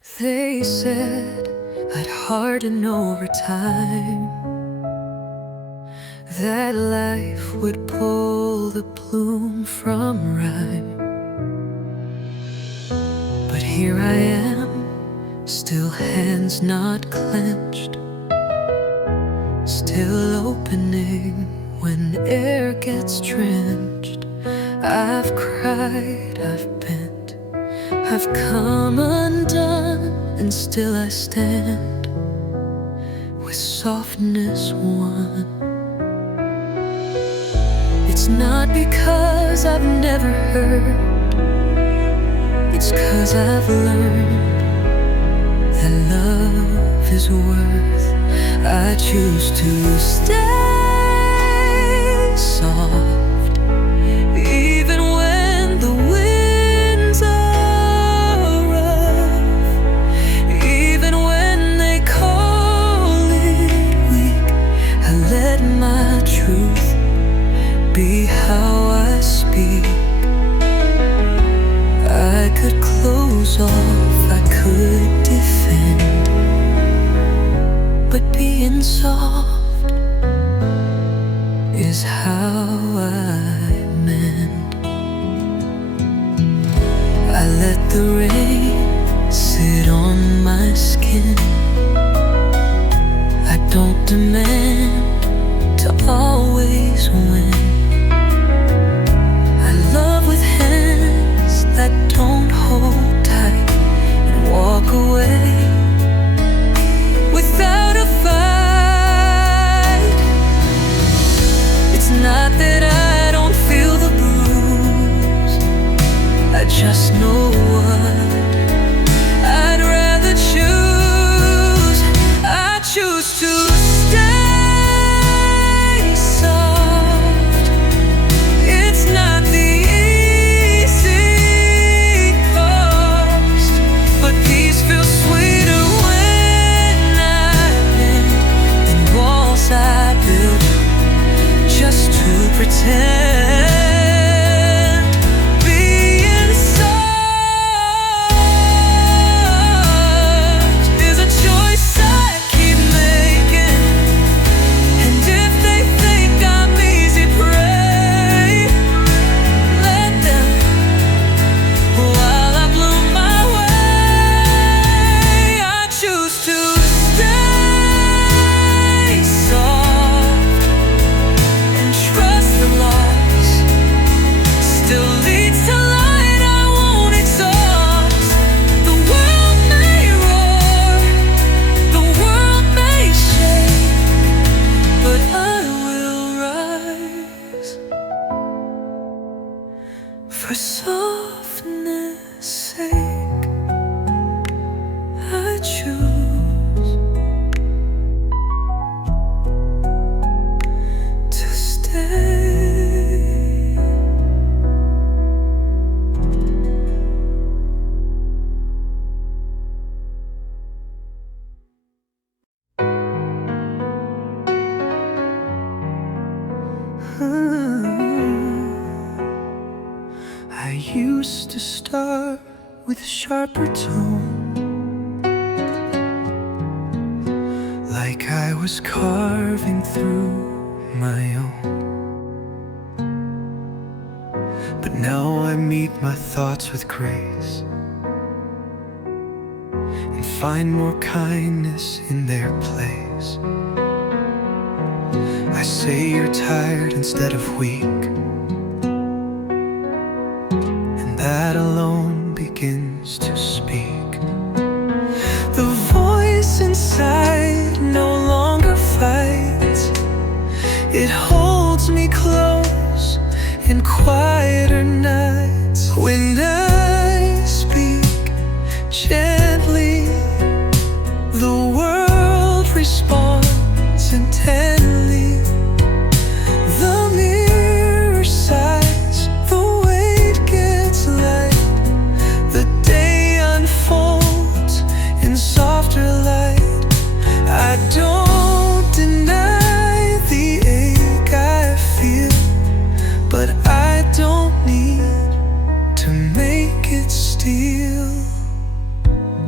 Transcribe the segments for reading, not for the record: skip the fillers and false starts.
They said I'd harden over time, that life would pull the bloom from rhyme. But here I am, still hands not clenched, still opening when air gets drenched. I've cried, I've bent, I've come undone, and still I stand with softness won. It's not because I've never heard, it's 'cause I've learned that love is worth. I choose to stay soft, even when the winds are rough, even when they call it weak. I let my truth be how I speak. I could close off, I could defend, but being soft is how I mend. I let the rain sit on my skin. I don't demand to always win. I love with hands that don't hold tight and walk away without a fight. It's not that I don't feel the bruise, I just know what I'd rather choose. I choose to stay soft. It's not the easy cost, but peace feels sweeter when I bend than walls I built just to pretend. Being soft is a choice I keep making, and if they think I'm easy prey, let them, while I bloom my way. I choose to stay soft and trust the loss still leads to light. I won't exhaust. The world may roar, the world may shake, but I will rise. For softness' sake, I choose to stay. I used to start with a sharper tone, like I was carving through my own. But now I meet my thoughts with grace and find more kindness in their place. I say you're tired instead of weak, and that alone begins to speak. The voice inside no longer fights, it holds me close in quieter nights. When I speak gently, the world responds intently. The mirror sighs, the weight gets light, the day unfolds in softer light. I don't deny the ache I feel, but I don't need to make it steal.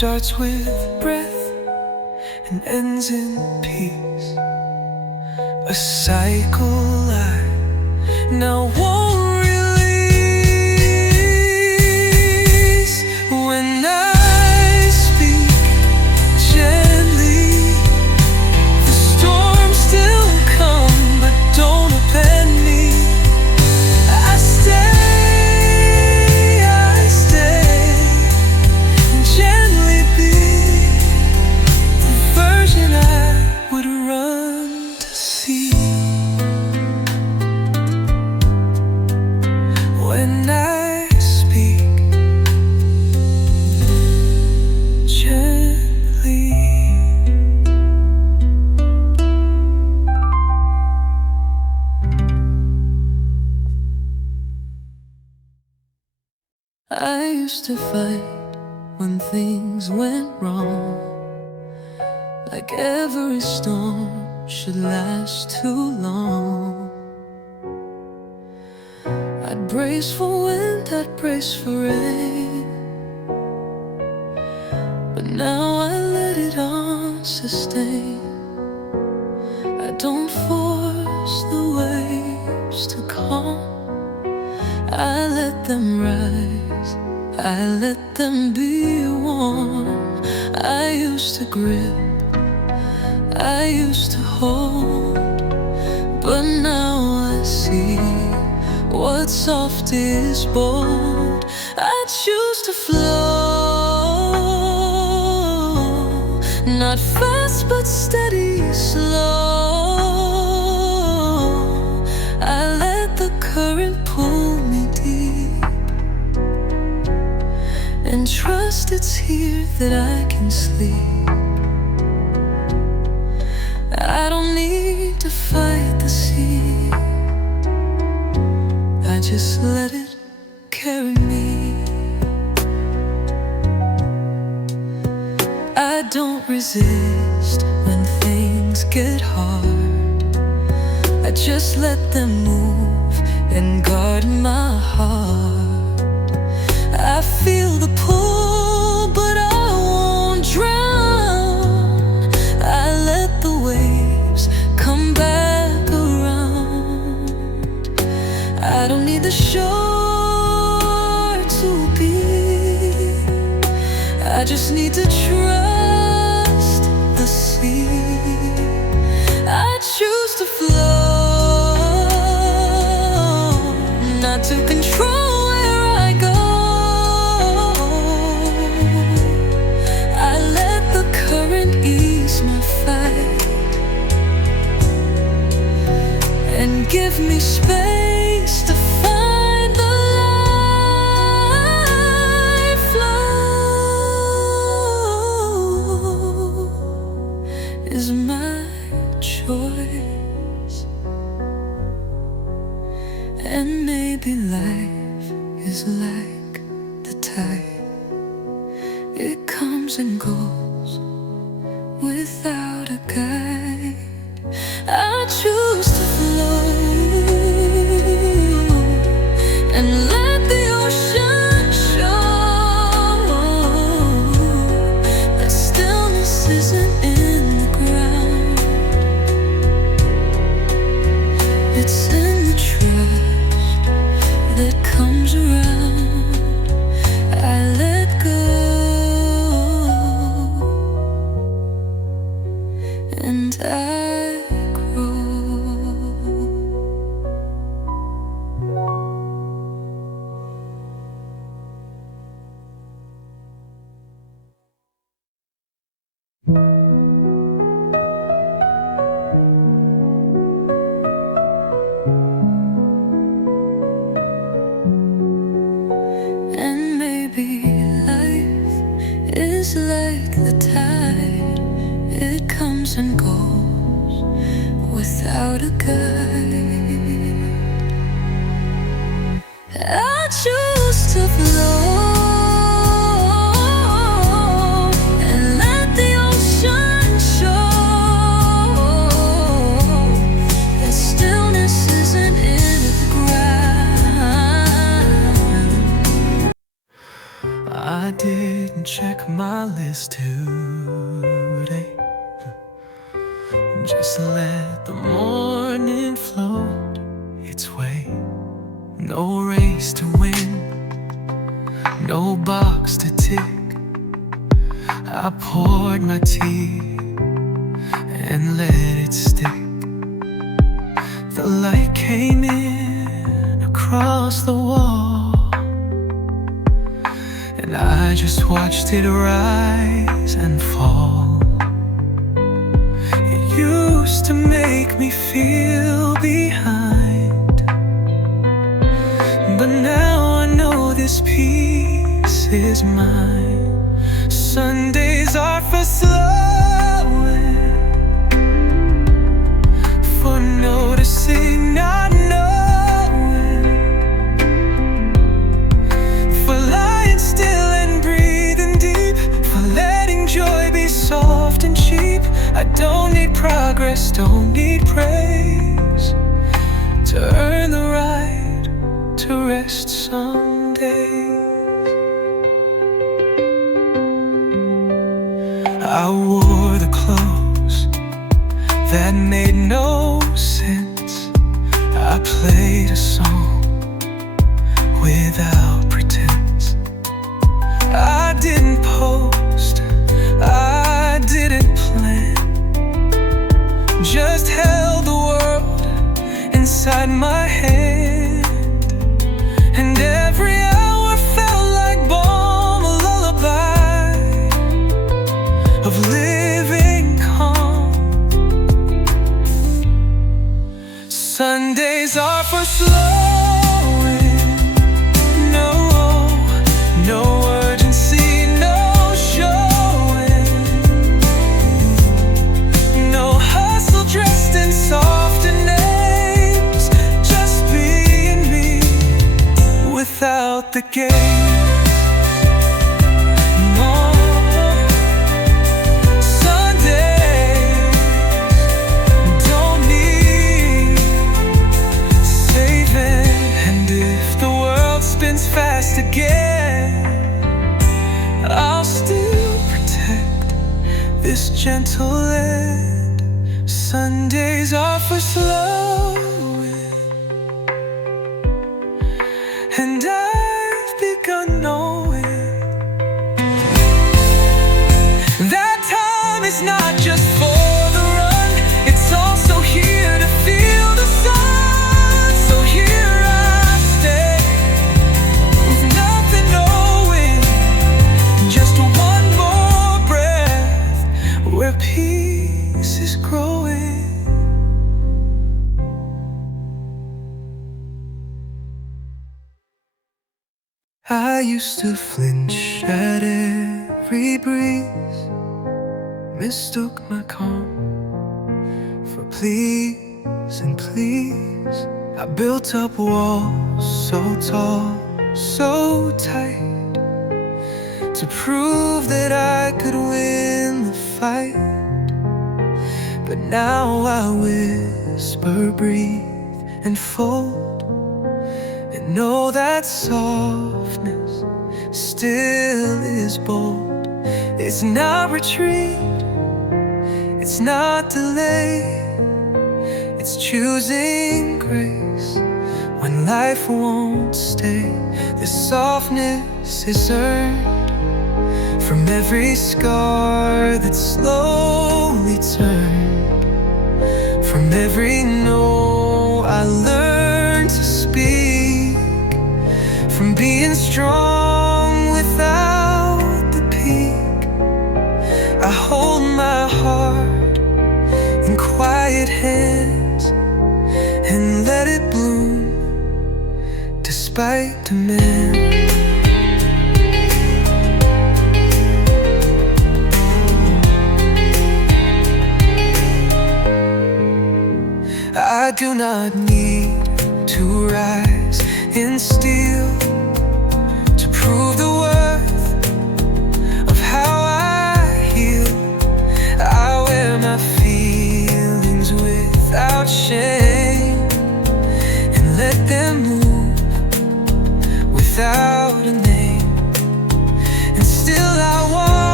starts with breath and ends in peace. A cycle I now won't release. When I speak gently, the storms still come but don't offend me. I stay and gently be the version I would run to see. When I speak gently, I used to fight when things went wrong, like every storm should last too long. I'd brace for wind, I'd brace for rain, but now I let it on sustain. I don't force the waves to calm, I let them rise, I let them be warm. I used to grip, I used to hold, but now I see what's soft is bold. I choose to flow, not fast but steady, slow. I let the current pull me deep and trust it's here that I can sleep. I don't need to fight the sea, I just let it carry me. I don't resist when things get hard, I just let them move and guard my heart. I feel the pull, but I won't drown. I let the waves come back around. I don't need the shore to be, I just need to trust the sea. I choose to flow, not to control where I go. I let the current ease my fight and give me space to find the life flow is my choice. And maybe life is like the tide, it comes and goes without a guide. I choose to flow and let the ocean show that stillness isn't in the ground, it's in the trust that comes around. I let go and I grow. And maybe life is like the tide, it comes and goes without a guide. I choose to flow and let the ocean show that stillness isn't in the ground. I didn't check my list today. Just let the morning float its way. No race to win, no box to tick. I poured my tea and let it stick. The light came in across the wall, and I just watched it rise and fall. It used to make me feel behind, but now I know this peace is mine. Sundays are for slowing, for noticing, not knowing, for lying still and breathing deep, for letting joy be soft and cheap. I don't need progress, don't need praise to earn the right to rest someday. I wore the clothes that made no sense. I played a song without pretense. I didn't post, I didn't plan, just held the world inside my hand. And every hour felt like balm, a lullaby of living calm. Sundays are for slowing, no urgency, no showing, no hustle dressed in softer names, just being me without the game. Fast again, I'll still protect this gentle land. Sundays are for slowing, and I've begun knowing that time is not just for the run, it's also here to feel the sun. So here I stay, where peace is growing. I used to flinch at every breeze, mistook my calm for please and please. I built up walls so tall, so tight, to prove that I could win the fight. But now I whisper, breathe, and fold, and know that softness still is bold. It's not retreat, it's not delay, it's choosing grace when life won't stay. This softness is earned from every scar that's slowly turned, from every no I learned to speak, from being strong without the peak. I hold my heart in quiet hands and let it bloom despite demand. I do not need to rise in steel to prove the worth of how I heal. I wear my feelings without shame and let them move without a name. And still I walk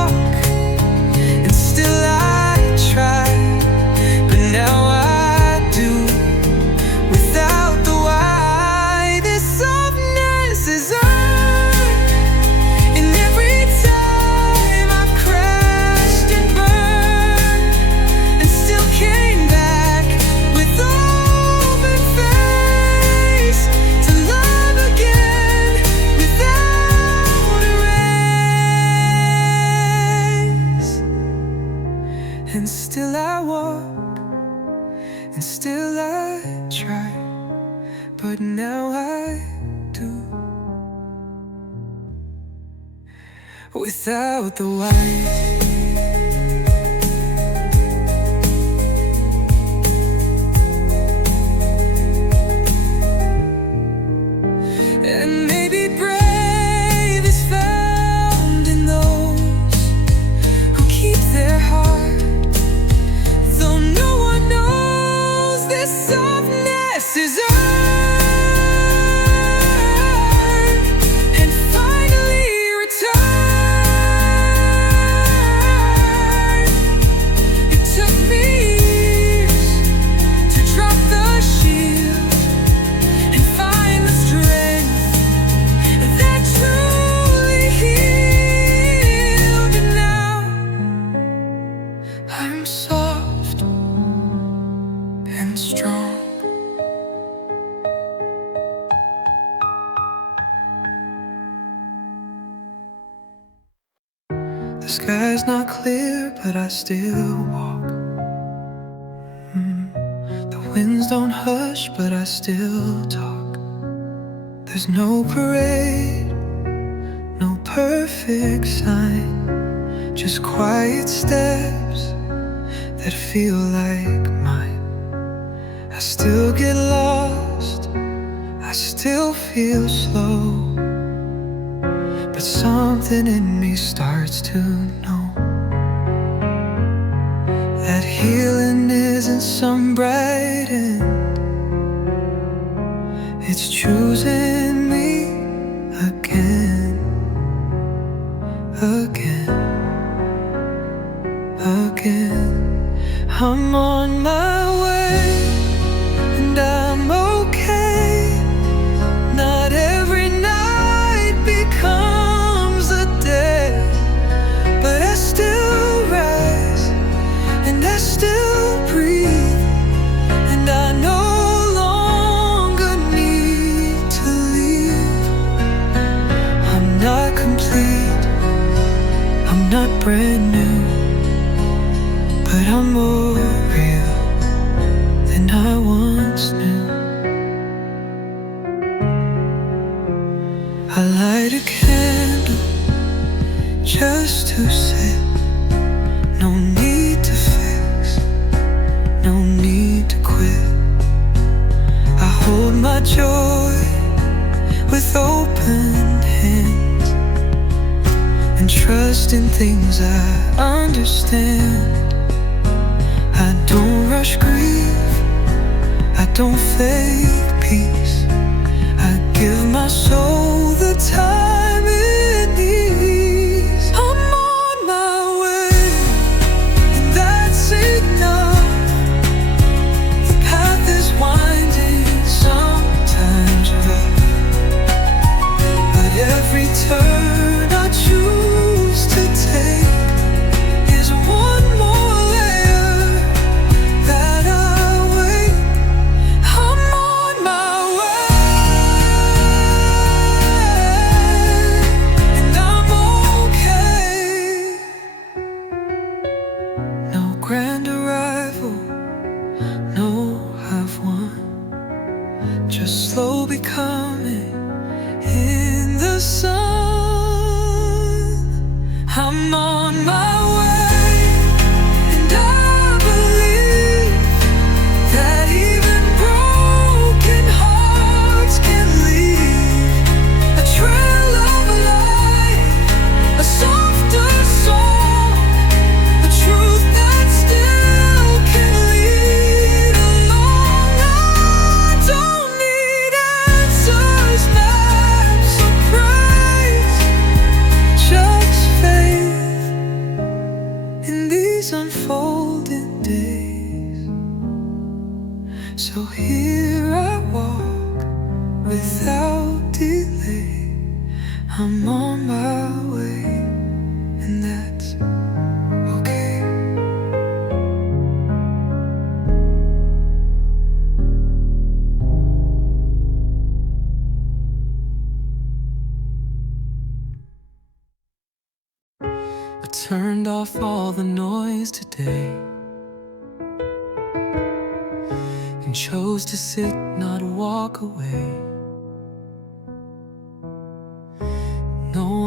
now I do. Without the white, and maybe brave is found in those who keep their heart, though no one knows this softness is earned. And finally return. It took me years to drop the shield and find the strength that truly healed. And now I'm soft and strong. The sky's not clear, but I still walk. The winds don't hush, but I still talk. There's no parade, no perfect sign, just quiet steps that feel like mine. I still get lost, I still feel slow, but something in me starts to know that healing isn't some bright end. It's choosing me again, again, again. I'm on my way, and I'm okay. Not every night becomes a day, but I still rise, and I still breathe, and I no longer need to leave. I'm not complete, I'm not brand new, but I'm more real than I once knew. I light a candle just to sit. No need to fix, no need to quit. I hold my joy with open hands and trust in things I understand. I don't rush grief, I don't fake peace. I give my soul the time it needs. I'm on my way, and that's enough. The path is winding, sometimes rough, but every turn I choose to take is one more layer that I weigh. I'm on my way, and I'm okay. No grand arrival, no half won, just slow becoming in the sun. I'm on my way, and I believe that even broken hearts can leave a trail of light, a softer song, a truth that still can lead along. I don't need answers, maps, or praise, just faith in these unfolding days. So here I walk without delay. I'm on my way, and that's okay. I turned off all the noise today and chose to sit, not walk away.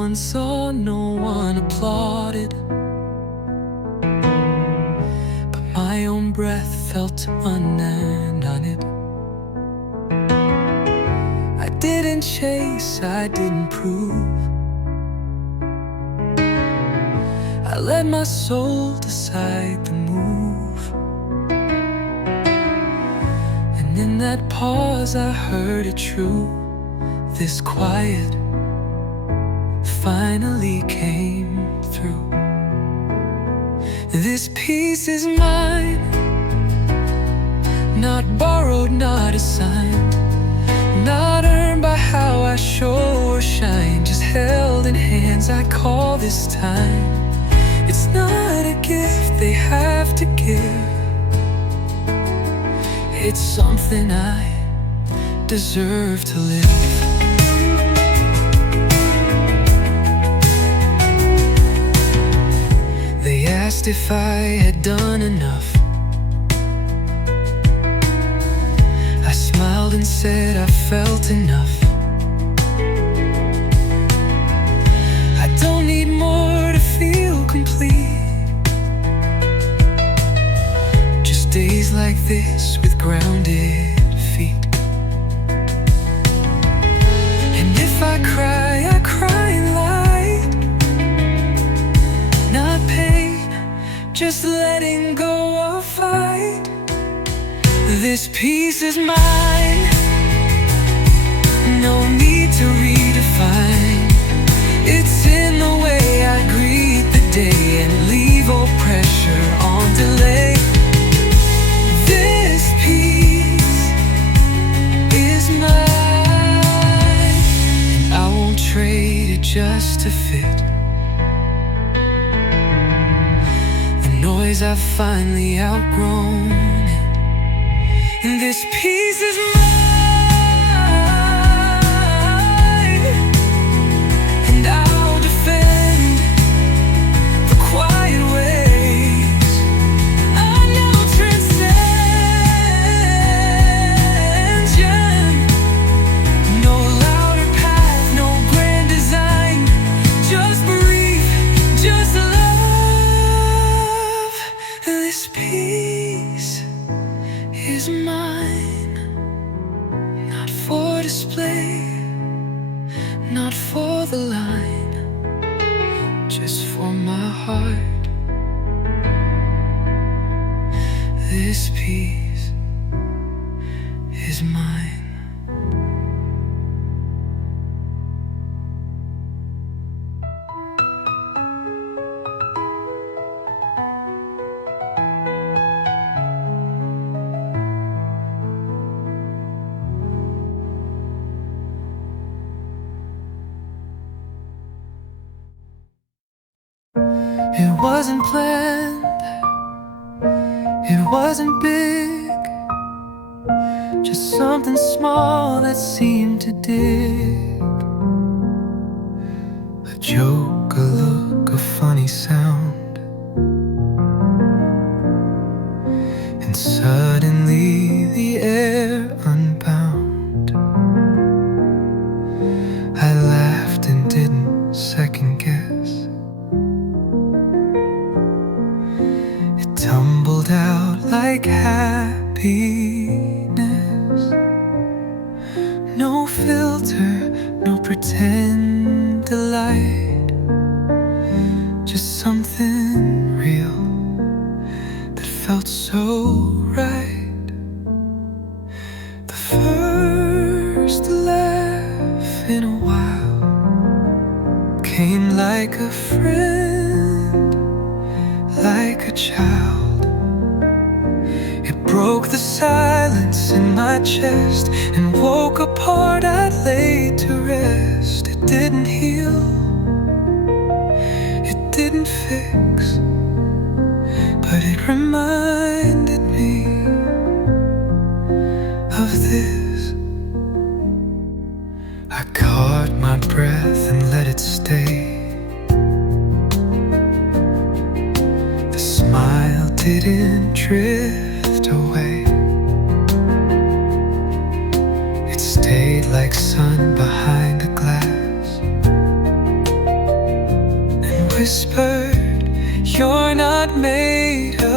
one saw, no one applauded, but my own breath felt unended. I didn't chase, I didn't prove. I let my soul decide the move. And in that pause I heard it true. This quiet finally came through. This peace is mine, not borrowed, not assigned, not earned by how I show or shine, just held in hands I call this time. It's not a gift they have to give, it's something I deserve to live. They asked if I had done enough. I smiled and said I felt enough. I don't need more to feel complete. Just days like this with grounded feet. And if I cry in light, not pain, just letting go of fight. This peace is mine, no need to redefine. It's in the way I greet the day and leave all pressure on delay. This peace is mine, and I won't trade it just to fit the noise I've finally outgrown. And this peace is mine, and I'll defend the quiet ways I know transcend. No louder path, no grand design, just breathe, just love. This peace is mine, not for display, not for the line, just for my heart. This peace is mine. It wasn't planned, it wasn't big, just something small that seemed to dig. A joke, a look, a funny sound, and suddenly the air unbound. I laughed and didn't second guess. Tumbled out like happiness. No filter, no pretend delight, just something real that felt so right. The first laugh in a while came like a friend, like a child. It broke the silence in my chest and woke a part I'd laid to rest. It didn't heal, it didn't fix, but it reminded me of this. I caught my breath and let it stay. The smile didn't drift away. It stayed like sun behind a glass.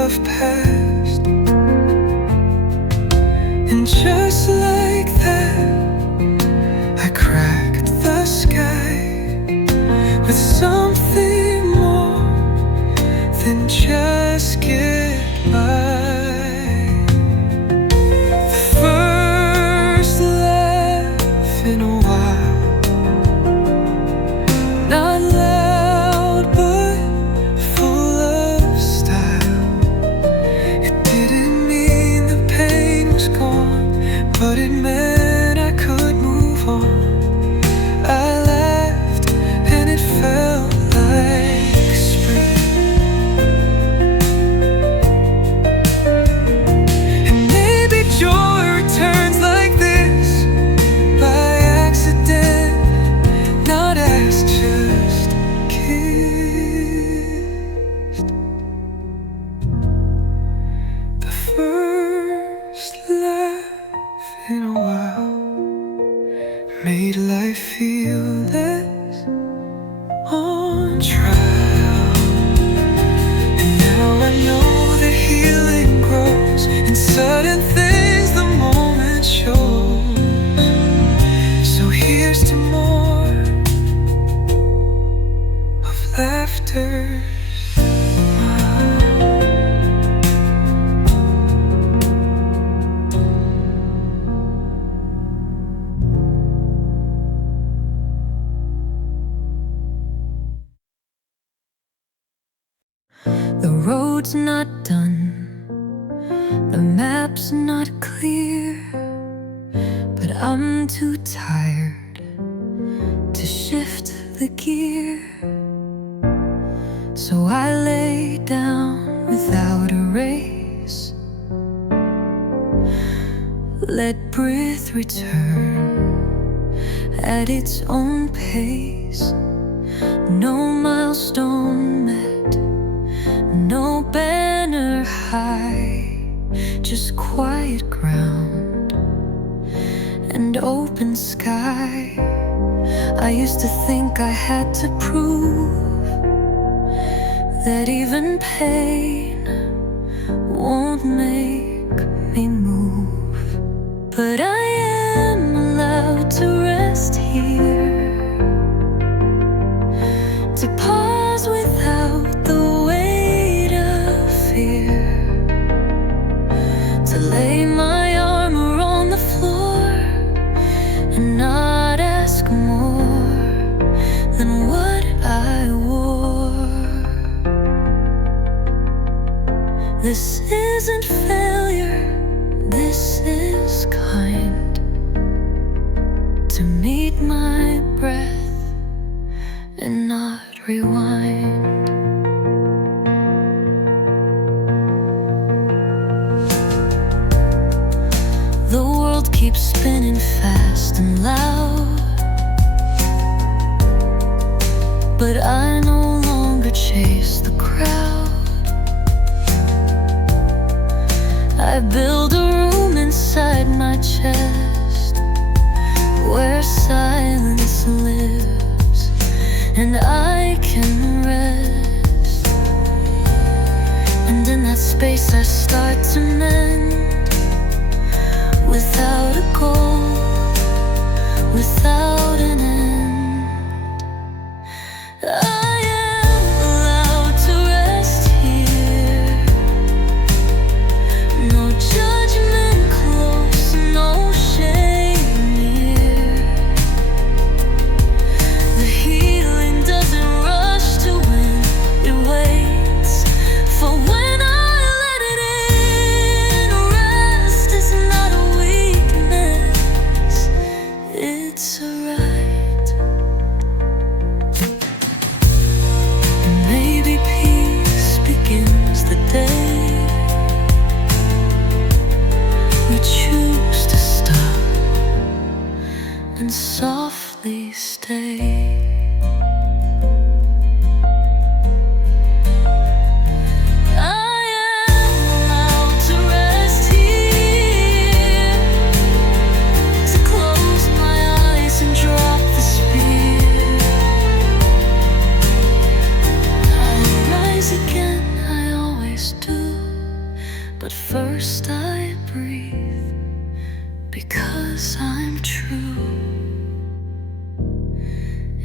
love passed. And just like that, I cracked the sky with something more than just goodbye. The first laugh in a while, not loud but full of style. It didn't mean the pain was gone, but it meant I could move on. I laughed and it felt like spring. And maybe joy returns like this, by accident, not as just kissed. The first laugh in a while made life feel less on trial. And now I know the healing grows in sudden things the moment shows. So here's to more of laughter. The road's not done, the map's not clear, but I'm too tired to shift the gear. So I lay down without a race, let breath return at its own pace. No milestone met, no banner high, just quiet ground and open sky. I used to think I had to prove that even pain won't make me move. But I am allowed to rest here, to pause without the weight of fear, to lay my armor on the floor and not ask more than what I wore. This isn't failure, this is kind, to meet my breath and not rewind. The world keeps spinning fast and loud, but I no longer chase the crowd. I build a room inside my chest where silence lives and I can rest. And in that space I start to mend, without a goal, without an end. I am allowed to rest here, no judgment close, no shame near. The healing doesn't rush to when it waits for when I let it in. Rest is not a weakness, it's a right. Maybe peace begins the day we choose to stop and softly stay. I am allowed to rest here, to close my eyes and drop the spear. I'll rise again, I always do.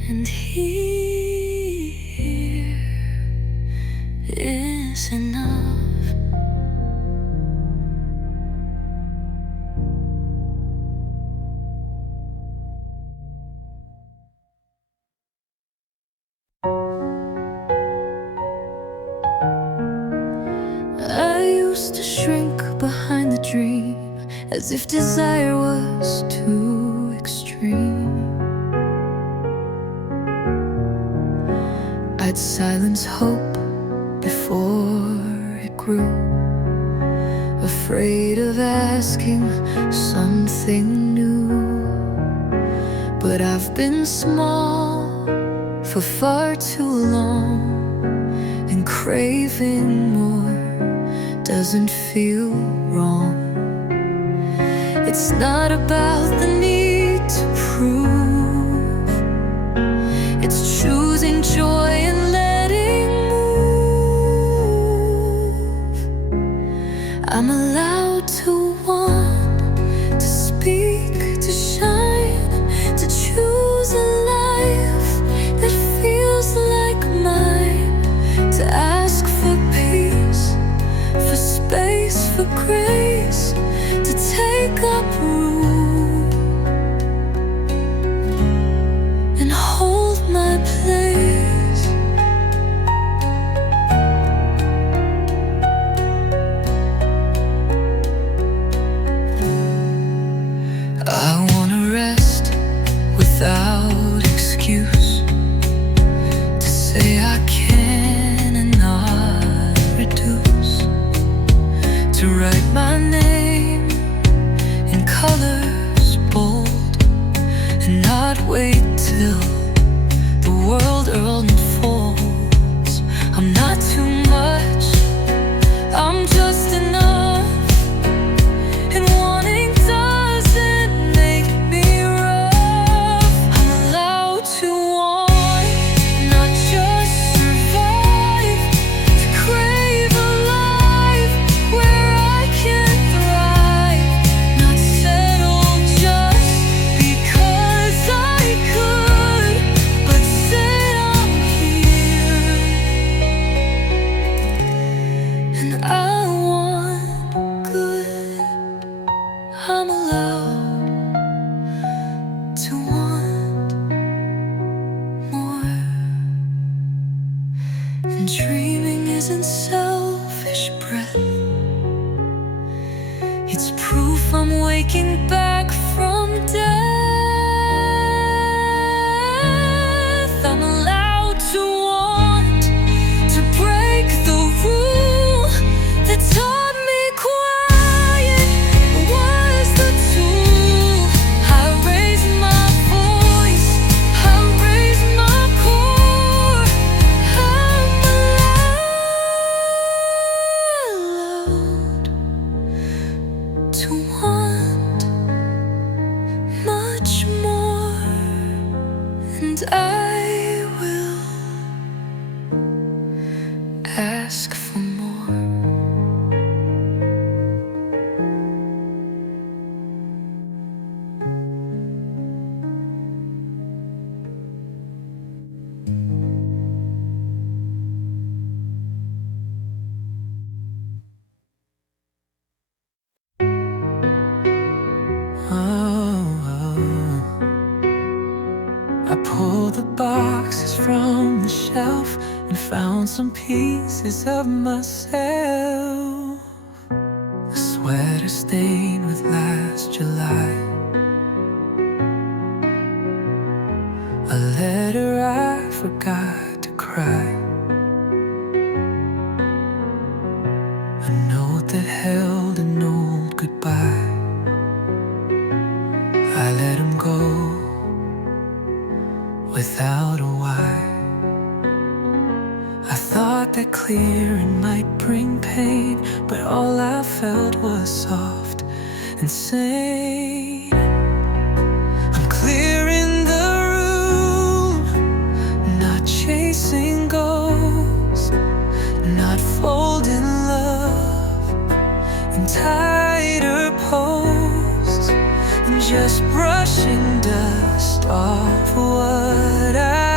and here is enough. I used to shrink behind the dream, as if desire was too extreme. I'd silence hope before it grew, afraid of asking something new. But I've been small for far too long, and craving more doesn't feel wrong. It's not about the need to prove, it's choosing joy and letting move. I'm allowed to want, to speak, to shine, to choose a life that feels like mine, to ask for peace, for space, for grace, to take up room and hold my place. I wanna rest without excuse, to say I can and not reduce, to write my name in colors bold, and not wait till the world unfolds. I'm not too much, I'm just enough, and wanting doesn't make me rough. I'm allowed to want, not just survive, to crave a life where I can thrive, not settle just because I could, but say I'm here, and I want good. I'm allowed to want more, and dreaming isn't selfish breath, it's proof I'm waking back from death. I'm allowed to want, to break the rule that taught me quiet was the tool. I raise my voice, I raise my core. I'm allowed to want much more, and I will ask for more. I pulled the boxes from the shelf and found some pieces of myself. A sweater stained with last July, a letter I forgot to cry, a note that held an old goodbye. I let him go without a why. I thought that clearing might bring pain, but all I felt was soft and sane. I'm clearing the room, not chasing ghosts, not folding love in tighter posts, just brushing dust off what I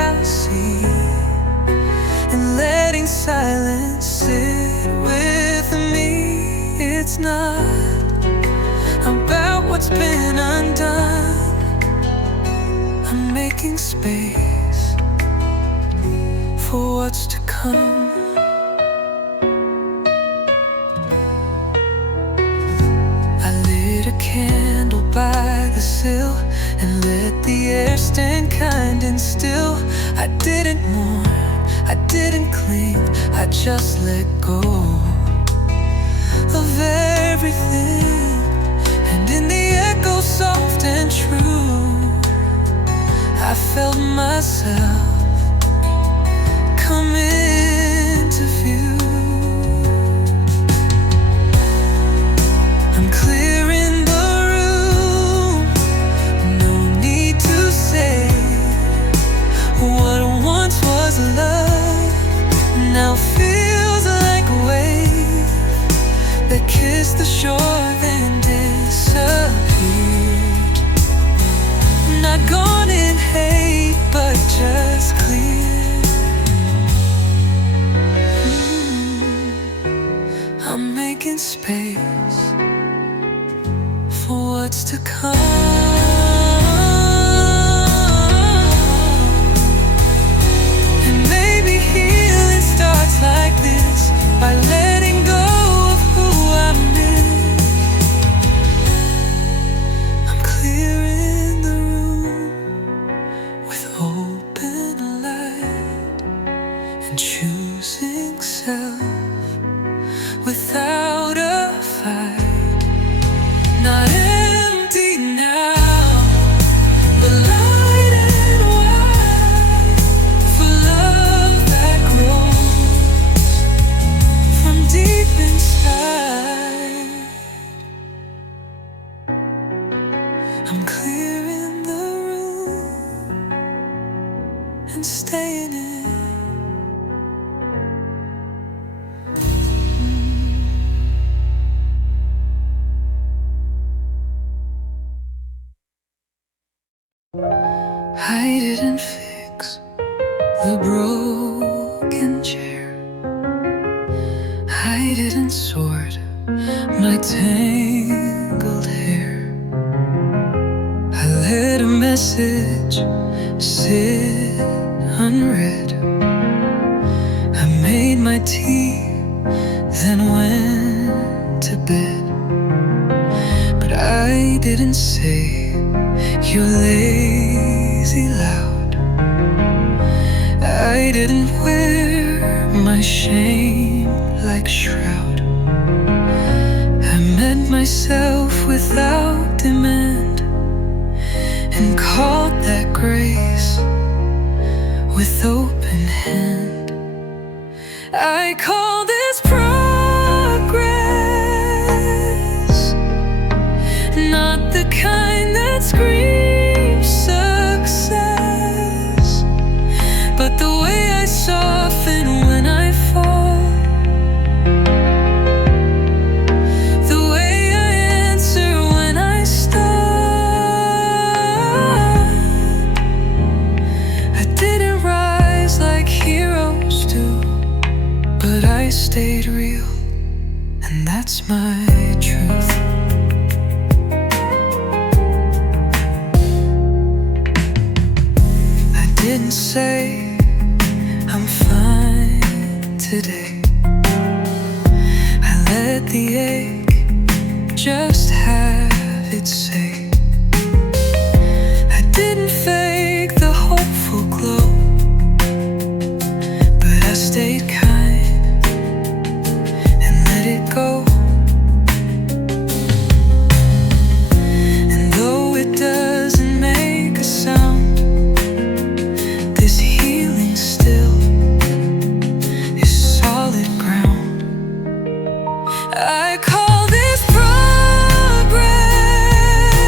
not about what's been undone. I'm making space for what's to come. I lit a candle by the sill and let the air stand kind and still. I didn't mourn, I didn't cling, I just let go of everything. And in the echo soft and true, I felt myself come into view. I'm clearing the room, no need to say what once was love now feels like a wave that kissed the shore then disappeared. Not gone in hate, but just clear. I'm making space for what's to come. And maybe healing starts like this, by letting go of who I miss. I'm clearing the room with open light and choosing self without a fight. Not empty now, but light and wide, for love that grows from deep inside. I'm clearing the room and staying in. I didn't fix the broken chair, I didn't sort my tangled hair. I let a message sit unread. I made my tea, then went to bed. But I didn't say you're lazy loud. I didn't wear my shame like shroud. I met myself without demand and called that grace with open hand. I call this progress, not the kind that screams success, but the way I soften when I fall, the way I answer when I start. I didn't rise like heroes do, but I stayed real, and that's my truth. Didn't say I'm fine today. I let the ache just have its say. I didn't fake the hopeful glow, but I stayed kind and let it go. And though it doesn't make a sound, I call this progress,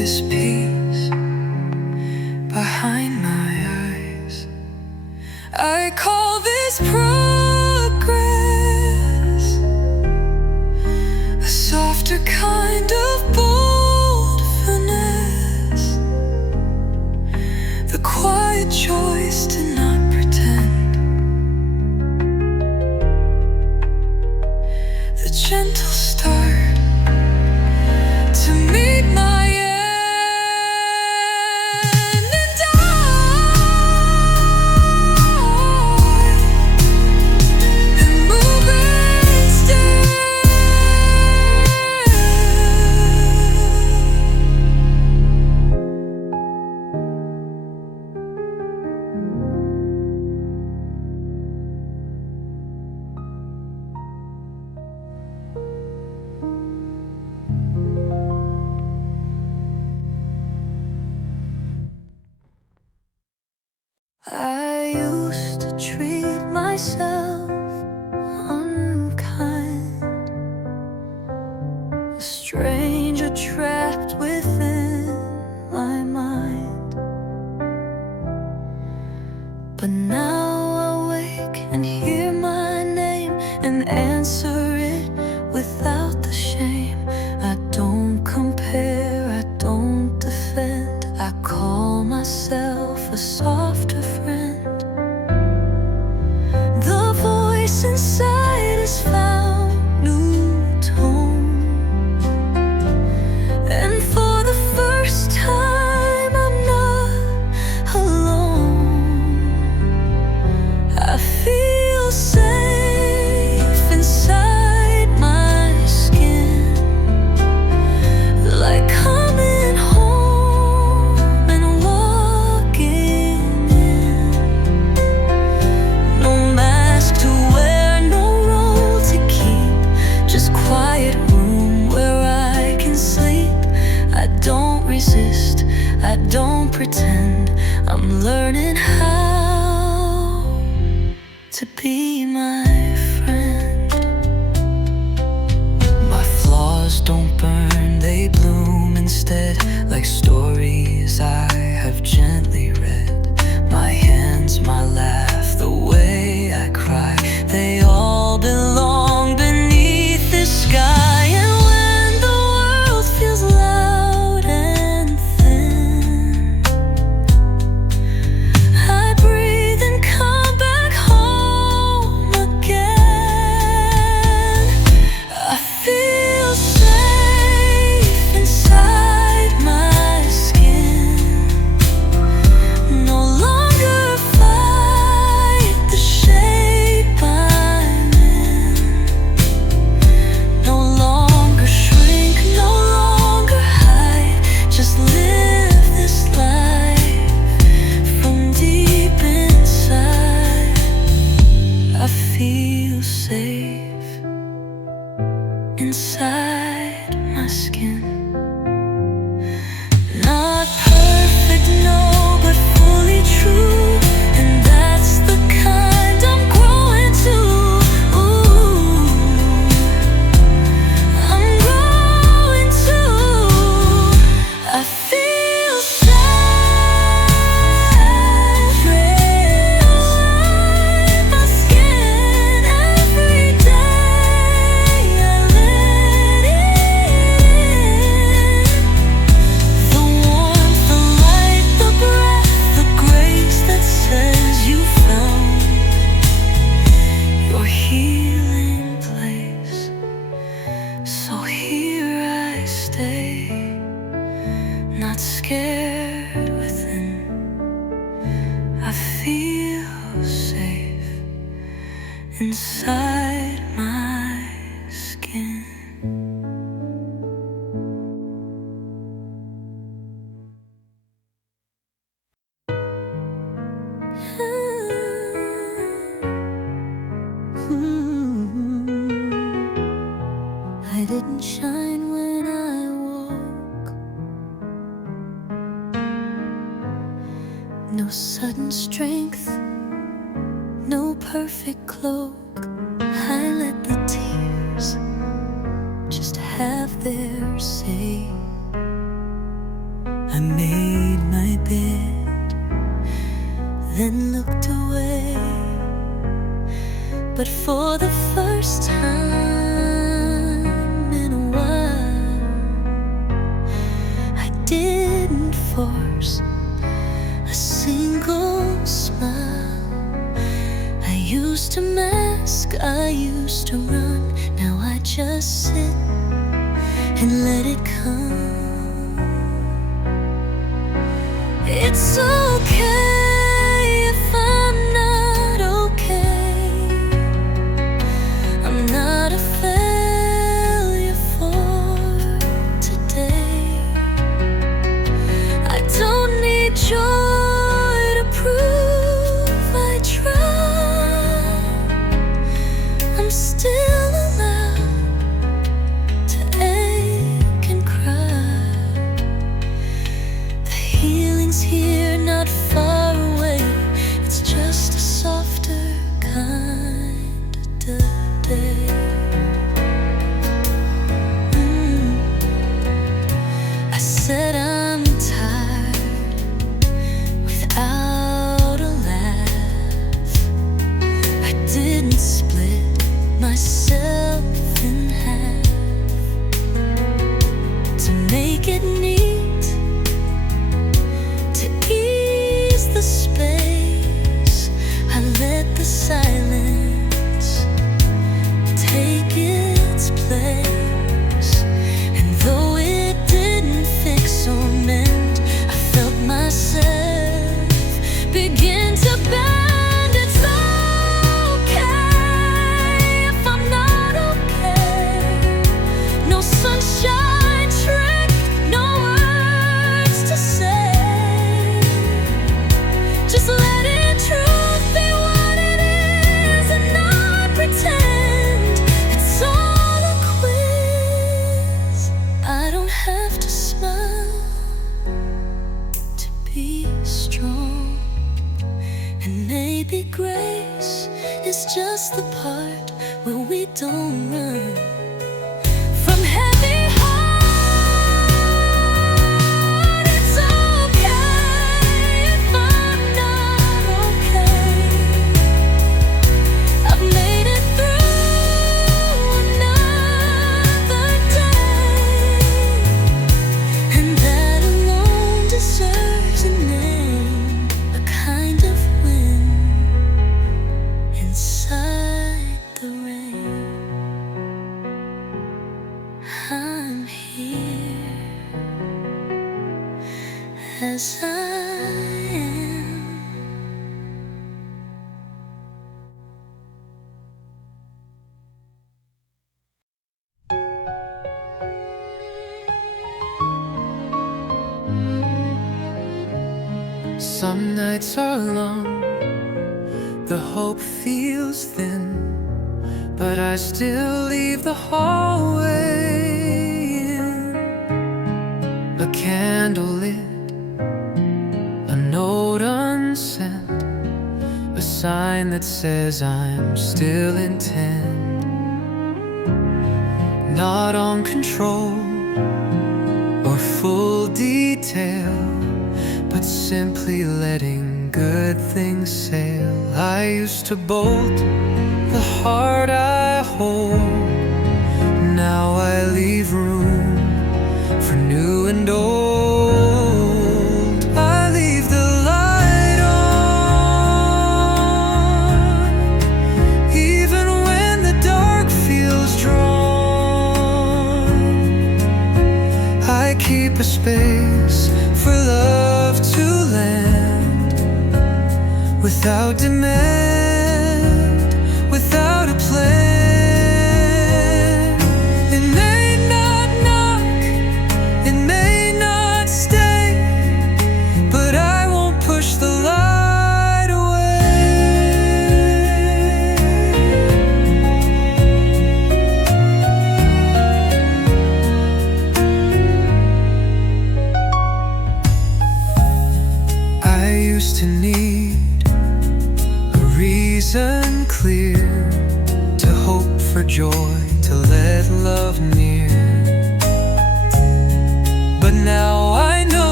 this peace behind my eyes. I call this progress, a softer kind of bold finesse, the quiet choice to not pretend, the gentle start to meet my end. And I am moving still. I used to treat myself unkind, a stranger trapped within my mind. But now I wake and hear my name and answer it without the shame. I don't compare, I don't defend, I call myself a softer friend. The voice inside has found new tone, and for the first time I'm not alone. I feel safe inside my skin, like coming home and walking in. No mask to wear, no role to keep, just quiet room where I can sleep. I don't resist, I don't pretend, I'm learning how to be my friend. My flaws don't burn, they bloom instead, like stories I have gently read. My hands, my laugh, the way I cry, they all belong beneath this sky. And when the world feels loud and thin, I breathe and come back home again. I feel safe inside my skin, no longer fight the shape I'm in, no longer shrink, no longer hide, just live this life from deep inside. I feel safe inside my skin. Not perfect, no, but fully true, and that's the kind I'm growing to. Ooh, I'm growing to. I feel safe inside my skin every day. I let it in. The warmth, the light, the breath, the grace that says you found your healing place. So here I stay, not scared within. I feel safe inside my skin. I didn't shine when I woke, no sudden strength, no perfect cloak. I let the tears just have their say. made my bed, then looked away. But for the first time in a while, I didn't force a single smile. I used to mask, I used to run. Now I just sit and let it come. It's okay if I'm not okay. I'm not a failure for today. I don't need joy to prove I tried. I'm still allowed to ache and cry. The healing's here, not far away. It's just a softer kind of day. I said I'm tired without a laugh. I didn't split myself in half to make it neat, to ease the space. I let the silence take its place. And though it didn't fix or mend, I felt myself begin to bend. It's okay if I'm not okay. No sunshine trick, no words to say. Just let it truth be what it is and not pretend it's all a quiz. I don't have to smile to be strong. And maybe grace is just the part where we don't run from heavy heart. It's okay if I'm not okay. I've made it through another day, and that alone deserves a name, a kind of wind inside the rain. I'm here as I am. Some nights are long, the hope feels thin, but I still leave the hallway in. A candle lit, a note unsent, a sign that says I'm still intent. Not on control or full detail, but simply letting good things sail. I used to bolt the heart I hold. Now I leave room for new and old. I leave the light on, even when the dark feels drawn. I keep a space for love to land, without demand, without a plan. It may not knock, it may not stay, but I won't push the light away. I used to need a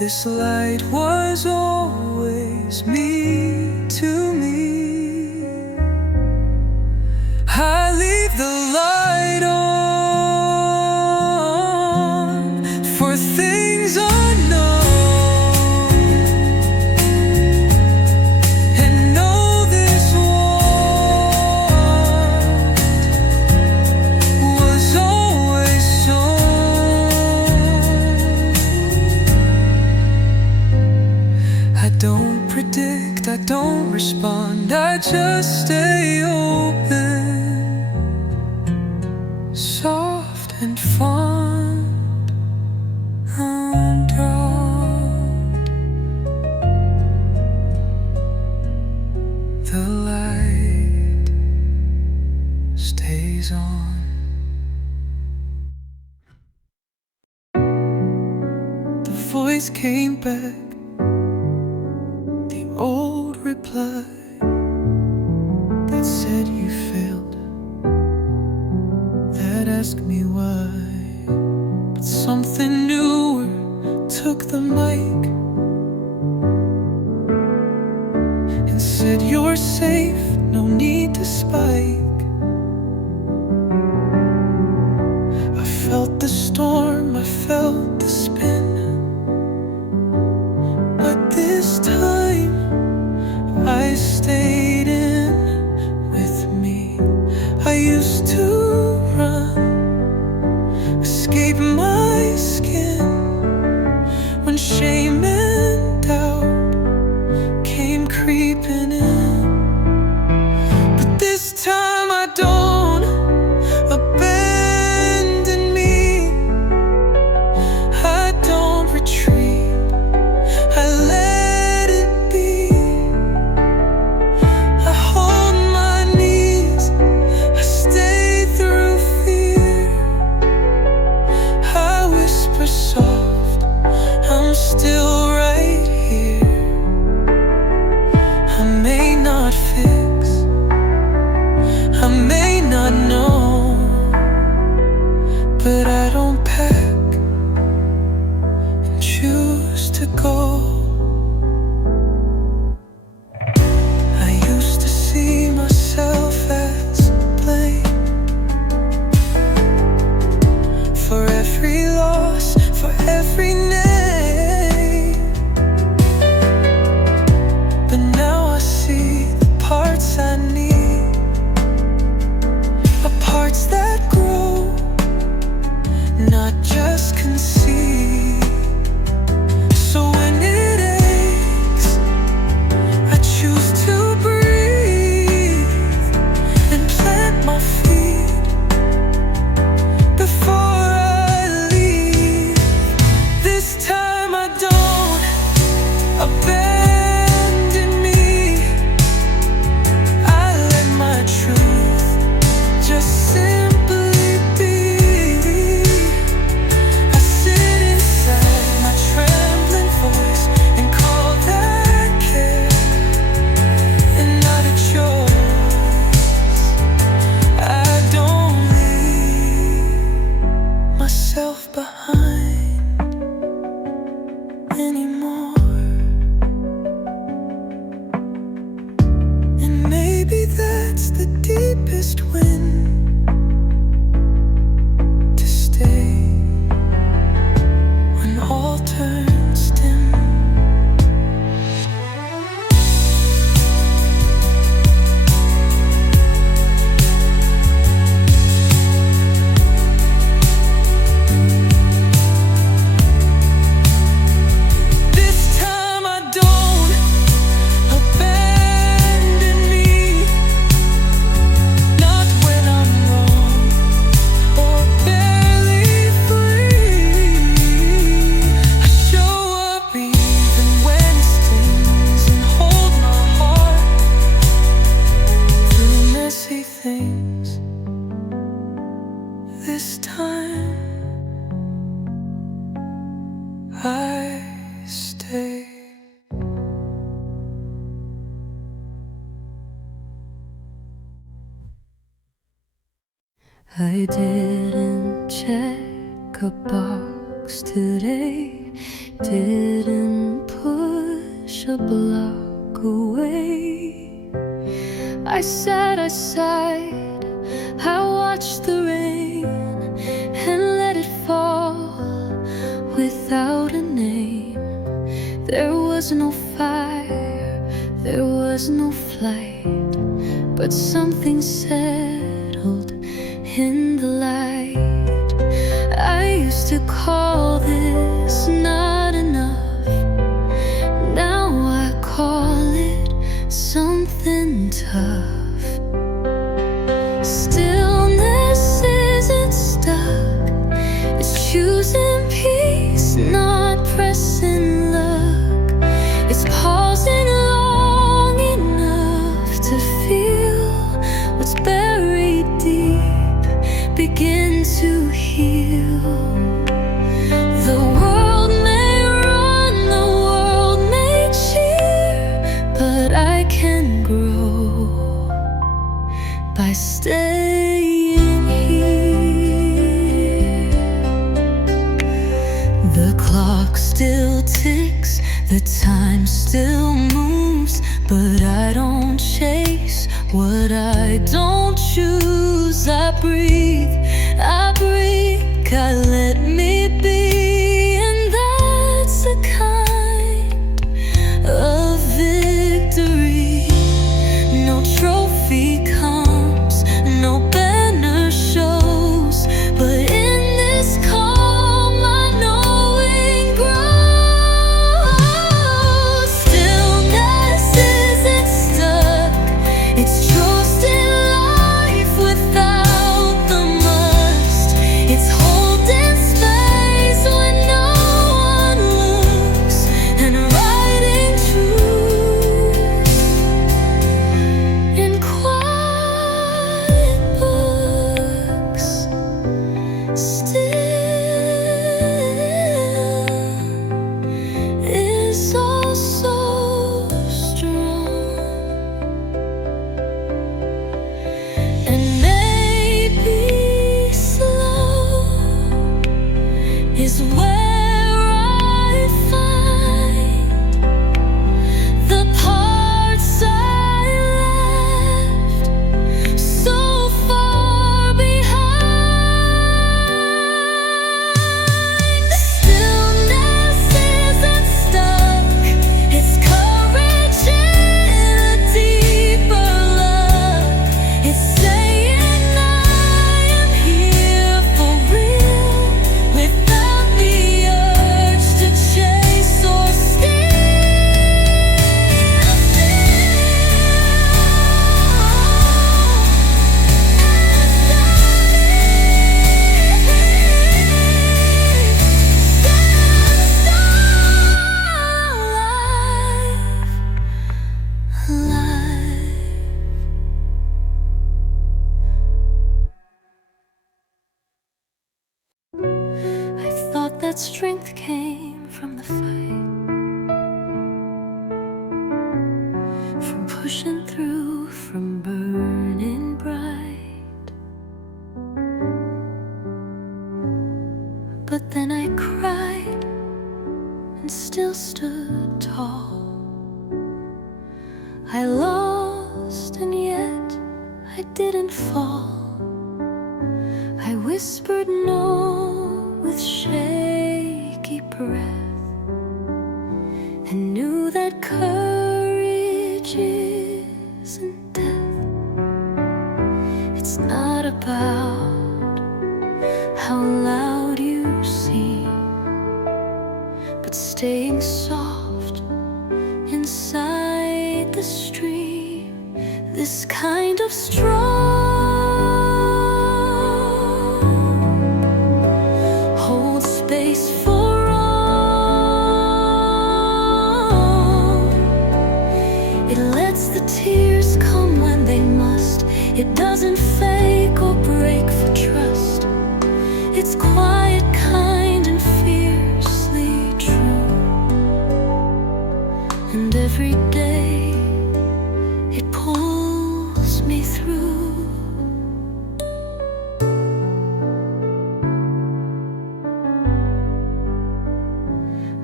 This light was always me to me. I leave the light on for things unknown, and know this one was always I don't predict, I don't respond, I just stay open, soft and fond, undrowned. The light stays on. The voice came back, old reply that said you failed, that asked me why. But something newer took the mic and said you're safe, no need to spike. I felt the storm, I felt the spin, but this time I stayed in with me. I used to run, escape my skin, when shame and doubt came creeping in. But this time I don't abandon me, I don't retreat, I let it be. I hold my knees, I stay through fear, I whisper soft, I'm still right here. I may not fix, I may not know, but I don't pack and choose to go. I used to see myself as blame for every loss, for every name. But now I see the parts I need, are parts that grow, not just conceive. So when it aches, I choose to breathe and plant my feet before I leave. This time I don't abandon me, I let my truth just simply be. I sit inside my trembling voice and call that care and not a choice. I don't leave myself behind anymore. And maybe that's the deepest win, to stay when all turns dim. This time I don't abandon me, not when I'm wrong or barely free. I show up even when it stings and hold my heart through messy things. This time I stay. I didn't check a box today. didn't push a block away. I sat, I sighed, I watched the rain and let it fall without a name. There was no fire, there was no flight, but something settled in the light. I used to call this not enough. Now I call it something tough. Stillness isn't stuck, it's choosing peace, not pressing luck. It's pausing long enough to feel what's buried deep begin to heal. The world may run, the world may cheer, but I can grow by staying here. The clock still ticks, the time still moves, but I don't chase what I don't choose. I breathe, God let me be, and that's a kind of victory. No trophy comes, no banner shows, but in this calm my knowing grows. Stillness isn't stuck, it's trusting life without the must. It's holding space when no one looks and writing truth in quiet books. Still is also strong, and maybe slow is where I find the parts I left so far behind. Stillness isn't stuck, it's courage in a deeper love. It's saying I am here for real, without the urge to chase or steal. I thought that strength came from the fight, from pushing through, from burning bright. But then I cried and still stood tall. I lost and yet I didn't fall. I whispered no with shaky breath, and knew that courage isn't death. It's not about how loud you sing, but staying soft inside the stream. This kind of strong holds space for all. It lets the tears come when they must. It doesn't fake or break for trust. It's quiet, kind, and fiercely true. And every day it pulls me through.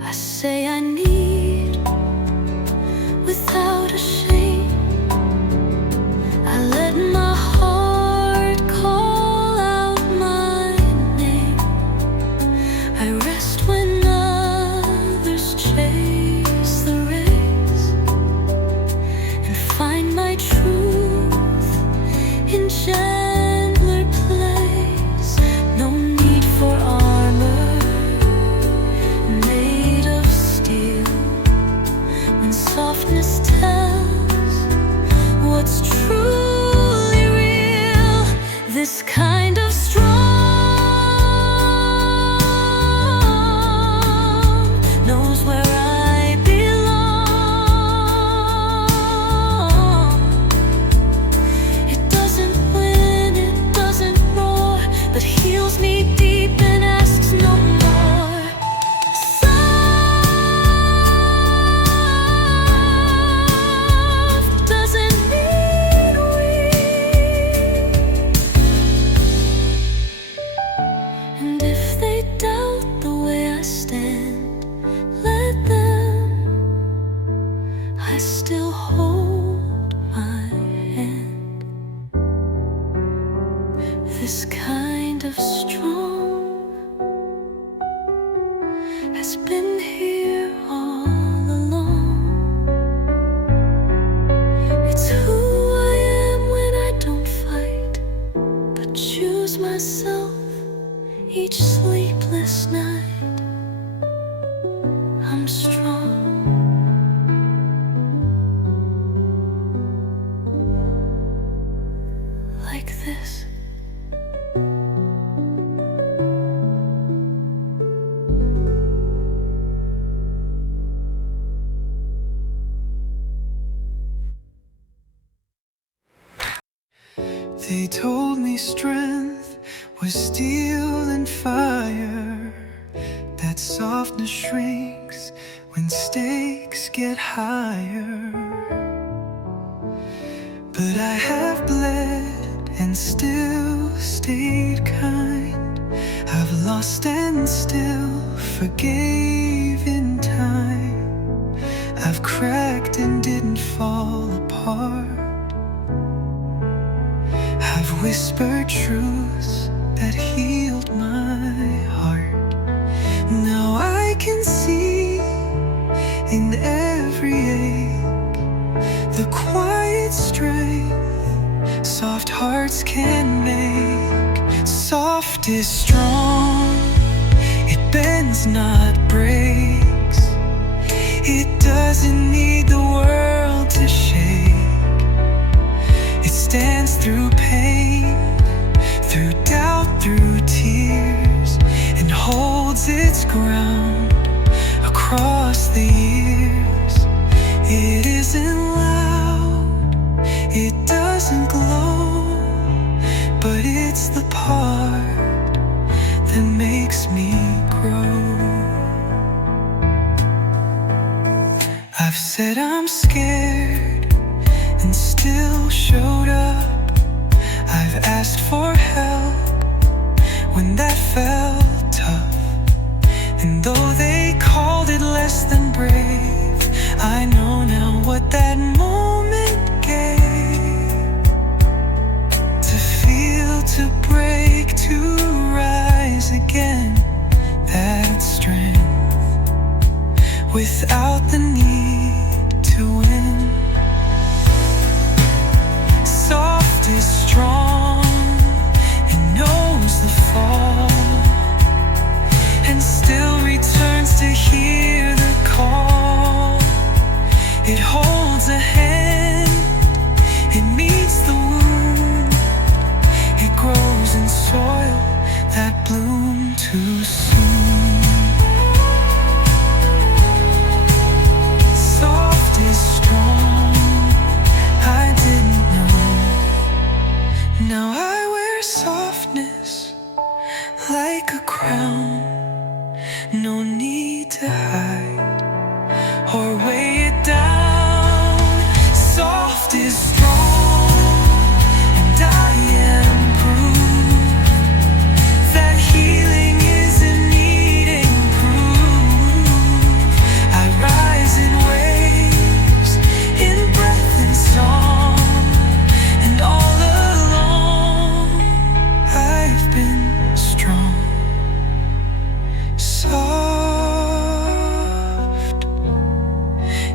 I say I need without a shame. I let my heart call out my name. I rest when others chase the race and find my truth in gentler place. No need for armor made of steel when softness tells what's truly real. This kind of strong knows where I belong. It doesn't win, it doesn't roar, but heals me deep and asks no more. Soft doesn't mean weak. And if they doubt the way I stand, let them. I still hold my hand. This kind of strong has been here all along. It's who I am when I don't fight, but choose myself each sleepless night. I'm strong. Like this. They told me strength was steel and fire, that softness shrinks when stakes get higher. But I have bled and still stayed kind. I've lost and still forgave in time. I've cracked and didn't fall apart. I've whispered truths that healed my heart. Now I can see in every ache the quiet strength soft hearts can make. Soft is strong, it bends not breaks. It doesn't need the world to shake. It stands through pain, through doubt, through tears, and holds its ground across the years. It isn't loud, it doesn't glow, but it's the part that makes me grow. I've said I'm scared and still showed up. I've asked for help when that felt tough, and though they called it less than brave, I know now what that moment gave. To feel, to break, to rise again, that strength without the need to win. Soft is strong, it knows the fall, and still returns to hear the call. It holds a hand, it meets the wound. It grows in soil that bloomed too soon.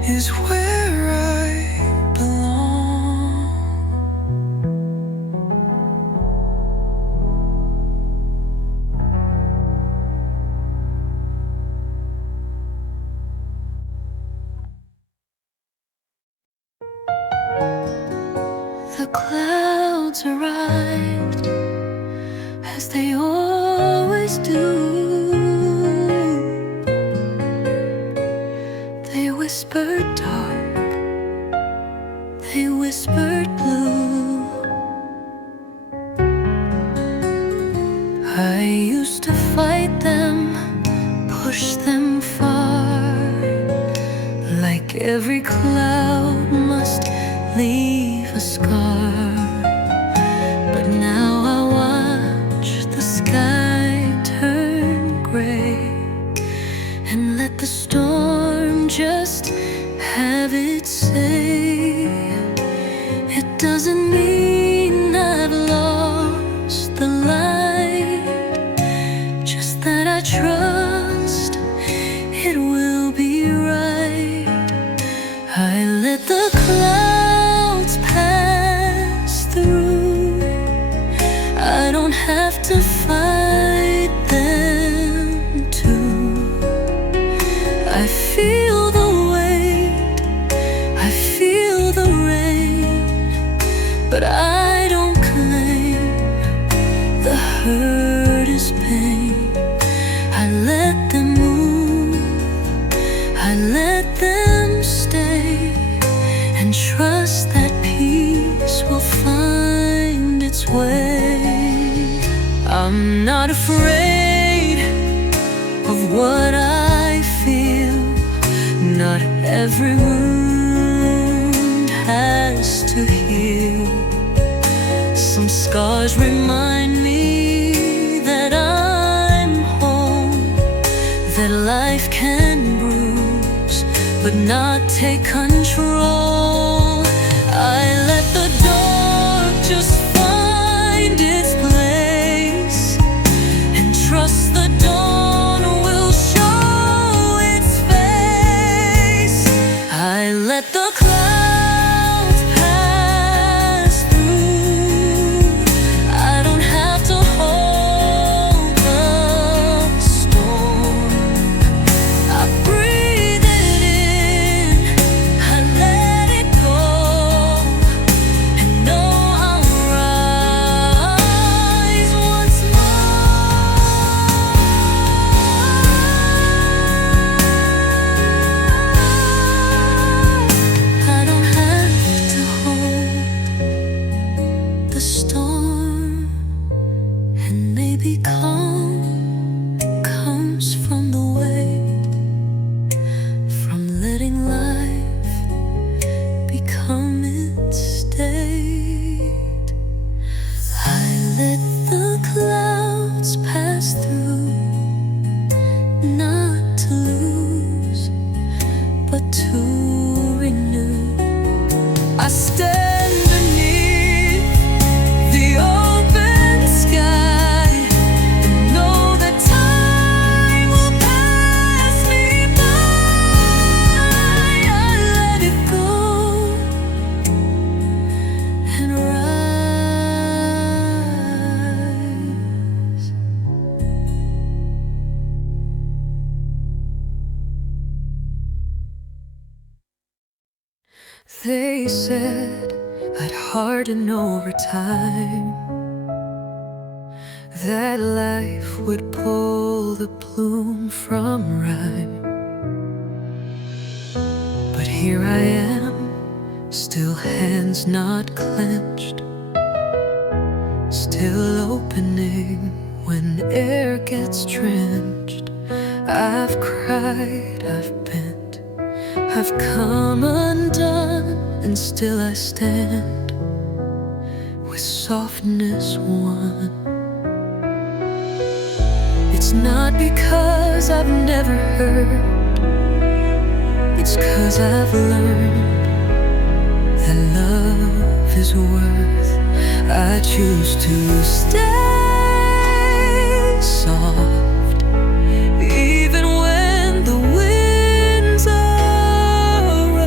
is where I belong. The clouds arrived, as they always do. They whispered dark, they whispered blue. I used to fight them, push them far, like every cloud must leave a scar. But now I watch the sky turn gray and let the storm just have its say. It doesn't mean I've lost the light, just that I trust it will be right. I let the clouds pass through. I don't have to fight them too. I feel the weight, I feel the rain, but I don't claim the hurt is pain. I let them move, I let them stay, and trust that peace will find its way. I'm not afraid of what I feel. Not every wound has to heal. Some scars remind me that I'm home, that life can bruise but not take control. I let the dark just find its place and trust the dawn will show its face. I let the clouds pass through. I don't have to hold the storm. I breathe it in, I let it go, and know I'll rise once more. I don't have to hold the storm, and maybe calm comes from the way, from letting life become its state. I let the clouds pass through, not to lose, but to renew. I stand beneath the open sky and know that time will pass me by. I let it go and rise. They said I'd harden over time, that life would pull the bloom from rhyme. But here I am, still hands not clenched, still opening when air gets drenched. I've cried, I've bent, I've come undone, and still I stand with softness won. It's not because I've never heard, it's 'cause I've learned that love is worth. I choose to stay soft, even when the winds are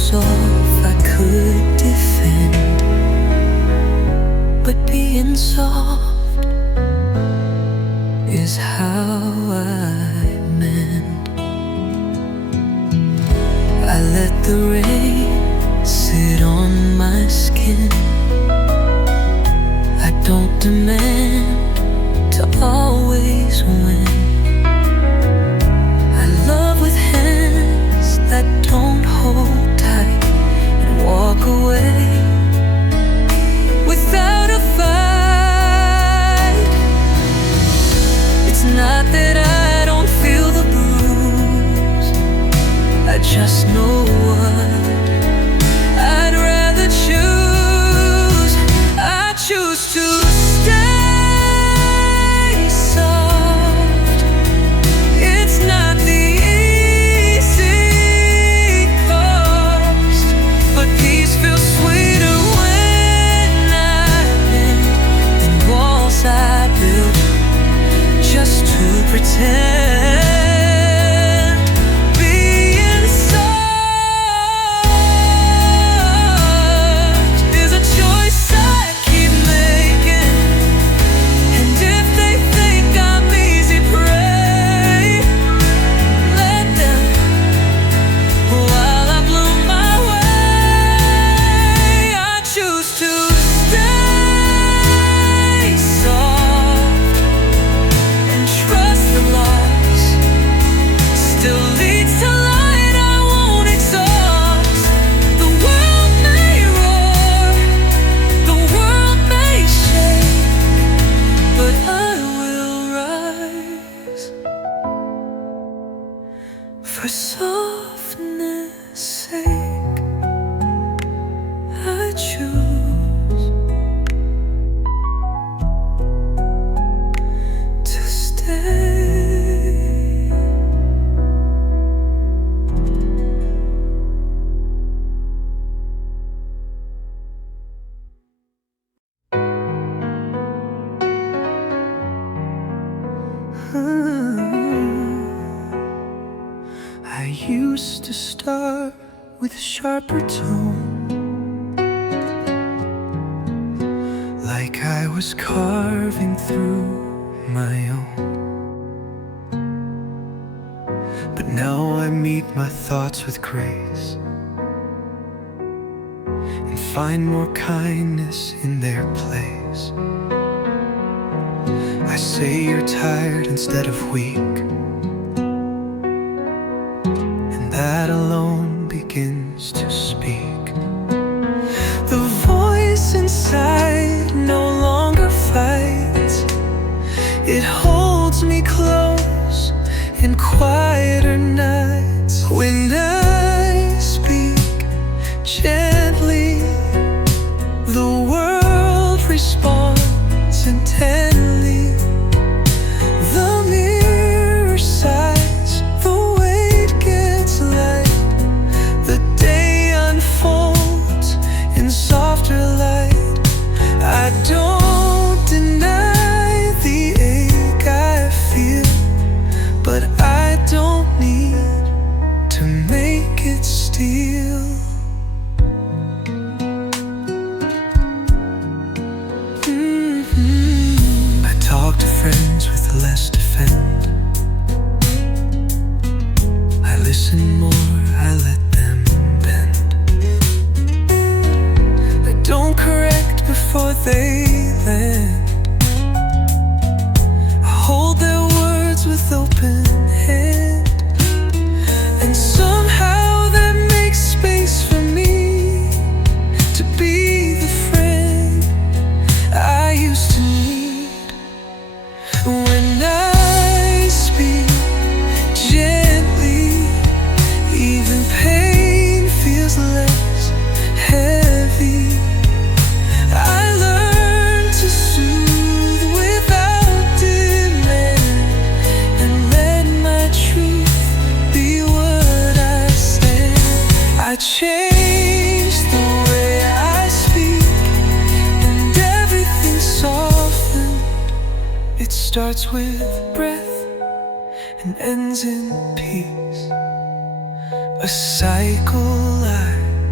goes off, I could defend, but being soft is how I mend. I let the rain sit on my skin. I don't demand to always win. I love with hands that don't hold tight and walk away without a fight. It's not that I don't feel the bruise, I just know what I'd rather choose. I choose to stay soft. It's not the easy cost, but peace feels sweeter when I bend than walls I built just to pretend. Being soft is a choice I keep making, and if they think I'm easy prey, let them, while I bloom my way. I choose to stay soft and trust the loss still leads to light. I won't exhaust. The world may roar, the world may shake, but I will rise. For softness' sake, I choose to stay. I used to start with a sharper tone, like I was carving through my own. But now I meet my thoughts with grace and find more kindness in their place. I say you're tired instead of weak, and that alone begins to speak. The voice inside no longer fights, it holds me close in quieter nights. When I speak gently, the world responds intently. The mirror sighs, the weight gets light, the day unfolds in softer light. I don't deny the ache I feel, but I don't need to make it still. I talk to friends with less defend. I listen more, I let them bend. I don't correct before they land. I hold their words with open hand, and somehow that makes space for me to be the friend I used to need. When I speak gently, even pain feels less heavy. I learn to soothe without demand, and let my truth be what I stand. I changed the way I speak, and everything softened. It starts with breath and ends in peace. A cycle I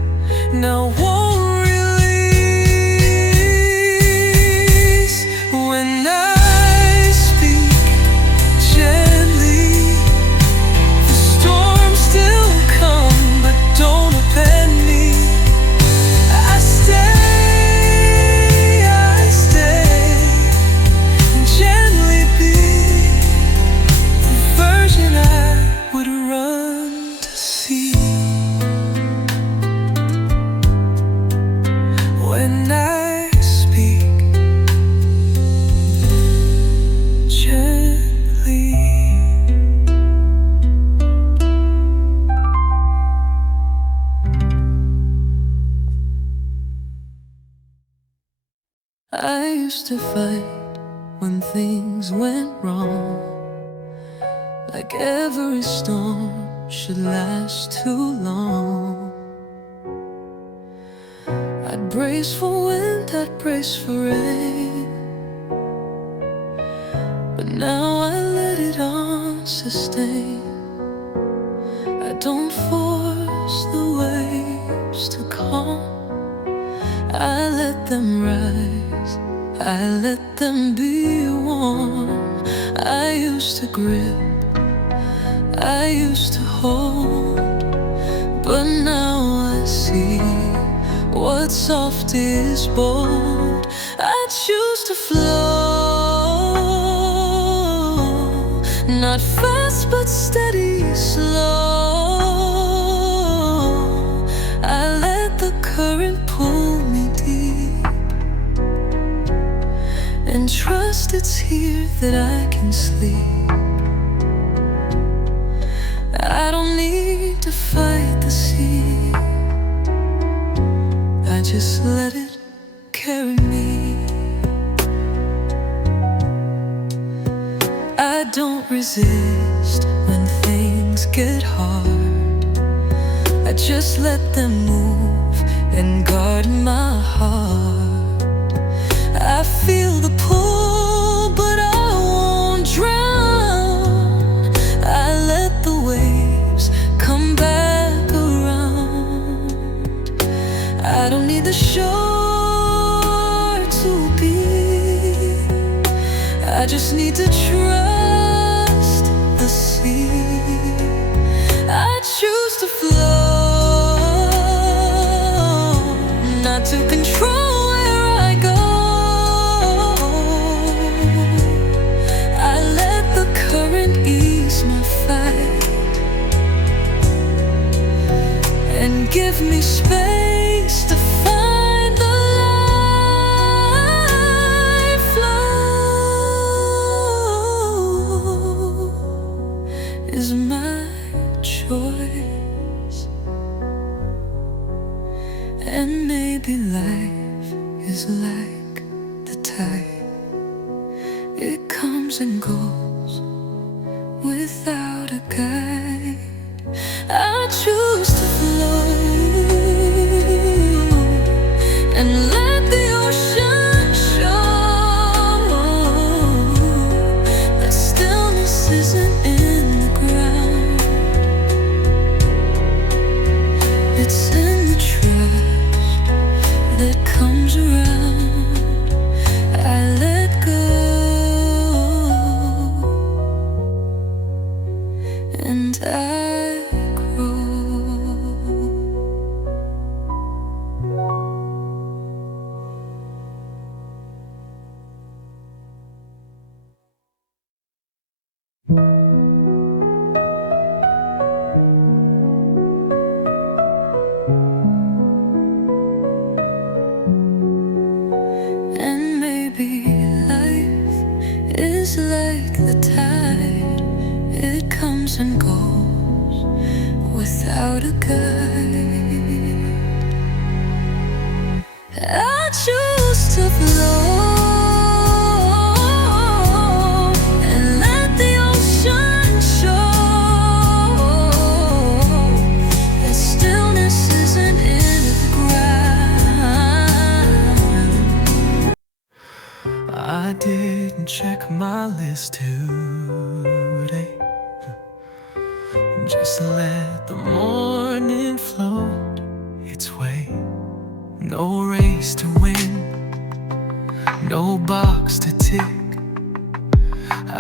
now won't release. When I speak gently, the storms still come but don't offend me. I stay and gently be the version I would run to see. When I speak gently. I used to fight when things went wrong, like every storm should last too long. I'd brace for wind, I'd brace for rain, but now I let it on sustain. I don't force the waves to calm, I let them rise, I let them be warm. I used to grip, I used to hold, but now I see what's soft is bold. I choose to flow, not fast but steady, slow. I let the current pull me deep and trust it's here that I can sleep. I don't need to fight the sea, I just let it carry me. I don't resist when things get hard, I just let them move and guard my heart. I feel the pull, but I won't drown. I let the waves come back around. I don't need the shore to be, I just need to trust the sea. I choose to flow, not to control where I go. I let the current ease my fight and give me space to find the life flow is my choice. And maybe life is like the tide, it comes and goes without a guide. I choose to flow and let the ocean show that stillness isn't in the ground, it's in the trust that comes around. I let go and I grow. And maybe life is like the tide, it comes and goes without a guide. I choose to flow and let the ocean show that stillness isn't in the ground. I didn't check my list today, just let the morning float its way.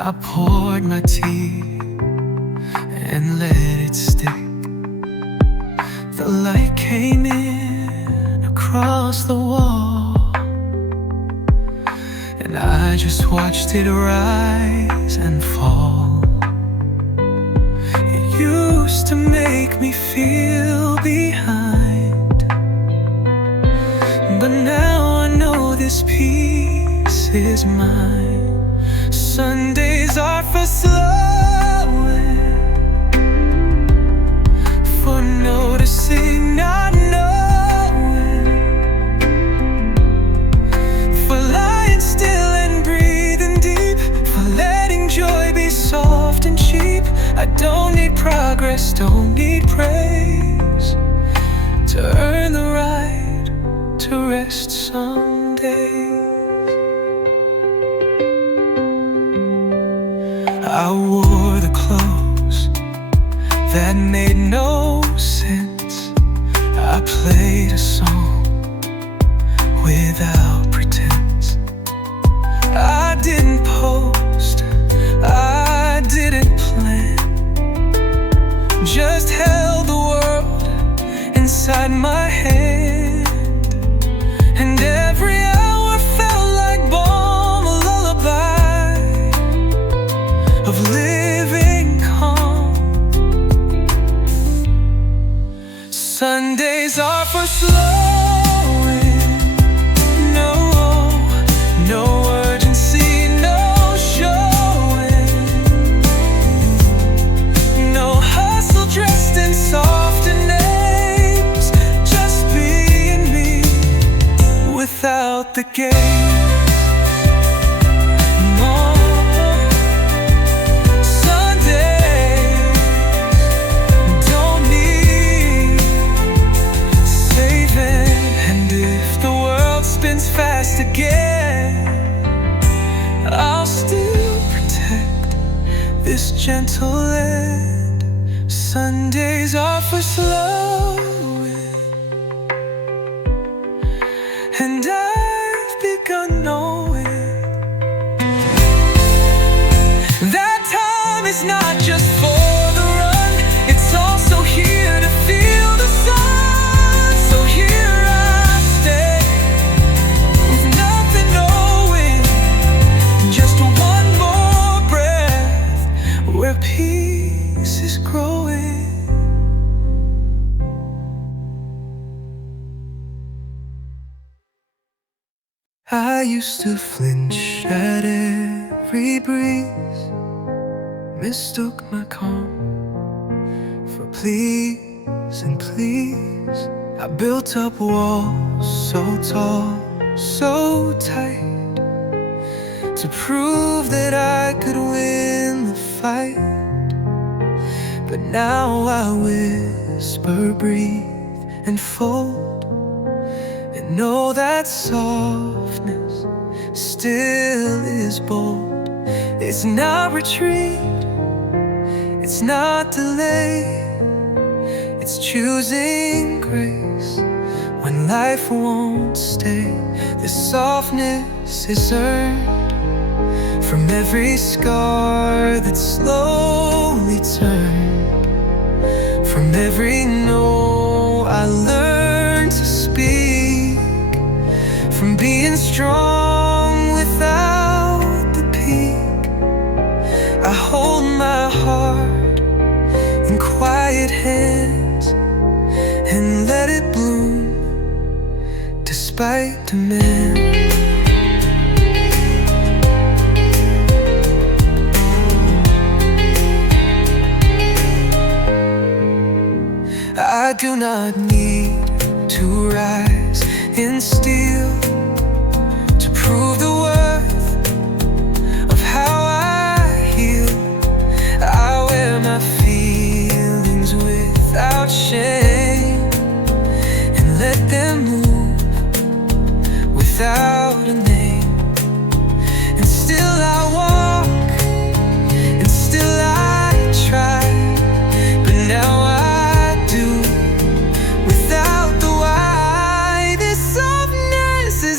I poured my tea and let it stick. The light came in across the wall, and I just watched it rise and fall. It used to make me feel behind, but now I know this peace is mine. Sundays are for slowing, for noticing, not knowing, for lying still and breathing deep, for letting joy be soft and cheap. I don't need progress, don't need praise to earn the right to rest someday. I wore the clothes that made no sense. I played a song without pretense. I didn't post, I didn't plan, just held the world inside my hand. And every hour felt like balm, a lullaby of living calm. Sundays are for slowing, no urgency, no showing, no hustle dressed in softer names, just being me without the game. Fast again, I'll still protect this gentle land. Sundays are for slowing, and I've begun knowing that time is not just for the run, it's also here to feel the sun. So here I stay, where peace is growing. I used to flinch at every breeze, mistook my calm for please and please. I built up walls so tall, so tight, to prove that I could win the fight. But now I whisper, breathe, and fold, and know that softness still is bold. It's not retreat, it's not delay, it's choosing grace when life won't stay. This softness is earned from every scar that slowly turned, from every no I learned to speak, from being strong without the peak. I hold my heart in quiet hands and let it bloom despite demand. I do not need to rise in steel to prove the worth of how I heal. I wear my feelings without shame and let them move without a name. And still I walk, and still I try, but now I do without the why. This softness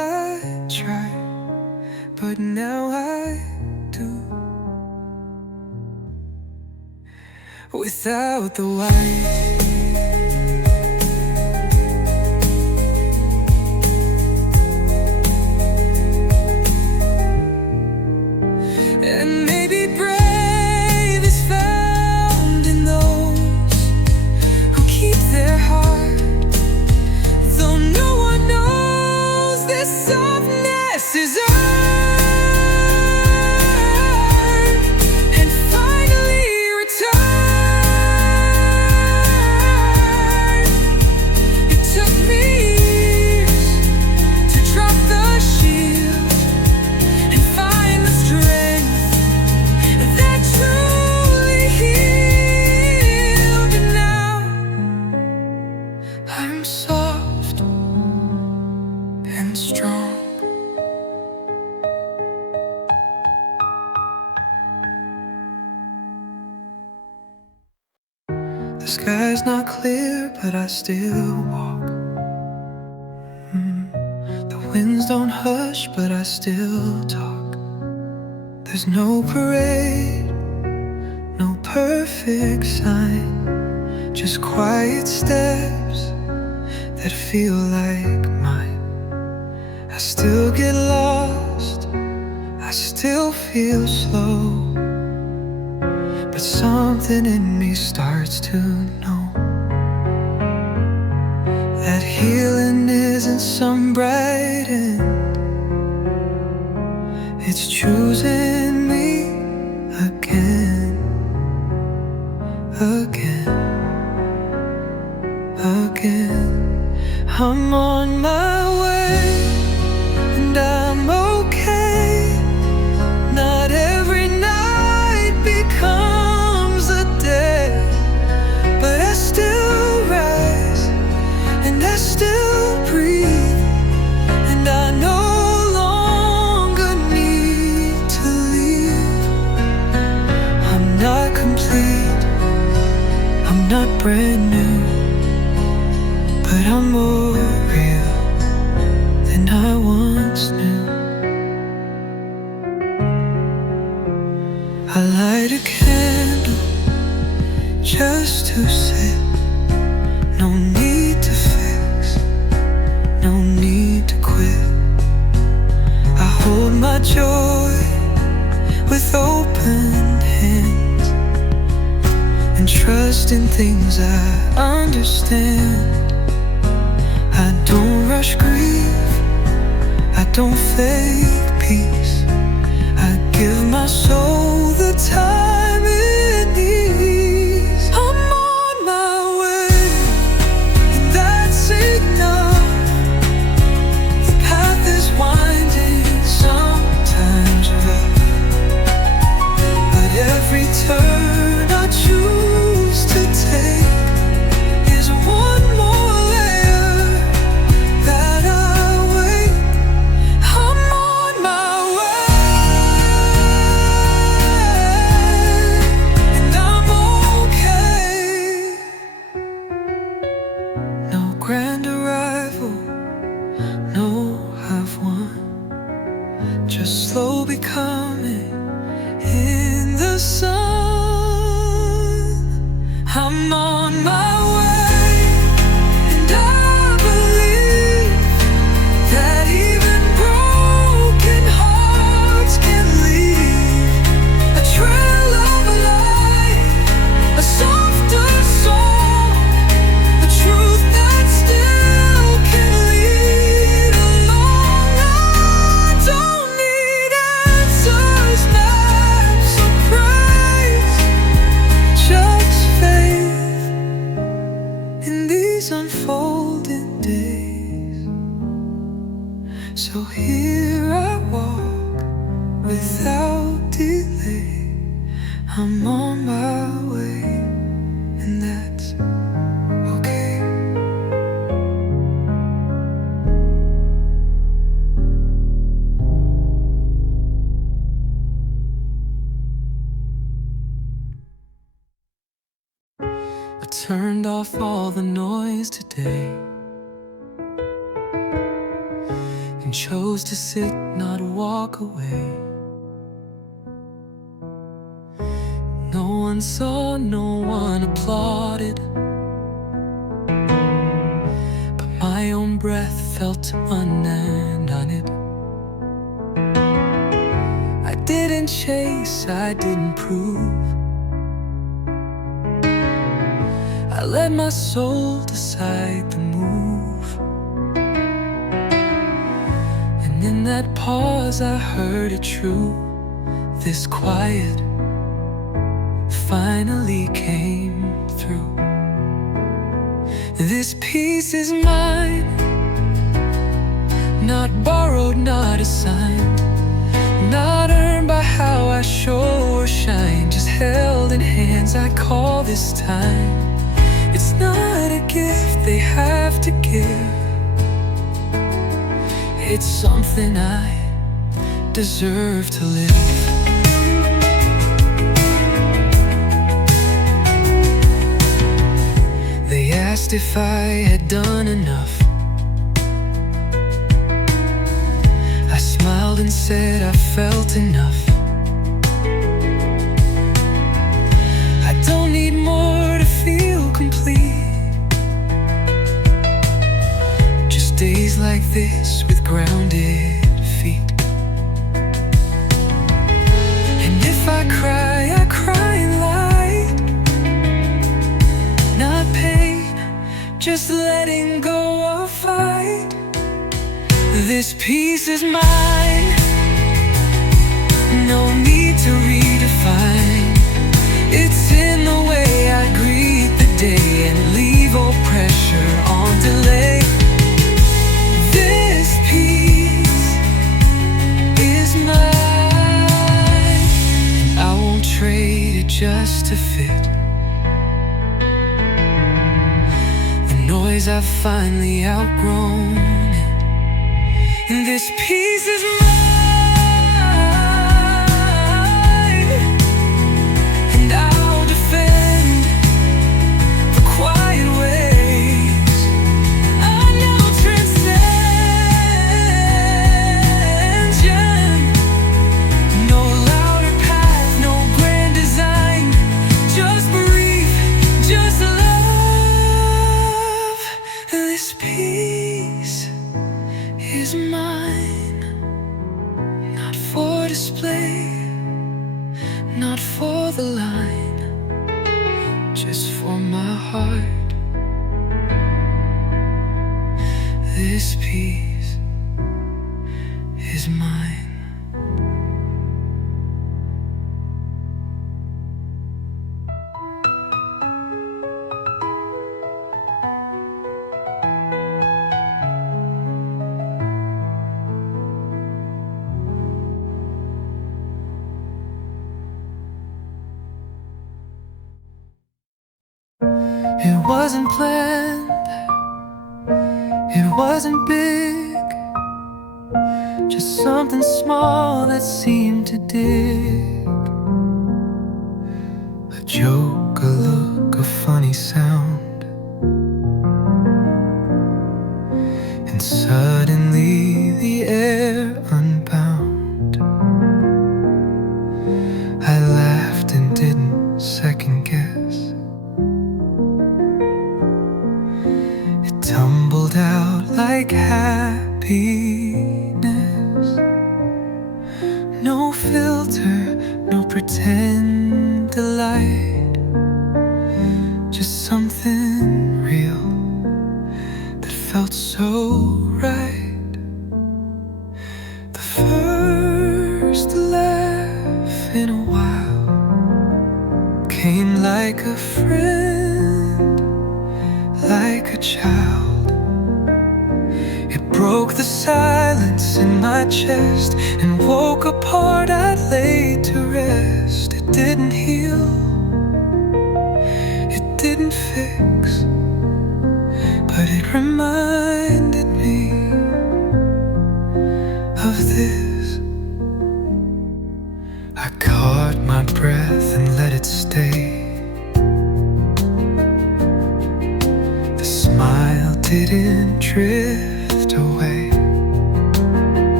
but now I do. Without the white, and maybe brave is found in those who keep their heart, though no one knows this softness is earned and finally returned. It took me years to drop the shield and find the strength that truly healed. And now I'm soft and strong. The sky's not clear, but I still walk. The winds don't hush, but I still talk. There's no parade, no perfect sign, just quiet steps that feel like mine. I still get lost, I still feel slow, but something in me starts to know that healing isn't some bright end. It's choosing me again, again, again. I'm on my way and I'm okay. Not every night becomes a day, but I still rise and I still breathe, and I no longer need to leave. I'm not complete, I'm not brand new, but I'm more real than I once knew. I light a candle just to sit. No need to fix, no need to quit. I hold my joy with open hands and trust in things I understand. I don't rush grief, I don't fake peace. I give my soul the time it needs. I'm on my way, and that's enough. The path is winding, sometimes rough, but every turn I choose to take is one more layer that I wait. I'm on my way, and I'm okay. No grand arrival, no I've won, just slow becoming in the sun. I'm on my way, and I believe that even broken hearts can leave a trail of light, a softer song, a truth that still can lead along. I don't need answers, maps or praise, just faith in these unfolding days. So here I walk without delay. I'm on my way, and that's okay. I turned off all the noise today and chose to sit, not walk away. No one saw, no one applauded, but my own breath felt unended. I didn't chase, I didn't prove. I let my soul decide the move. And in that pause I heard it true. This quiet finally came through. This peace is mine, not borrowed, not assigned, not earned by how I show or shine, just held in hands I call this time. It's not a gift they have to give, it's something I deserve to live. They asked if I had done enough. I smiled and said I felt enough. I don't need more to feel complete, just days like this with grounded feet. And if I cry in light, not pain, just letting go of fight. This peace is mine, no need to redefine. It's in the way I greet the day and leave all pressure on delay. This peace is mine, and I won't trade it just to fit the noise I've finally outgrown. And this peace is mine, and I'll defend the quiet ways I know transcend. No louder path, no grand design, just brief, just love. This peace is mine, not for display, not for the line, just for my heart. This peace is mine. It wasn't planned, it wasn't big, just something small that seemed to dig. A joke, a look, a funny sound, and suddenly the air unbound. I laughed and didn't second guess. Tumbled out like happiness. No filter, no pretend delight, just something real that felt so right. The first laugh in a while came like a friend, like a child. It broke the silence in my chest and woke a part I'd laid to rest. It didn't heal, it didn't fix, but it reminded me of this. I caught my breath and let it stay. The smile didn't drift away.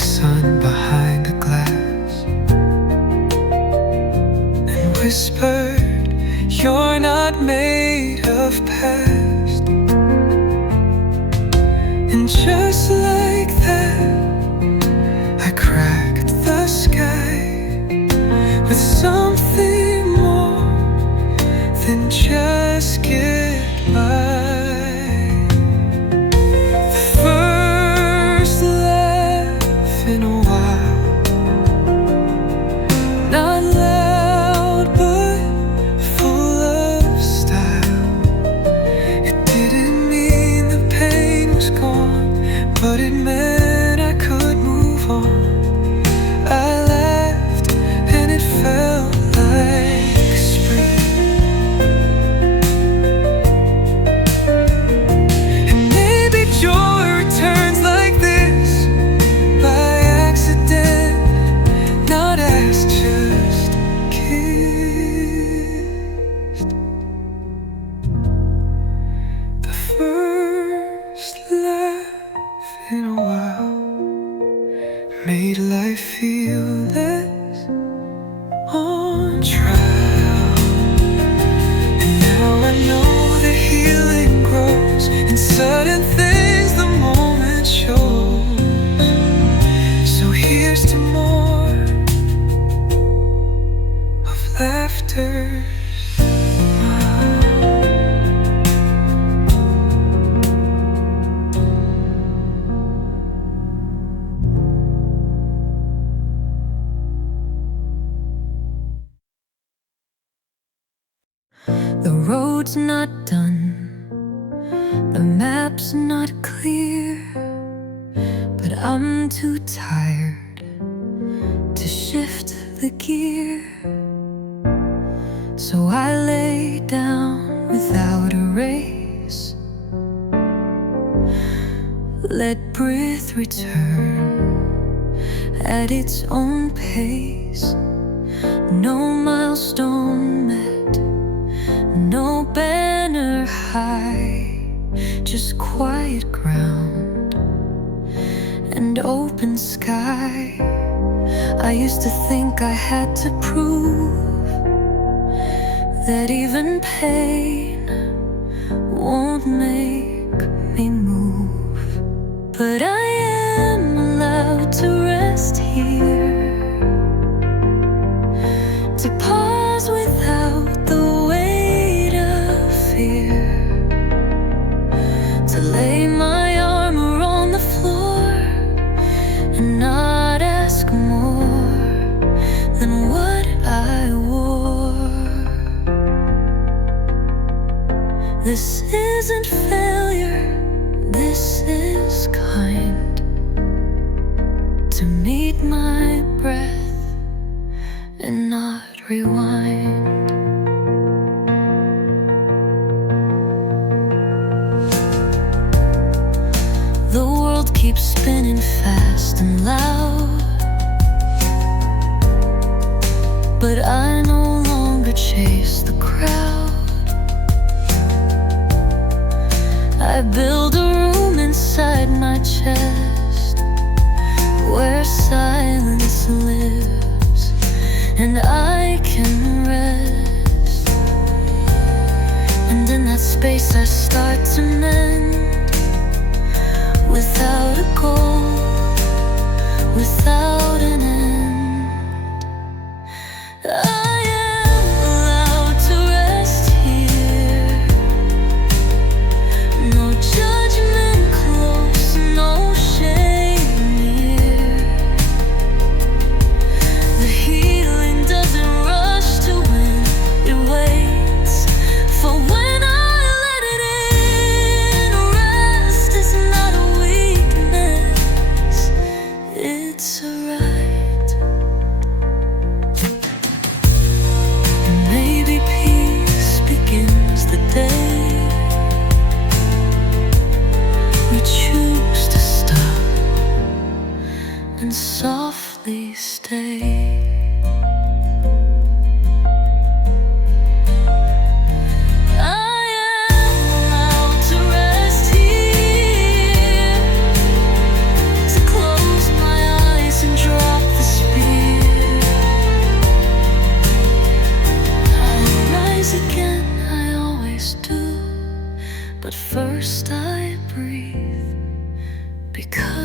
sun behind a glass and whispered, "You're not made of past." And just like that, I cracked the sky with something more than just goodbye. The first laugh in a while, not loud but full of style. It didn't mean the pain was gone, but it meant I could move on. I laughed and it felt like spring. And maybe joy returns like this, by accident, not as just kissed. The first laugh in a while made life feel less on trial. And now I know that healing grows in sudden things the moment shows. So here's to more of laughter. The road's not done, the map's not clear, but I'm too tired to shift the gear. So I lay down without a race, let breath return at its own pace. No milestone met, no banner high, just quiet ground and open sky. I used to think I had to prove that even pain won't make me move. But I am allowed to rest here, to pause without the weight of fear, to lay my armor on the floor and not ask more than what I wore. This isn't failure, this is kind, to meet my breath and not rewind. The world keeps spinning fast and loud, but I no longer chase the crowd. I build a room inside my chest where silence lives and I can rest. And in that space I start to mend, without a goal, without an end. I am allowed to rest here, no judgment close, no shame near. The healing doesn't rush to when it waits for when I let it in. Rest is not a weakness, it's a right. Maybe peace begins the day we choose to stop and softly stay. I am allowed to rest here, to close my eyes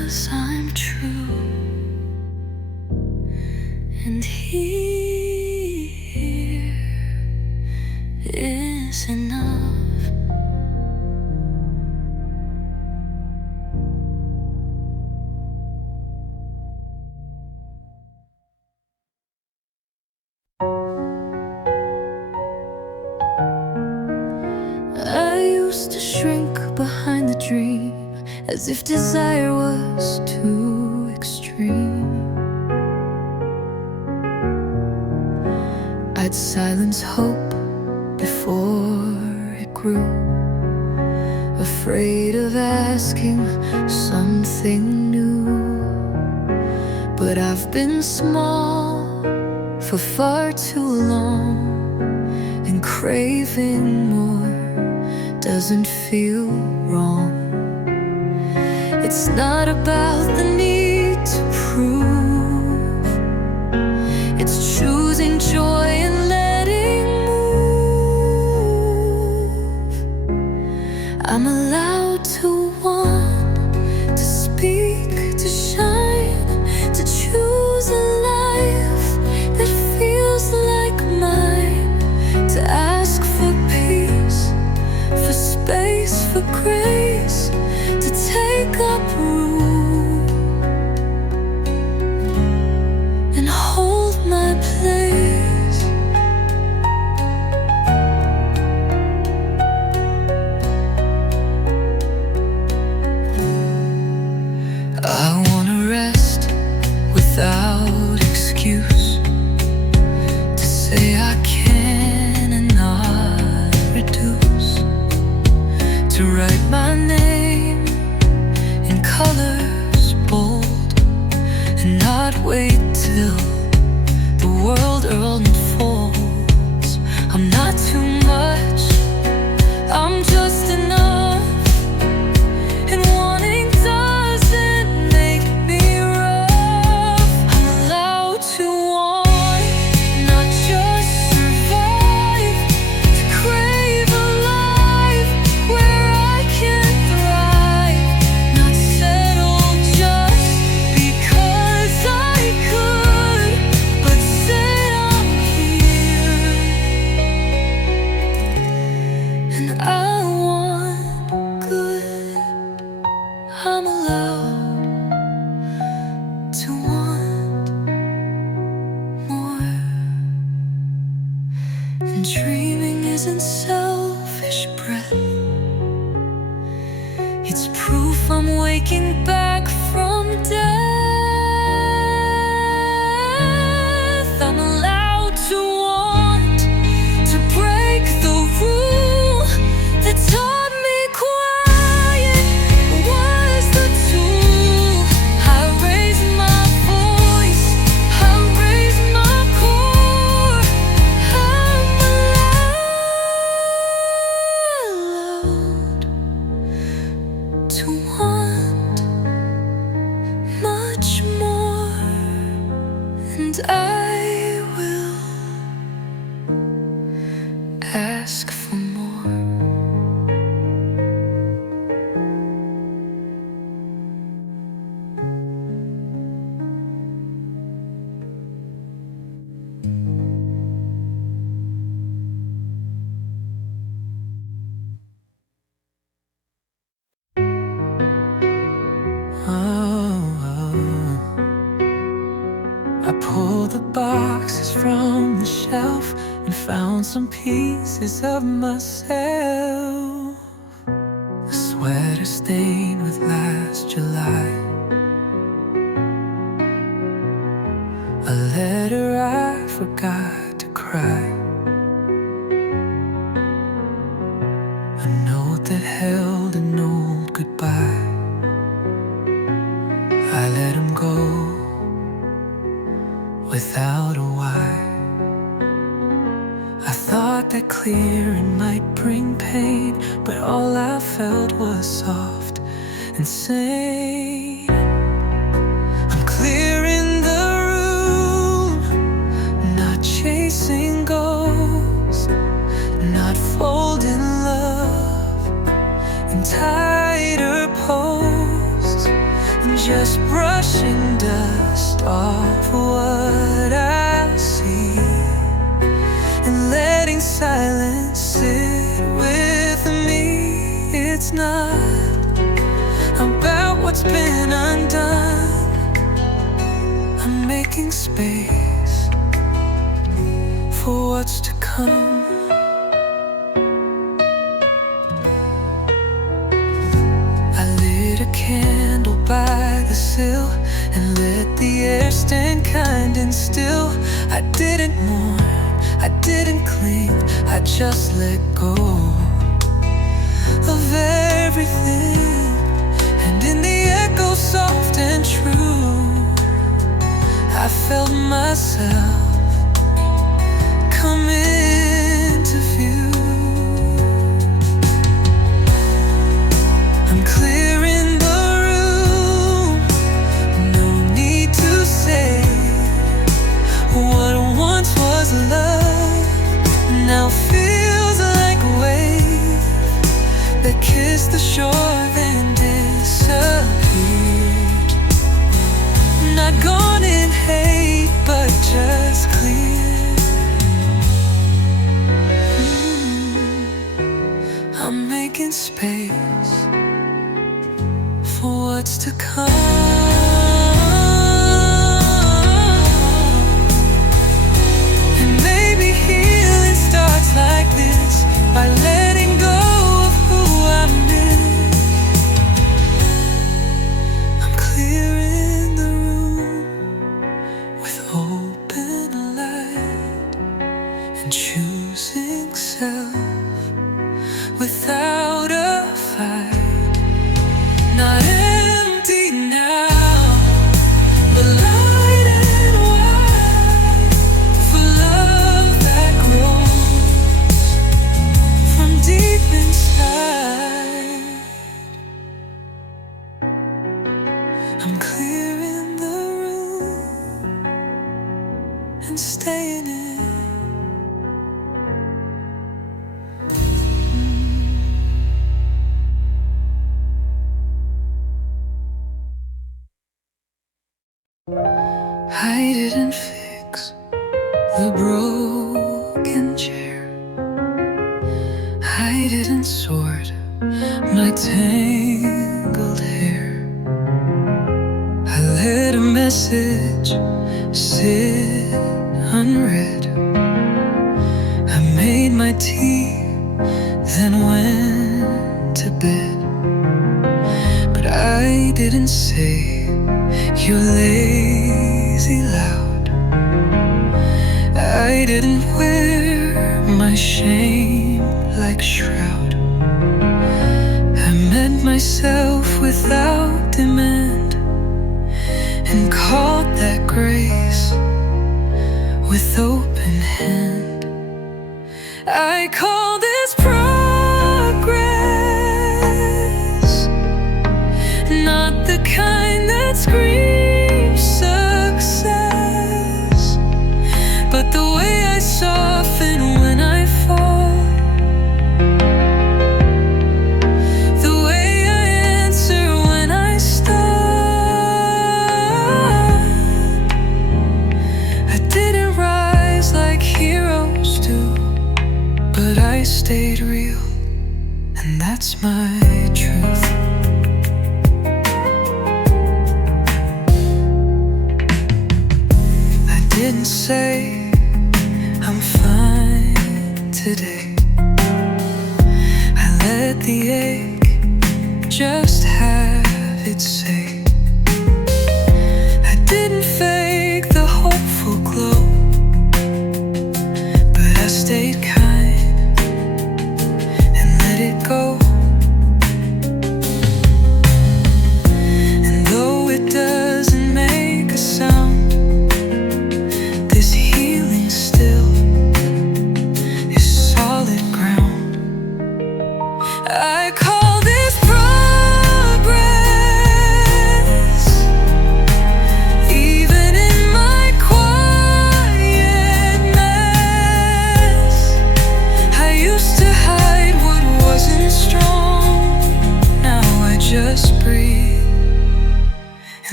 'cause I'm true, and here is enough. I used to shrink behind the dream, as if desire was too extreme. I'd silence hope before it grew, afraid of asking something new. But I've been small for far too long, and craving more doesn't feel wrong. It's not about the need to prove, it's choosing joy and letting move. I'm allowed to want, to speak, to shine, to choose a life that feels like mine, to ask for peace, for space, for grace, to take up room and hold my place. I wanna rest without excuse, to say I can and not reduce, to write my name in colors bold, and not wait till the world unfolds. I'm not too much, I'm just enough, and wanting doesn't make me rough. I'm allowed to want, not just survive, to crave a life where I can thrive, not settle just because I could, but say I'm here, and I want good. I'm allowed to want more, and dreaming isn't selfish breath, it's proof I'm waking back from death. I'm allowed to want, to break the rule that taught me quiet was the tool. I raise my voice, I raise my core. I'm allowed to want much more, and I will ask for more. I pulled the boxes from the shelf and found some pieces of myself. A sweater stained with last July, a letter I forgot to cry, a note that held an old goodbye. I let him go without a why. I thought that clearing might bring pain, but all I felt was soft and sane. I'm clearing the room, not chasing ghosts, not folding love in tighter posts, just brushing dust off what I see, and letting silence sit with me. It's not about what's been undone. I'm making space for what's to come. I lit a candle by the sill and let the air stand kind and still. I didn't mourn, I didn't cling, I just let go of everything. And in the echo soft and true, I felt myself come into view. I'm clearing the room, no need to say what once was love now feels like a wave that kissed the shore then disappeared. Not gone in hate, but just clear. I'm making space for what's to come. And maybe healing starts like this, by letting go of who I miss. I'm clearing the room with open light and choosing self without a fight. Not empty now, but light and wide, for love that grows from deep inside. I'm clearing the room and staying in. I didn't fix the broken chair, I didn't sort my tangled hair. I let a message sit unread. I made my tea, then went to bed. But I didn't say you're lazy loud. I didn't wear my shame like shroud. I met myself without demand and caught that grace with open hand. I call this progress, not the kind that screams success, but the way I soften when I fall, the way I answer when I stop. I didn't rise like heroes do, but I stayed real, and that's my truth. I didn't say I'm fine today. I let the ache just have its say. I didn't fake the hopeful glow, but I stayed kind and let it go. And though it doesn't make a sound, this healing still is solid ground. I call this progress,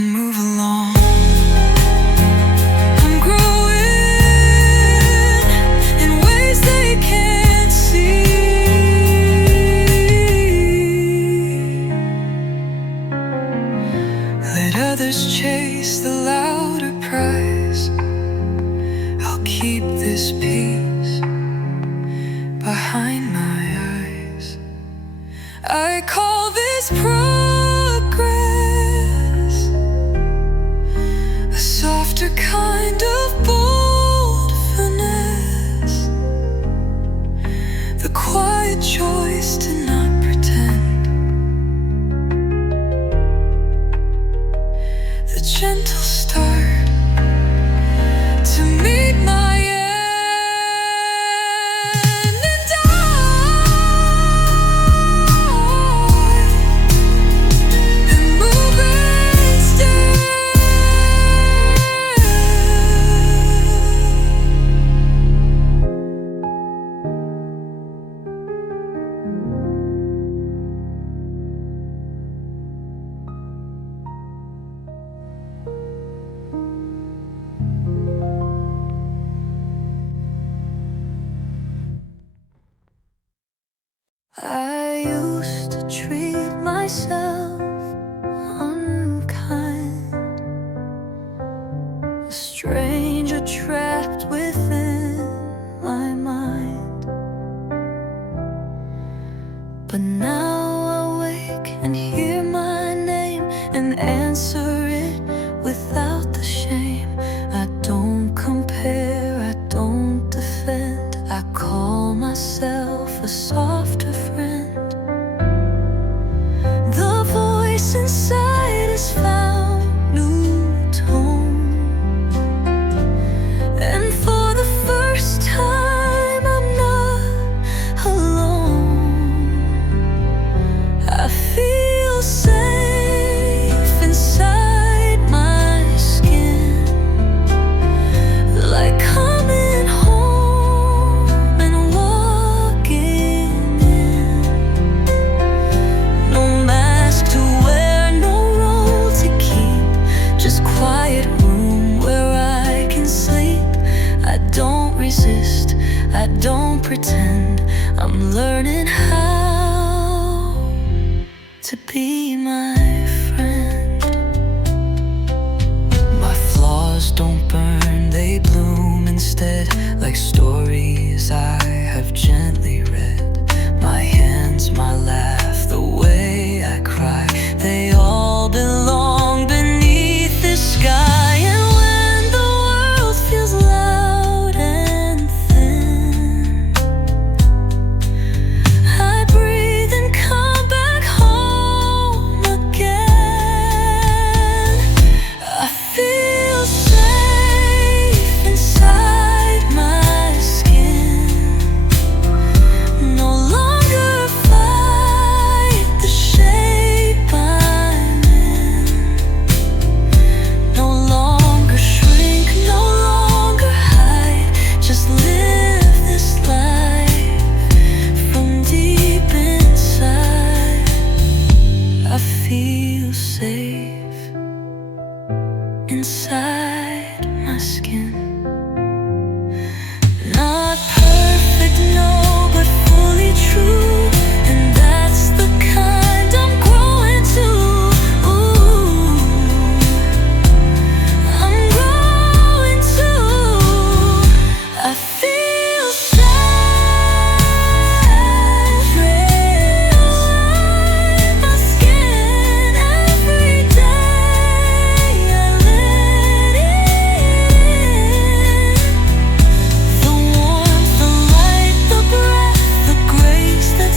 move along. I'm growing in ways they can't see. Let others chase the louder prize. I'll keep this peace behind my eyes. I call this progress, a softer kind of bold finesse, the quiet choice to not pretend, the gentle start to meet my end. And I am moving still. I used to treat myself unkind, a stranger trapped within my mind. But now I wake and hear my name and answer it without the shame. I don't compare, I don't defend, I call myself a softer friend. The voice inside has found new tone, and for the first time I'm not alone. I feel safe inside my skin, like coming home and walking in. No mask to wear, no role to keep, just quiet room where I can sleep. I don't resist, I don't pretend, I'm learning how to be my friend. My flaws don't burn, they bloom instead, like stories I have gently read. My hands, my laugh, the way I cry, they all belong beneath this sky. And when the world feels loud and thin, I breathe and come back home again. I feel safe inside my skin, no longer fight the shape I'm in, no longer shrink, no longer hide, just live this life from deep inside. I feel safe inside my skin. Not perfect, no, but fully true, and that's the kind I'm growing to. Ooh, I'm growing to. I feel safe inside my skin every day. I let it in. The warmth, the light, the breath, the grace that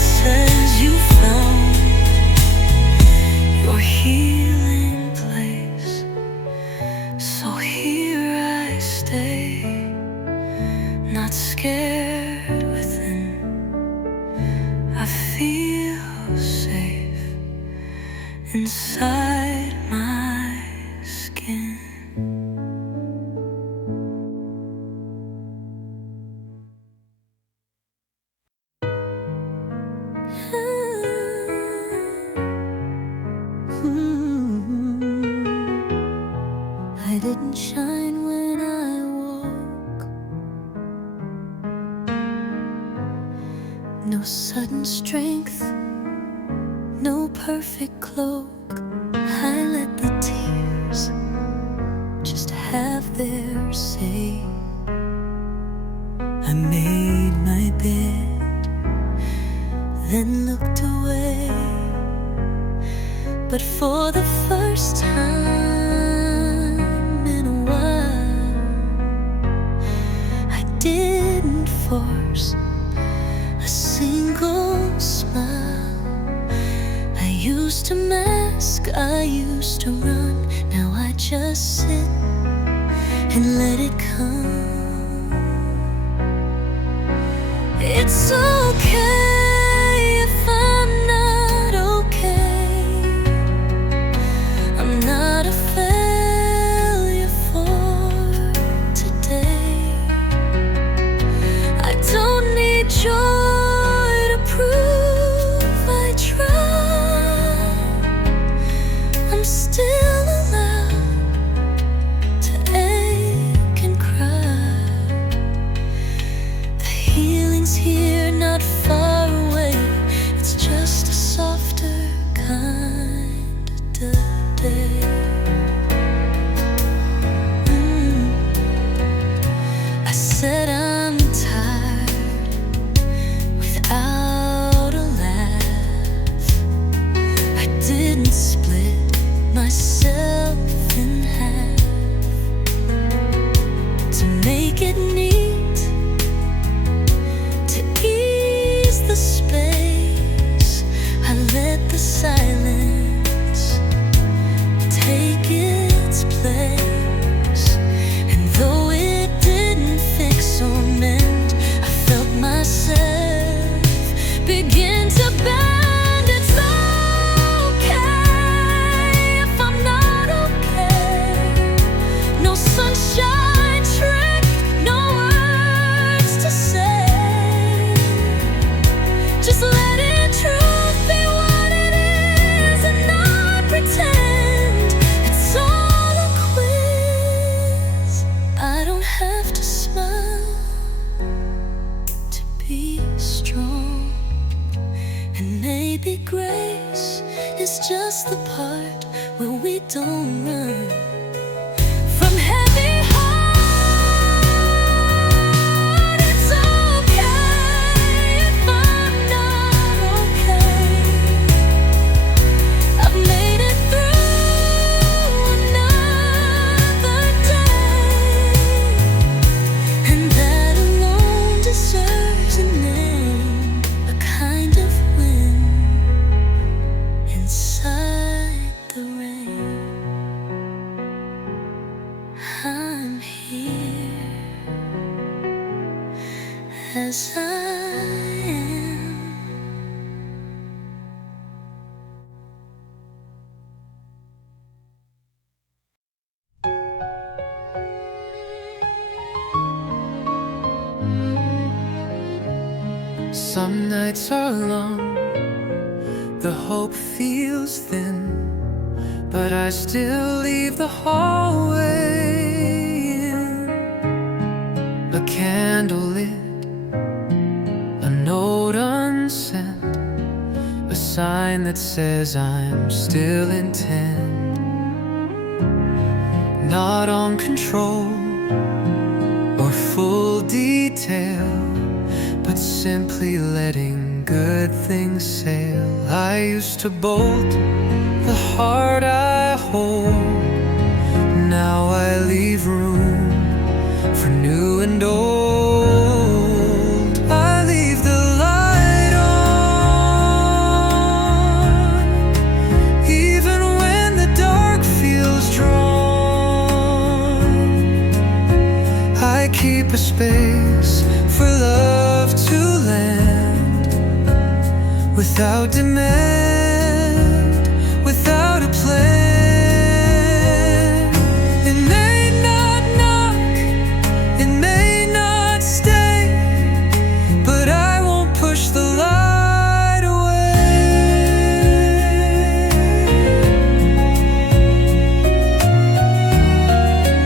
didn't shine when I woke. No sudden strength, no perfect cloak. I let the tears just have their say. I made my bed, then looked away. But for the first time in a while, I didn't force a single smile. I used to mask, I used to run. Now I just sit and let it come. It's okay if I'm not okay. I'm not a failure for today. I don't need joy to prove I tried. I'm still allowed to ache and cry. The healing's here, not far away. It's just a softer kind of day. I said I'm tired without a laugh. I didn't split myself in half to make it neat, to ease the space. I let the silence take its place. And though it didn't fix or mend, I felt myself begin to bend. It's okay if I'm not okay. No sunshine trick, no words to say. Just let it truth be what it is and not pretend it's all a quiz. I don't have to smile to be strong. And maybe grace is just the part where we don't run from heavy heart. It's okay if I'm not okay. I've made it through another day, and that alone deserves a name, a kind of wind inside the rain. I'm here as I am. Some nights are long, the hope feels thin, but I still leave the hallway in. A candle lit, a note unsent, a sign that says I'm still intent. Not on control or full detail, but simply letting good things sail. I used to bolt the heart I hold. Now I leave room for new and old. I leave the light on, even when the dark feels drawn. I keep a space for love to land, without demand, without a plan. It may not knock, it may not stay, but I won't push the light away.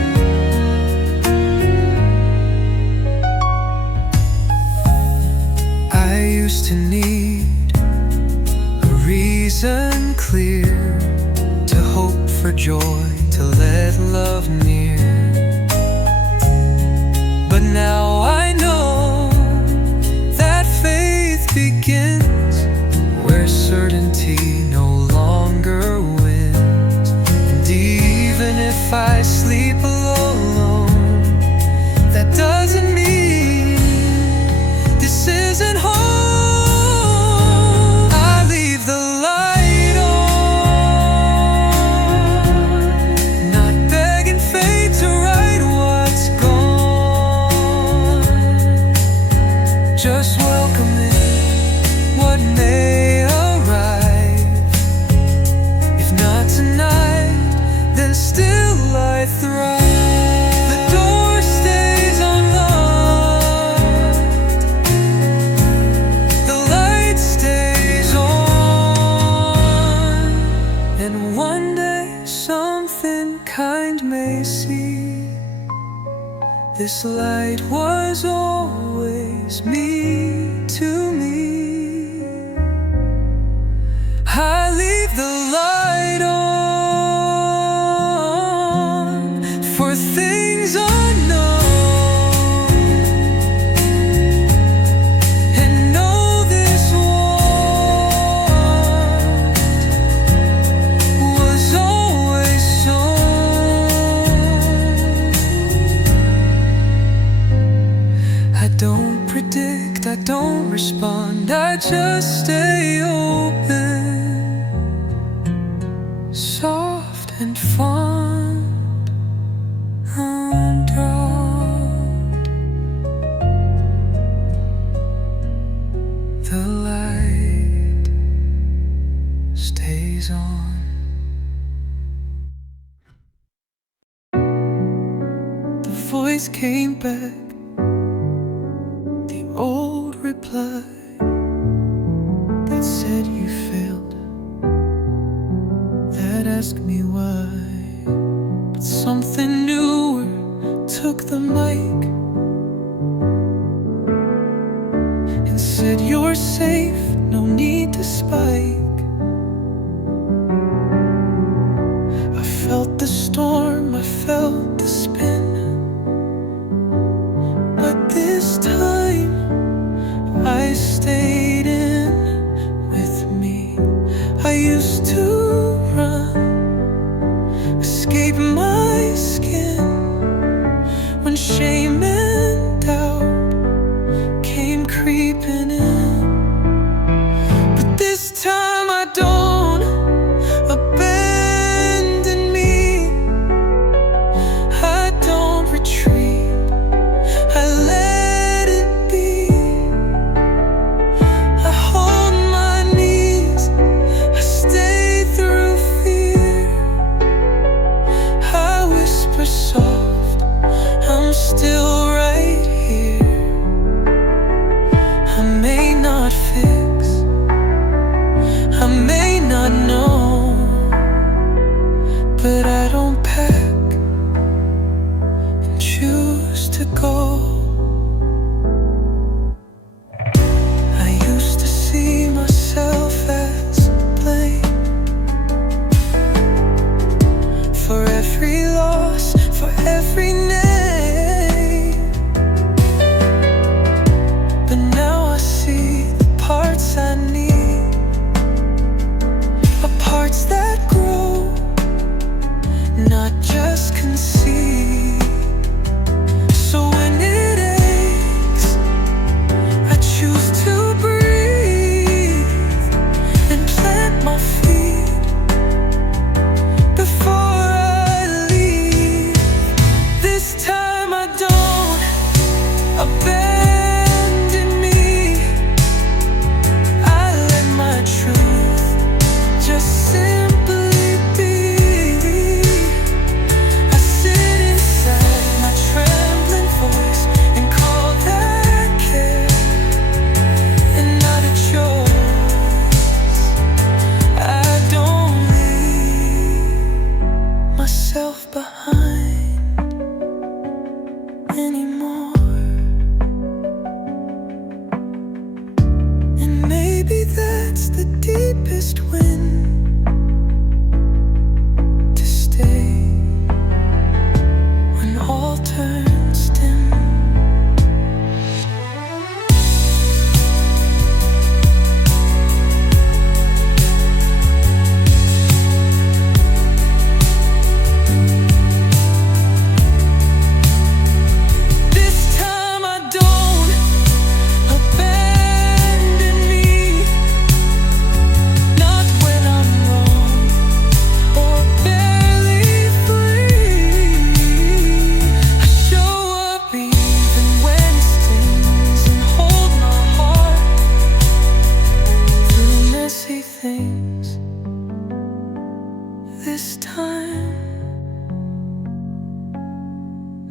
sleep alone. That doesn't mean this isn't home. I leave the light on, not begging fate to right what's gone. Just welcoming what may arrive. If not tonight, then still I thrive. The door stays unlocked, the light stays on, and one day something kind may see. This light was always me to me. I leave the light on for things unknown, and know this world was always sown. I don't predict, I don't respond, I just stay open, soft and fond, undrowned. The light stays on. The voice came back, the old reply that said you failed, that asked me why. But something newer took the mic and said you're safe, no need to spike. I felt the storm, I felt the spin, but this time I stayed in with me. I used to run, escape my skin, when shame and doubt came creeping in. But this time I don't abandon me, I don't retreat, I let it be. I hold my knees, I stay through fear, I whisper soft, I'm still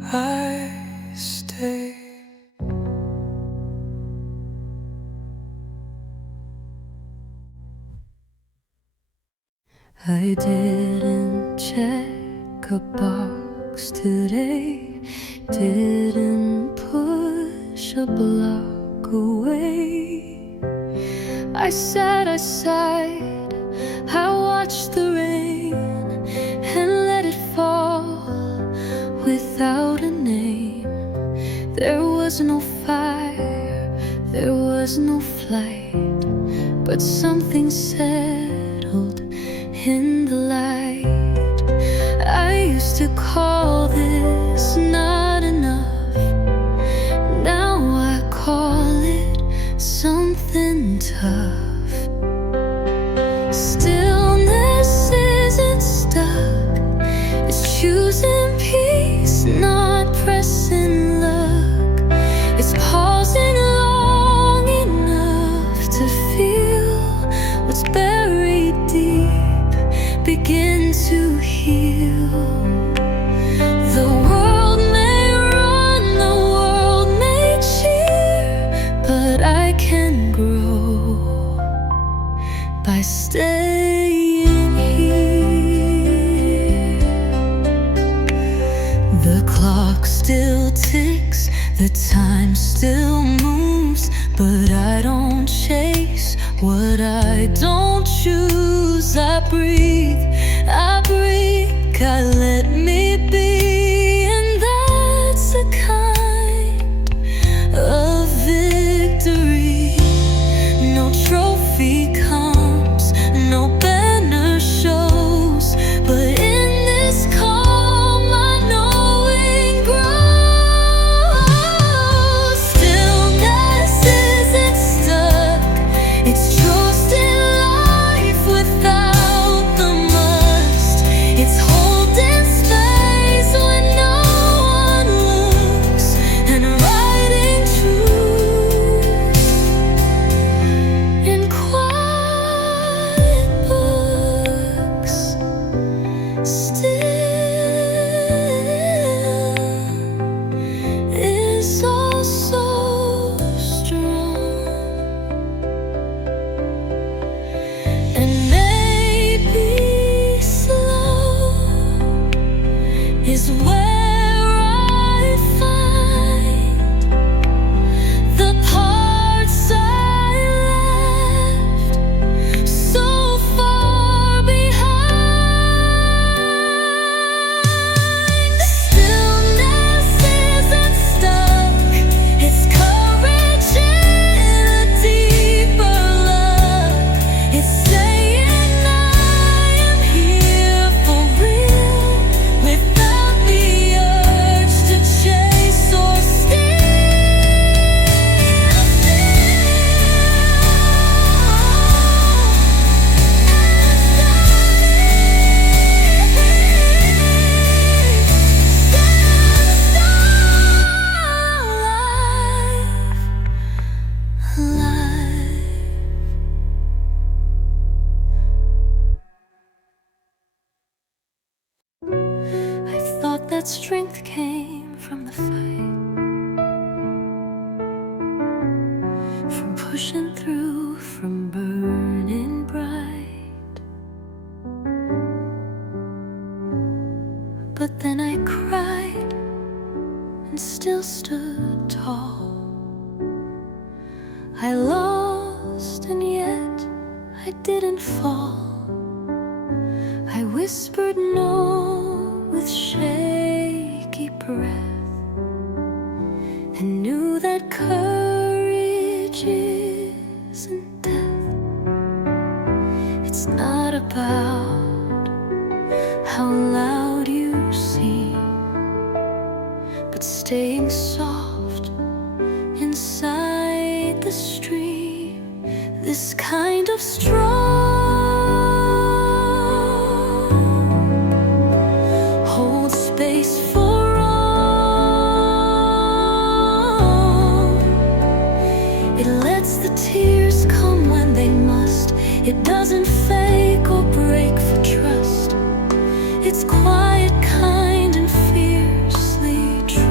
I stay. I didn't check a box today, didn't push a block away. I sat aside, I watched the rain and let it fall without a name. There was no fire, there was no flight, but something settled in the light. I used to call this not enough. Now I call it something tough. Stillness isn't stuck, it's choosing peace, not pressing luck. It's pausing long enough to feel what's buried deep begin to heal. The world may run, the world may cheer, but I can grow by staying here. The clock still ticks, the time still moves, but I don't chase what I don't choose. I breathe, God let me be, and that's a kind of victory. No trophy comes, no banner shows, but in this calm my knowing grows. Stillness isn't stuck, it's trusting life without the must. It's holding space when no one looks and writing truth in quiet books. Still is also strong, and maybe slow is where I find the parts I left so far behind. Stillness isn't stuck, it's courage in a deeper love. It's saying I am here for real, without the urge to chase or steal. I thought that strength came from the fight, from pushing through, from burning bright. But then I cried and still stood tall. I lost and yet I didn't fall. I whispered no with shaky breath, and knew that courage isn't death. It's not about how loud you sing, but staying soft inside the stream. This kind of strong holds space for all. It lets the tears come when they must. It doesn't fake or break for trust. It's quiet, kind, and fiercely true.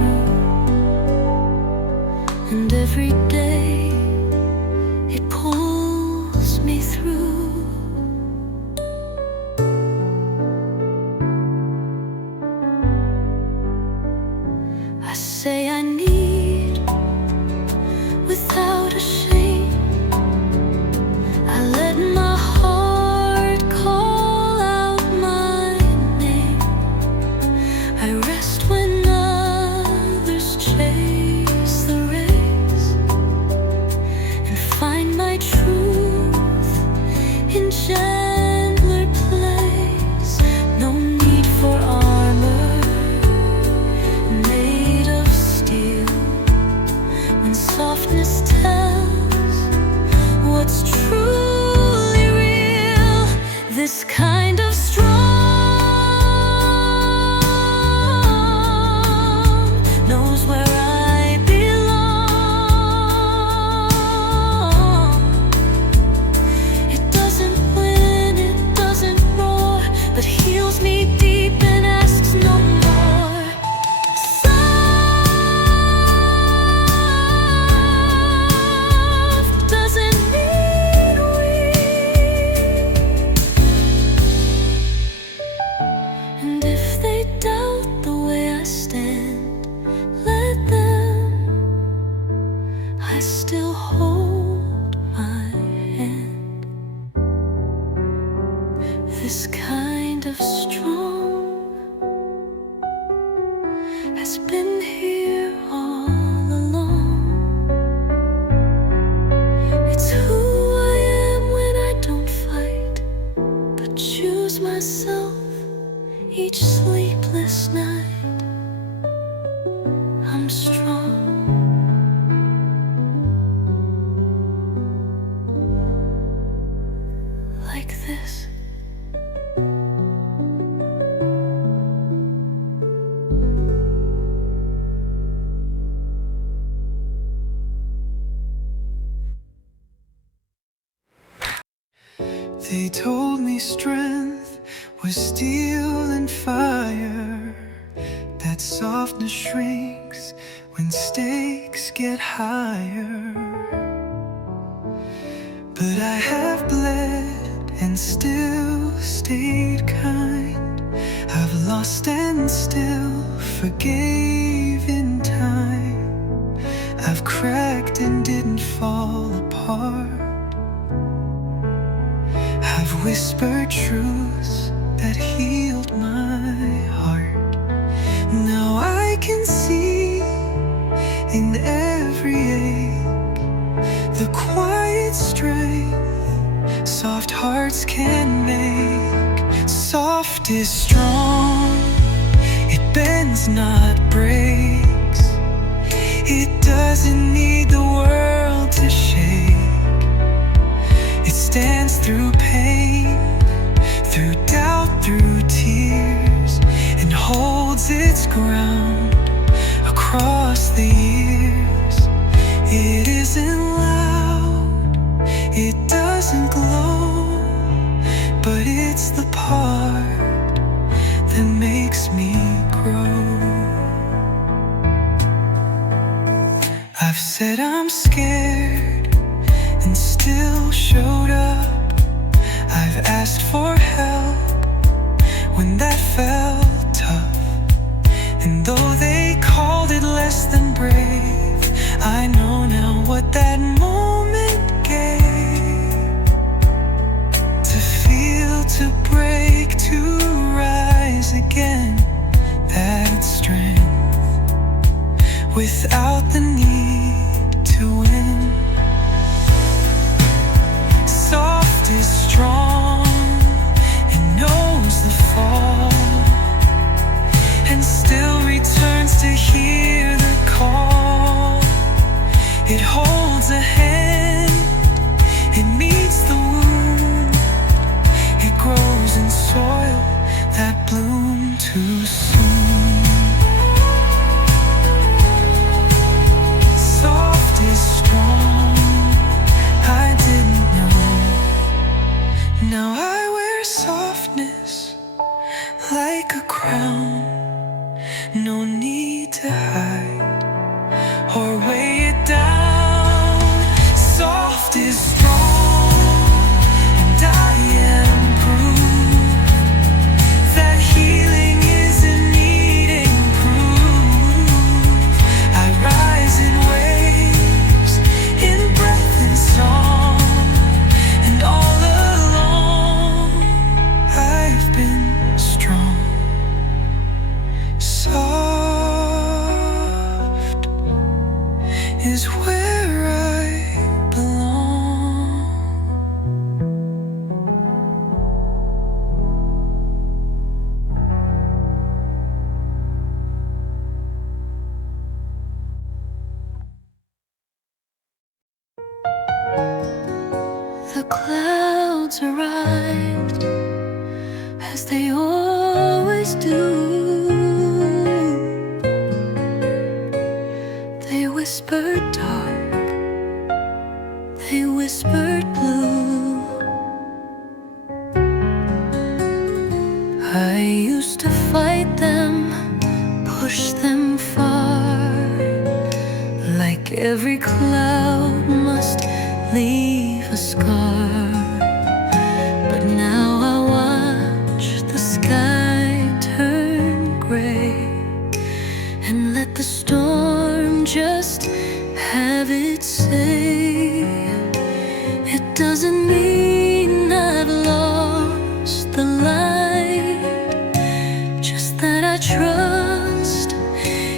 has been here all along. It's who I am when I don't fight, but choose myself each sleepless night. I'm strong. Like this. They told me strength was steel and fire, that softness shrinks when stakes get higher. But I have bled and still stayed kind. I've lost and still forgave in time. I've cracked and didn't fall apart. I've whispered truths that healed my heart. Now I can see in every ache the quiet strength soft hearts can make. Soft is strong, it bends not breaks. It doesn't need the world to shake. It stands through pain, through doubt, through tears, and holds its ground across the years. It isn't loud, it doesn't glow, but it's the part that makes me grow. I've said I'm scared and still showed up. I've asked for help when that felt tough, and though they called it less than brave, I know now what that moment gave. To feel, to break, to rise again, that strength without the need to win. Soft is strong, it knows the fall, and still returns to hear the call. It holds a hand, it meets the wound. It grows in soil that bloomed too soon. Soft is strong, I didn't know. Now I wear softness like a crown. No need to hide or weigh it down. Soft is strong, and I am proof that healing isn't needing proof. I rise in waves, in breath and song, and all along I've been strong. Soft is where I belong. The clouds arrived, as they always do. They whispered dark, they whispered blue. I used to fight them, push them far, like every cloud must leave a scar. But now I watch the sky turn gray and let the storm just have its say. It doesn't mean I've lost the light, just that I trust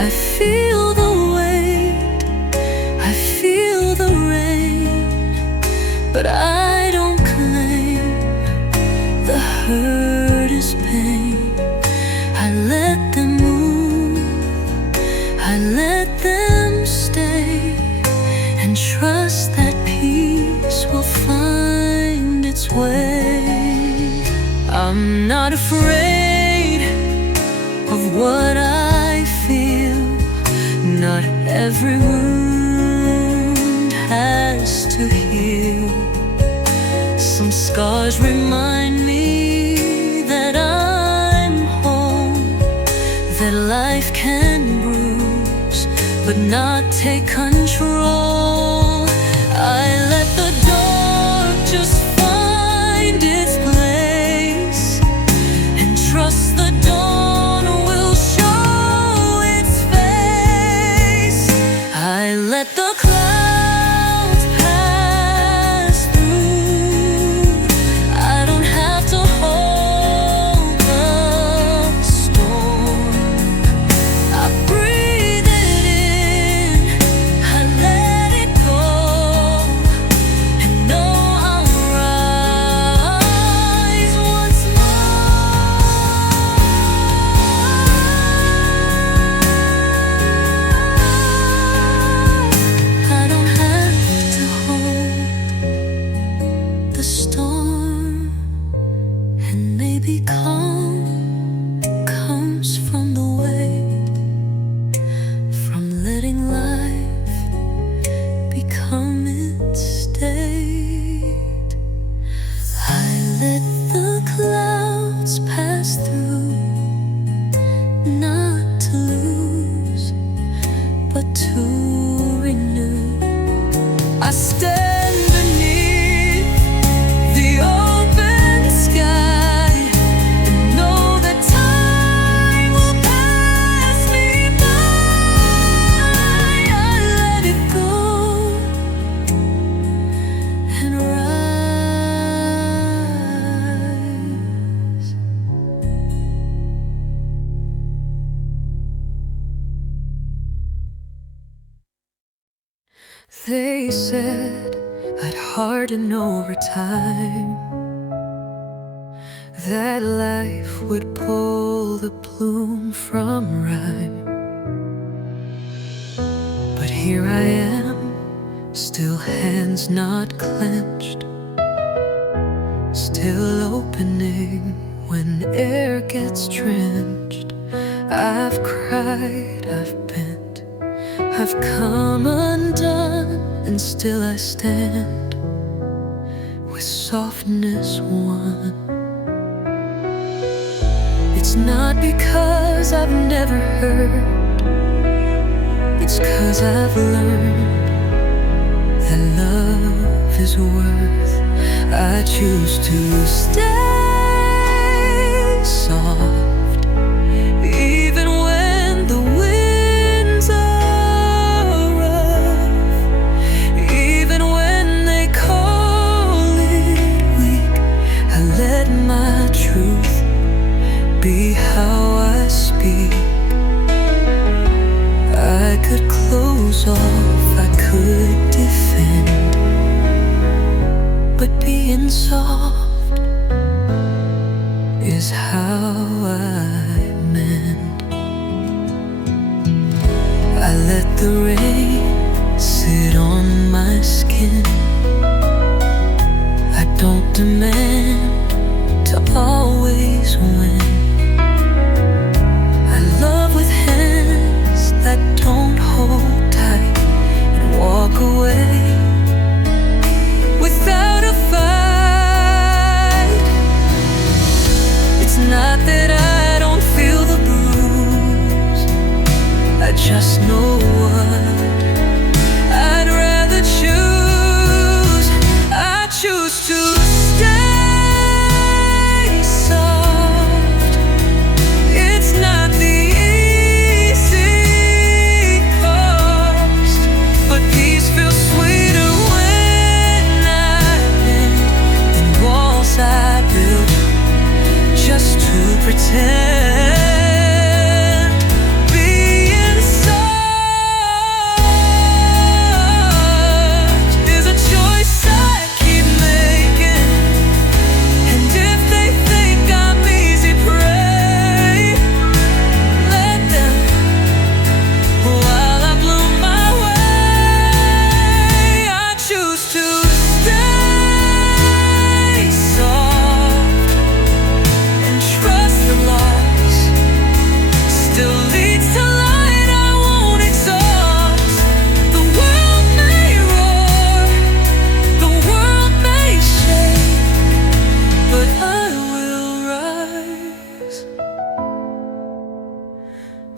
I feel the weight, I feel the rain, but I don't claim the hurt is pain. I let them move, I let them stay, and trust that peace will find its way. I'm not afraid of what I feel. Not every wound has to heal. Some scars remind me that I'm home, that life can bruise but not take control. I let the dark just find its place and trust the dawn will show its face. I let the clouds pass through. I don't have to hold the storm. I breathe it in, I let it go, and know I'll rise once more. I don't have to hold the storm, and maybe calm comes from the way, from letting life become its state. I let the clouds pass through, not to lose, but to renew. I stand beneath the open sky and know that time will pass me by. I let it go and rise. They said I'd harden over time, that life would pull the bloom from rhyme. But here I am, still hands not clenched, still opening when air gets drenched. I've cried, I've bent, I've come undone, and still I stand with softness won. It's not because I've never heard, it's 'cause I've learned that love is worth. I choose to stay soft, even when the winds are rough, even when they call it weak. I let my truth be how I speak. I could close off, I could defend, but being soft is how I mend. I let the rain sit on my skin. I don't demand to always win. I love with hands that don't hold tight and walk away without a fight. It's not that I don't feel the bruise, I just know what I'd rather choose. I choose to stay soft. It's not the easy cost, but peace feels sweeter when I bend than walls I built just to pretend. Being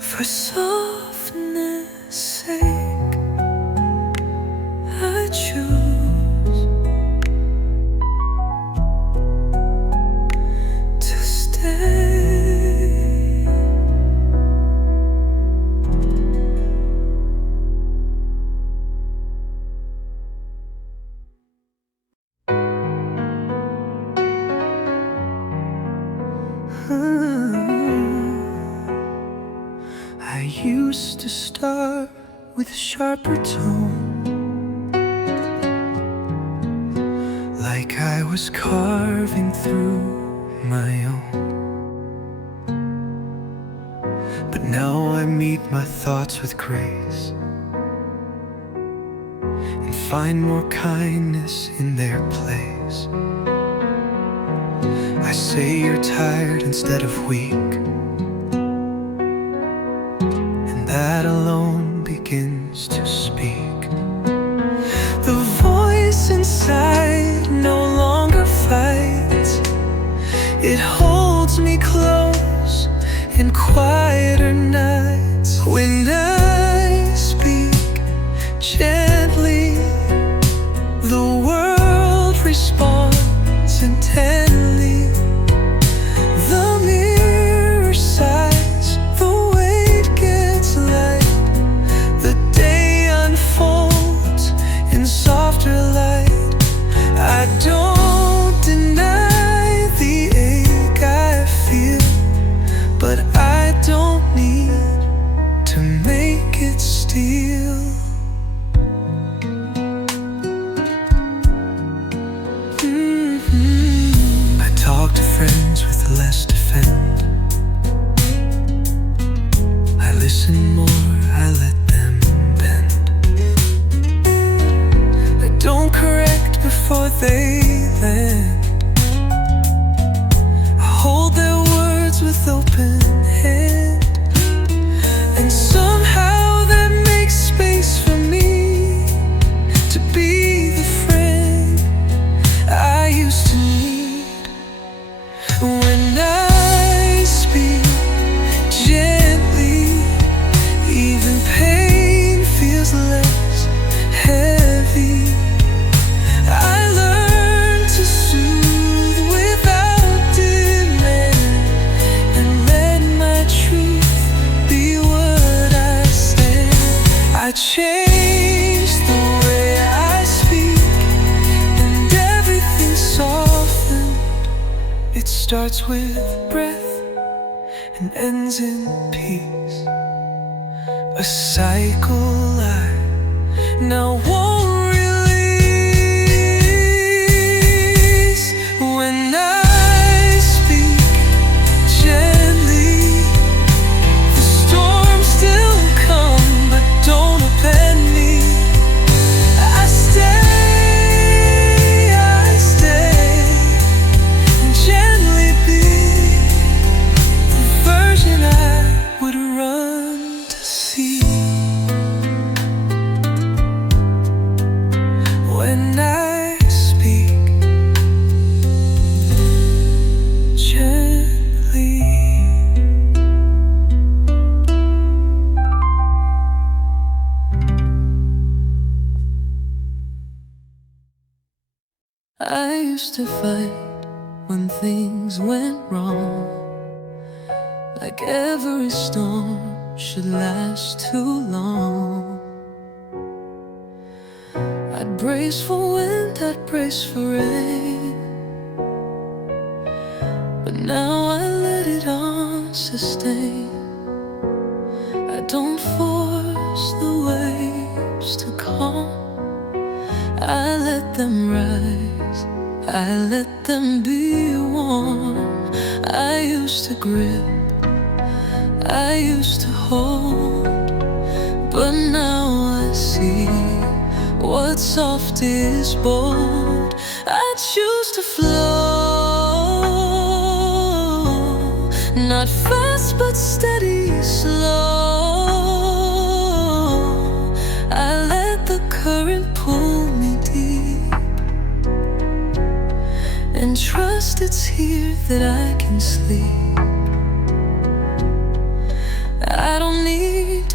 For softness sake, I choose to stay. I used to start with a sharper tone, like I was carving through my own. But now I meet my thoughts with grace and find more kindness in their place. I say you're tired instead of weak, that alone begins to speak. The voice inside no longer fights. It holds me close in quieter nights. When I speak gently, the world responds intently. The mirror sighs, the weight gets light. The day unfolds in softer light. I don't deny the ache I feel, but I don't need to make it steal. I talk to friends with less defend. I listen more, I let them bend. I don't correct before they land. I hold their words with open hand, and somehow that makes space for me to be the friend I used to need. When I speak gently, even pain feels less heavy. I learn to soothe without demand, and let my truth be what I stand. I changed the way I speak, and everything softened. It starts with breath and ends in peace. A cycle I now won't release. When I speak gently, the storms still come but don't offend me. I stay and gently be the version I would run to see. When I speak gently. I used to fight when things went wrong, like every storm should last too long. I'd brace for wind, I'd brace for rain, but now I let it on sustain. I don't force the waves to calm, I let them rise, I let them be warm. I used to grip, I used to hold, but now I see what's soft is bold. I choose to flow, not fast but steady, slow. I let the current pull me deep, and trust it's here that I can sleep. I don't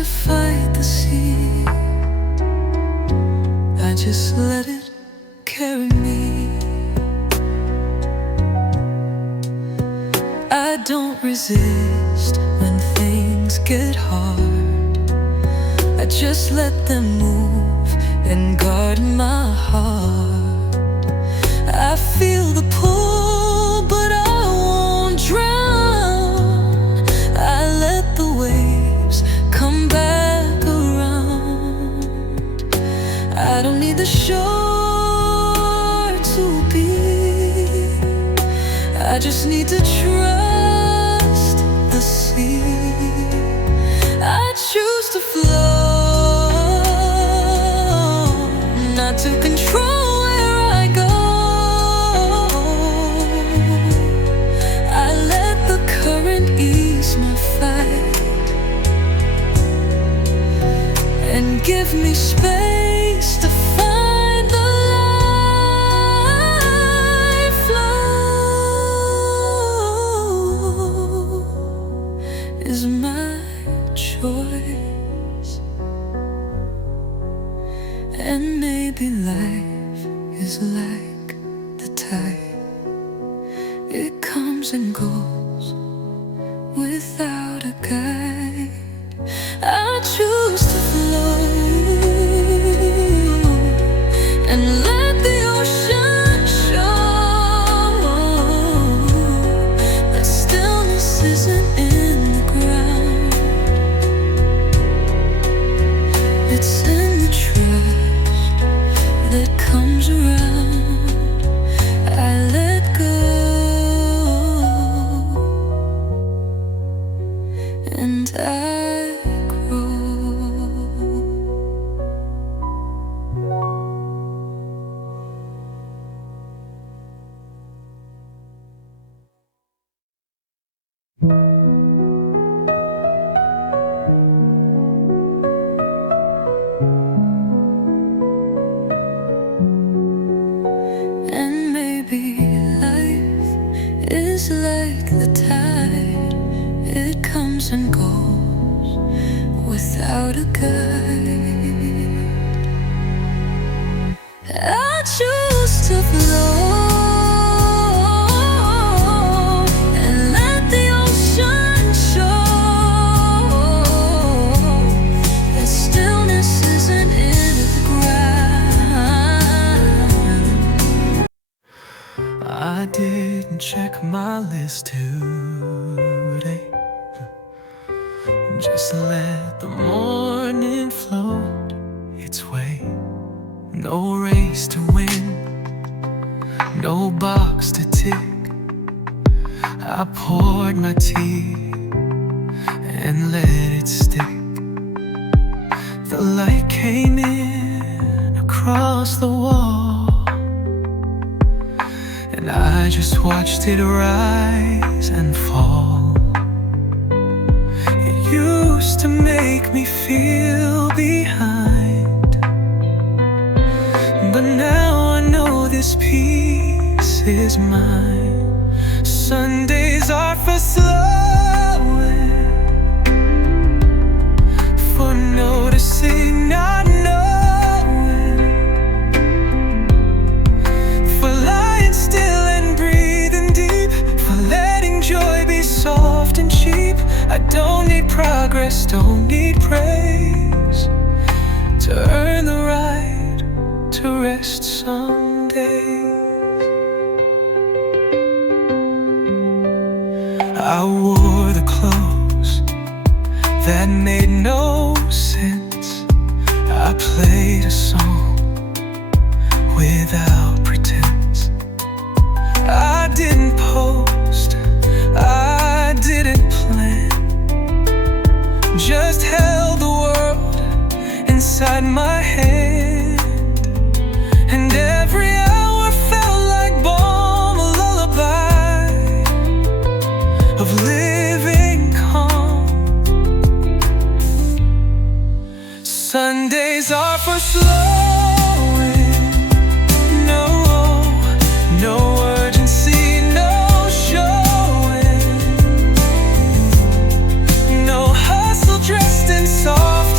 fight the sea. I just let it carry me. I don't resist when things get hard. I just let them move and guard my heart. I feel the pull, but I won't drown. I let the waves come back around. I don't need the shore to be. I just need to trust the sea. I choose to flow, not to control where I go. I let the current ease my fight and give me space to find the life flow is my choice. And maybe life is like the tide. It comes and goes without a guide. I choose to flow and let the ocean show that stillness isn't in the ground. It's in the trust that comes around. I let go and I grow. And maybe life is like the tide. It comes and goes without a guide. I choose to flow and let the ocean show that stillness isn't in the ground. I didn't check my list today. Just let the morning float its way. No race to win, no box to tick. I poured my tea and let it stick. The light came in across the wall, and I just watched it rise and fall. It used to make me feel behind, but now I know this peace is mine. Sundays are for slowing, for noticing, not knowing, for lying still and breathing deep, for letting joy be soft and cheap. I don't need progress, don't need praise to earn the right to rest someday. I wore the clothes that made no sense. I played a song without pretense. I didn't post, I didn't plan, just held the world inside my hand. And every hour felt like balm, a lullaby of living calm. Sundays are for slowing, no urgency, no showing, no hustle dressed in soft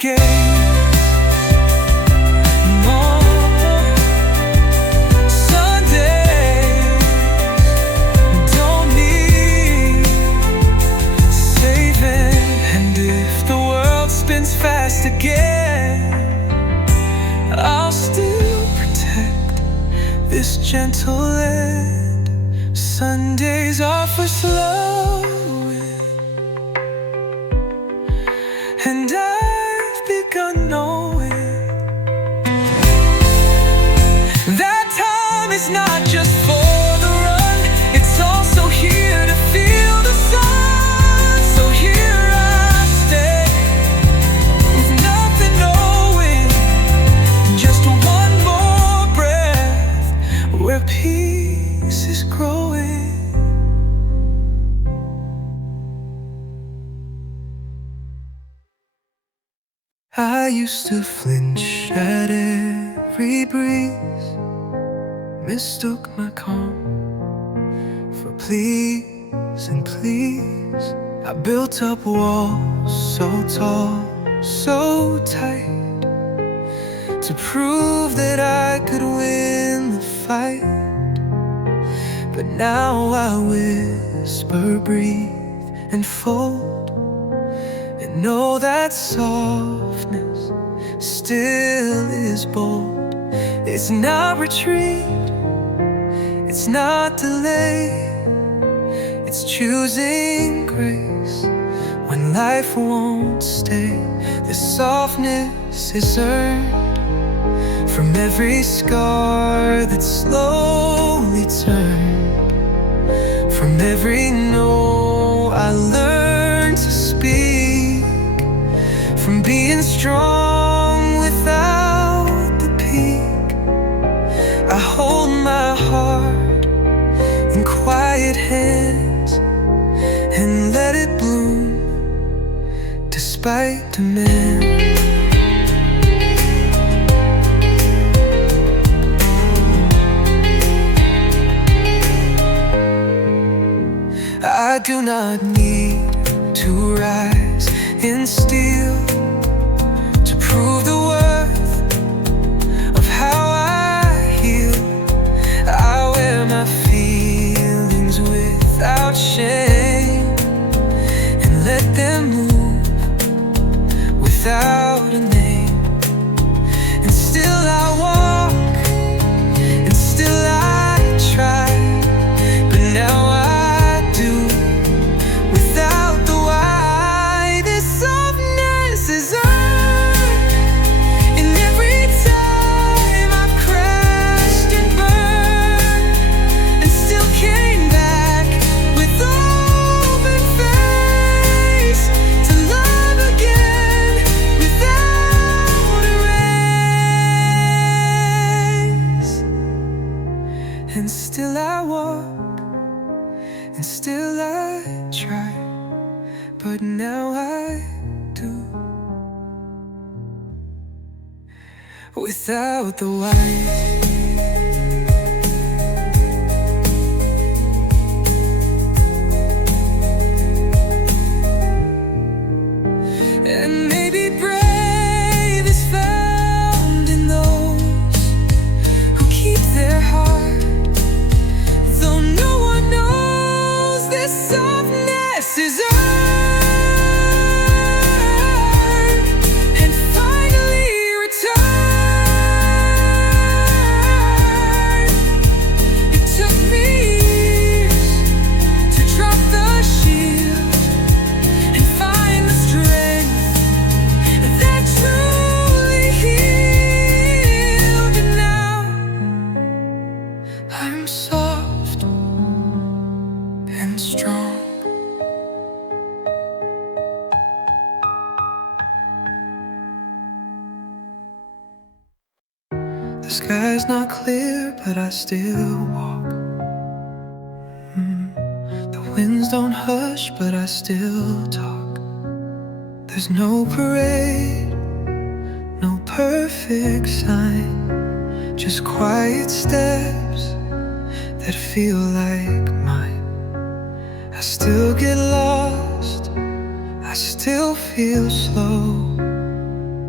gaze. Sundays don't need saving, and if the world spins fast again, I'll still protect this gentle land. Sundays are for slowing, and I've begun knowing that time is not just for the run, it's also here to feel the sun. So here I stay, with nothing knowing, just one more breath where peace is growing. I used to flinch at every breeze, mistook my calm for please and please. I built up walls so tall, so tight, to prove that I could win the fight. But now I whisper, breathe, and fold, and know that softness still is bold. It's not retreat, it's not delay, it's choosing grace when life won't stay. The softness is earned from every scar that's slowly turned, from every no I learned to speak, from being strong without the peak. I hold my heart in quiet hands and let it bloom despite demand. I do not need to rise in steel to prove the worth of how I heal. I wear my feelings without shame and let them move without a name. And still I walk, and still I try, but now I do without the why. This softness is earned, and every time I've crashed and burned, and still came back with open face to love again without a race. And still I walk, and still I try, but now I do without the why. And maybe brave is found in those who keep their heart, though no one knows this softness is earned and finally returned. It took me years to drop the shield and find the strength that truly healed. And now I'm soft and strong. The sky's not clear, but I still walk. The winds don't hush, but I still talk. There's no parade, no perfect sign, just quiet steps that feel like mine. I still get lost, I still feel slow,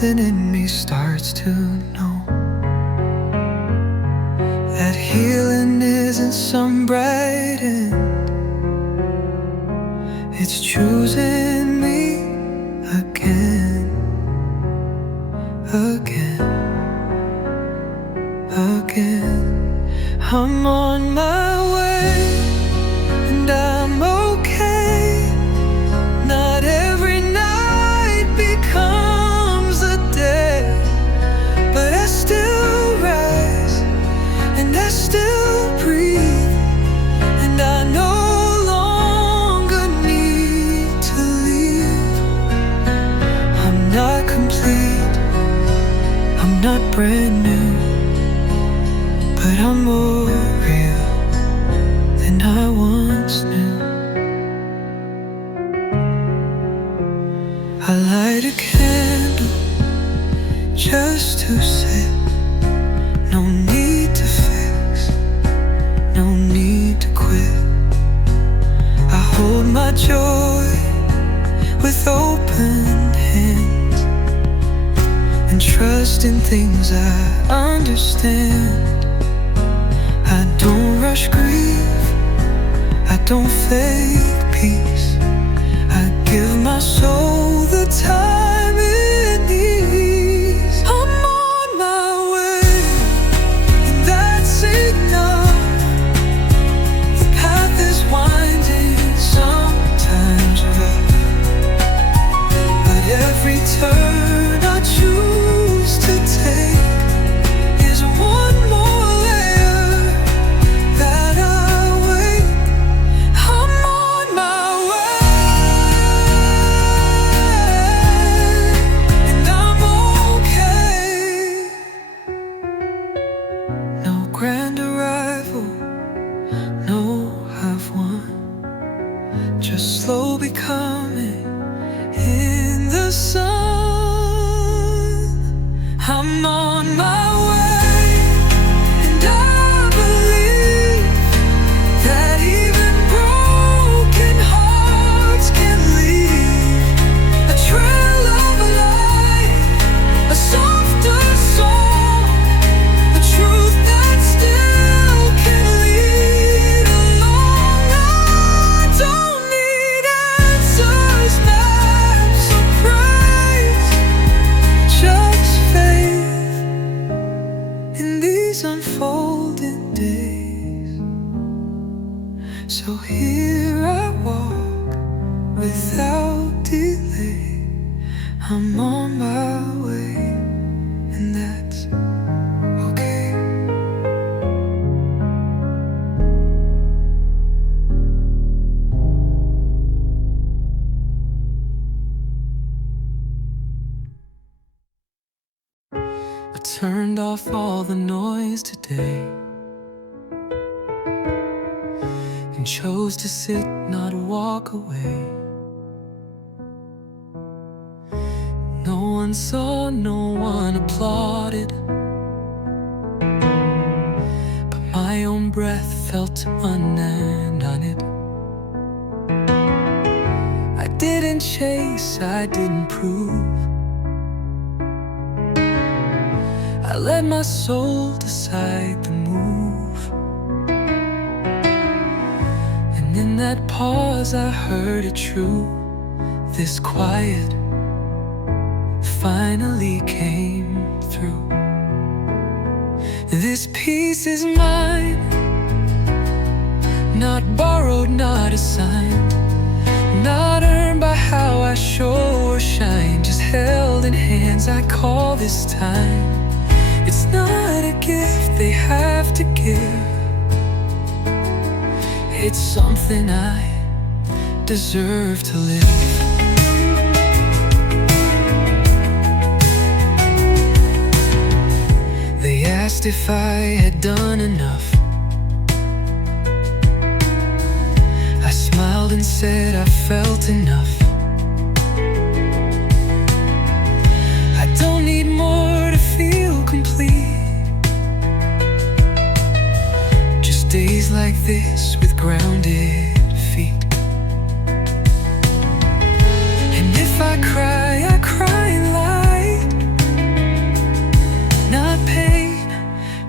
something in me starts to know that healing isn't some bright end. It's choosing me again, again, again. I'm on my way and I'm okay. Not every night becomes a day, but I still rise and I still breathe, and I no longer need to leave. I'm not complete, I'm not brand new, but I'm more real than I once knew. I light a candle just to sit. No need to fix, no need to quit. I hold my joy with open hands and trust in things I understand. I don't rush grief, I don't fake peace. I give my soul the time it needs. I'm on my way, and that's enough. The path is winding, sometimes rough, but every turn I choose to take is one more layer that I wait. I'm on my way, and I'm okay. No grand arrival, no I've won, just slow becoming in the sun. I'm on my way, and I believe that even broken hearts can leave a trail of light, a softer song, a truth that still can lead along. I don't need answers, maps, or praise, just faith in these unfolding days. So here I walk without delay. I'm on my way, and that's okay. I turned off all the noise today and chose to sit, not walk away. No one saw, no one applauded, but my own breath felt unended. I didn't chase, I didn't prove. I let my soul decide the move, and in that pause I heard it true. This quiet finally came through. This peace is mine, not borrowed, not assigned, not earned by how I show or shine, just held in hands I call this time. It's not a gift they have to give, it's something I deserve to live. They asked if I had done enough. I smiled and said I felt enough. I don't need more to feel complete. Just days like this with grounded feet. And if I cry, I cry in light.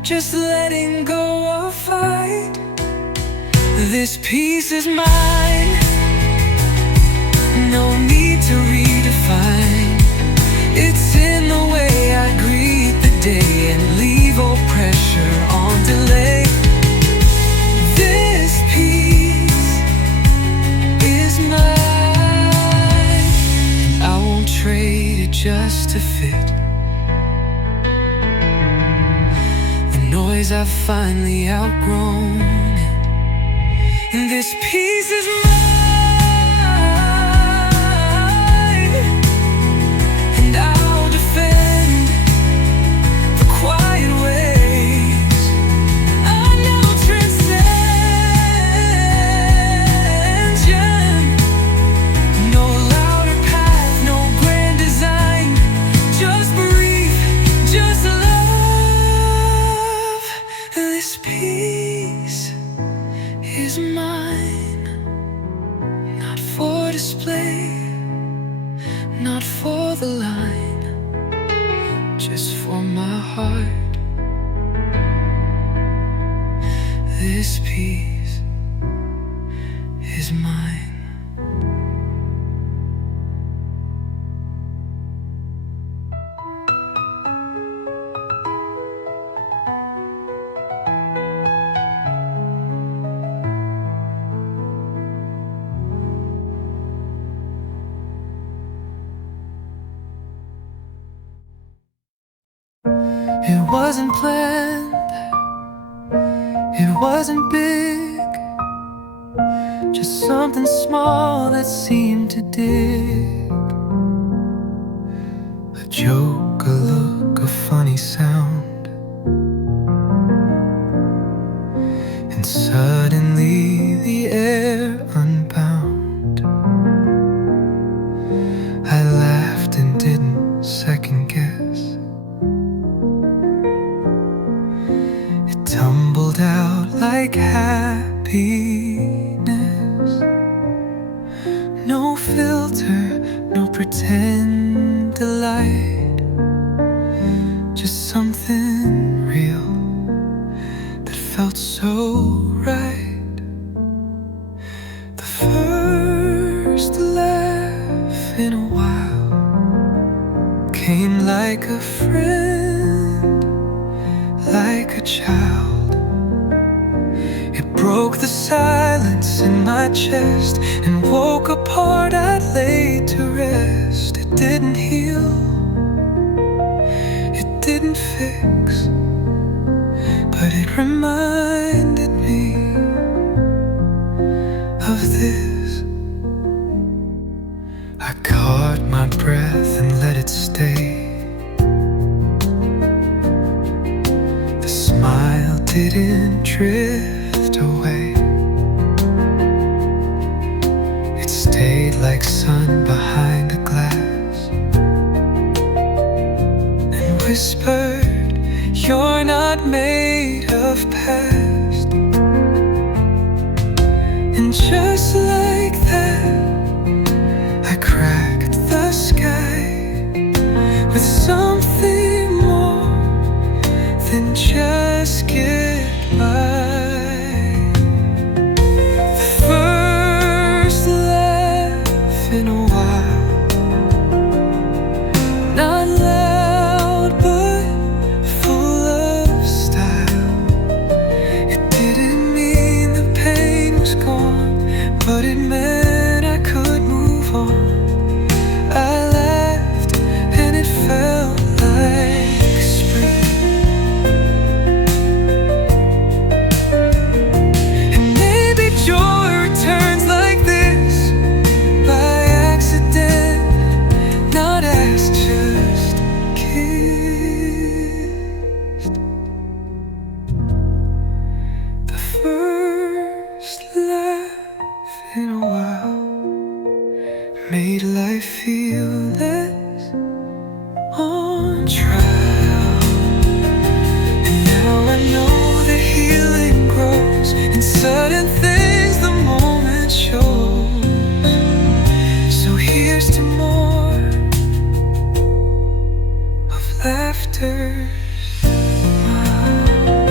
just letting go of fight. This peace is mine, no need to redefine. It's in the way I greet the day and leave all pressure on delay. This peace is mine, I won't trade it just to fit the noise I've finally outgrown. And this peace is mine, and I'll defend the quiet ways I now transcend. No louder path, no grand design, just breathe, just love. This peace is mine, not for display, not for the line, just for my heart. This peace is mine. It wasn't planned, it wasn't big, just something small that seemed to dig. A joke, a look, a funny sound, and suddenly the air unbound. I laughed and didn't second guess. Tumbled out like happiness. No filter, no pretend delight, just something real that felt so right. The first laugh in a while came like a friend, like a child. It broke the silence in my chest and woke a part I'd laid to rest. It didn't heal, it didn't fix, but it reminded me of this. I caught my breath and let it stay. The smile didn't drift away. It stayed like sun behind a glass and whispered, "You're not made of past." And just like that, I cracked the sky with something more than just goodbye. The first laugh in a while, not loud but full of style. It didn't mean the pain was gone, but it meant I could move on. I laughed and it felt like spring. And maybe joy returns like this, by accident, not as just kissed. The first laugh in a while made life feel less on trial. And now I know the healing grows in sudden things the moment shows. So here's to more of laughter. Smile.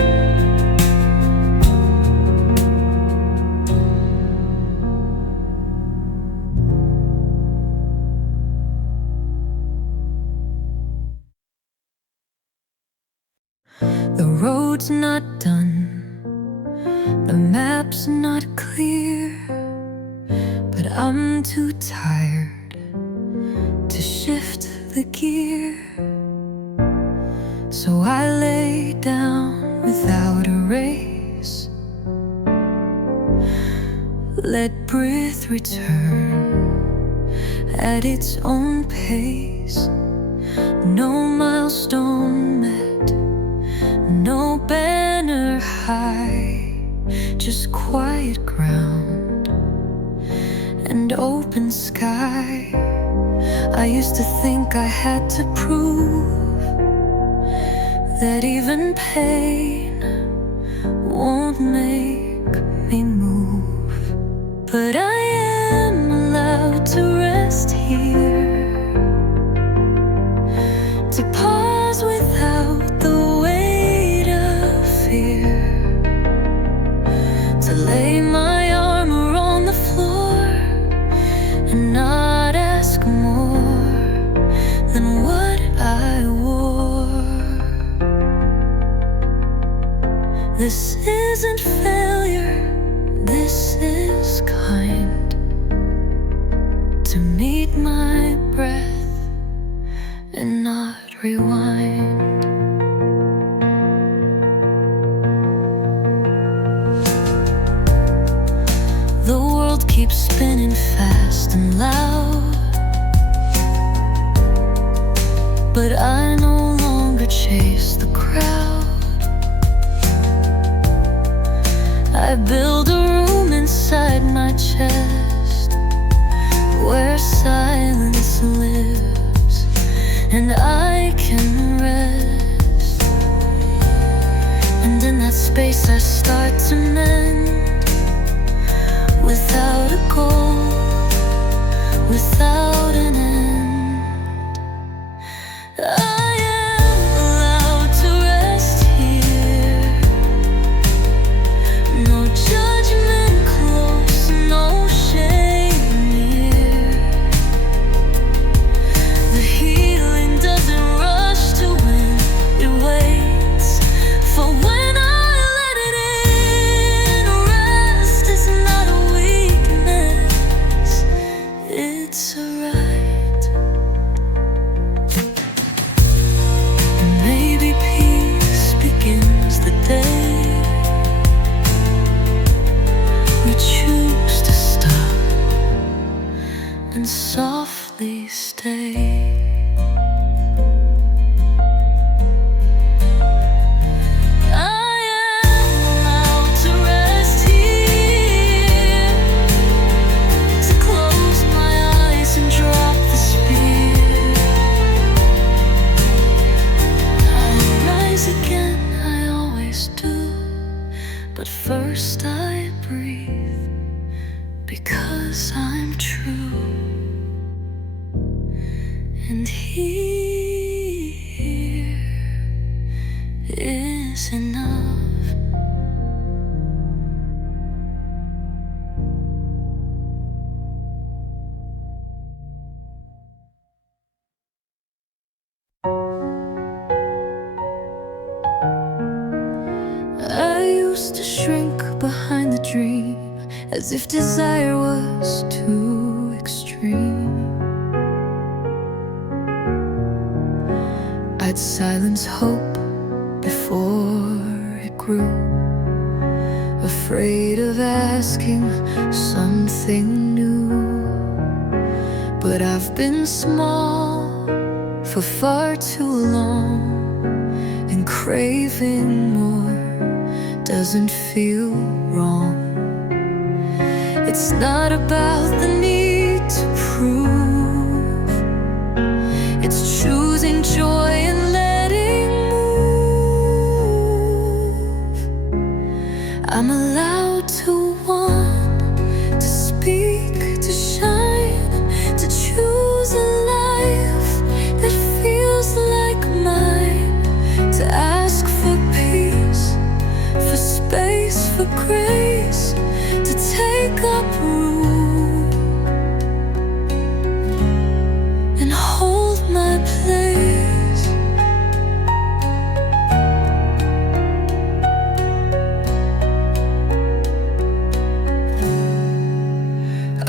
road's not done, the map's not clear, but I'm too tired to shift the gear. So I lay down without a race, let breath return at its own pace. No milestone met, no banner high, just quiet ground and open sky. I used to think I had to prove that even pain won't make me move, but I am allowed to rest here, to pause without the weight of fear, to lay my armor on the floor and not ask more than what I wore. This isn't failure, this is kind, to meet my breath and not rewind. The world keeps spinning fast and loud, but I no longer chase the crowd. I build a room inside my chest where silence lives and I can rest. And in that space I start to mend, without a goal, without an end. I am allowed to rest here, no judgment close, no shame near. The healing doesn't rush to when it waits for when I let it in. Rest is not a weakness, it's a right. Maybe peace begins the day we choose to stop and softly stay. I am allowed to rest here, to close my eyes and drop the spear. I'll rise again, I always do, but first I breathe, because I'm true, and here is enough. I used to shrink behind the dream, as if desire was too extreme. I'd silence hope before it grew, afraid of asking something new. But I've been small for far too long, and craving more doesn't feel wrong. It's not about the need to prove, it's choosing joy and letting move. I'm allowed to want, to speak, to shine, to choose a life that feels like mine, to ask for peace, for space, for grace, to take up room.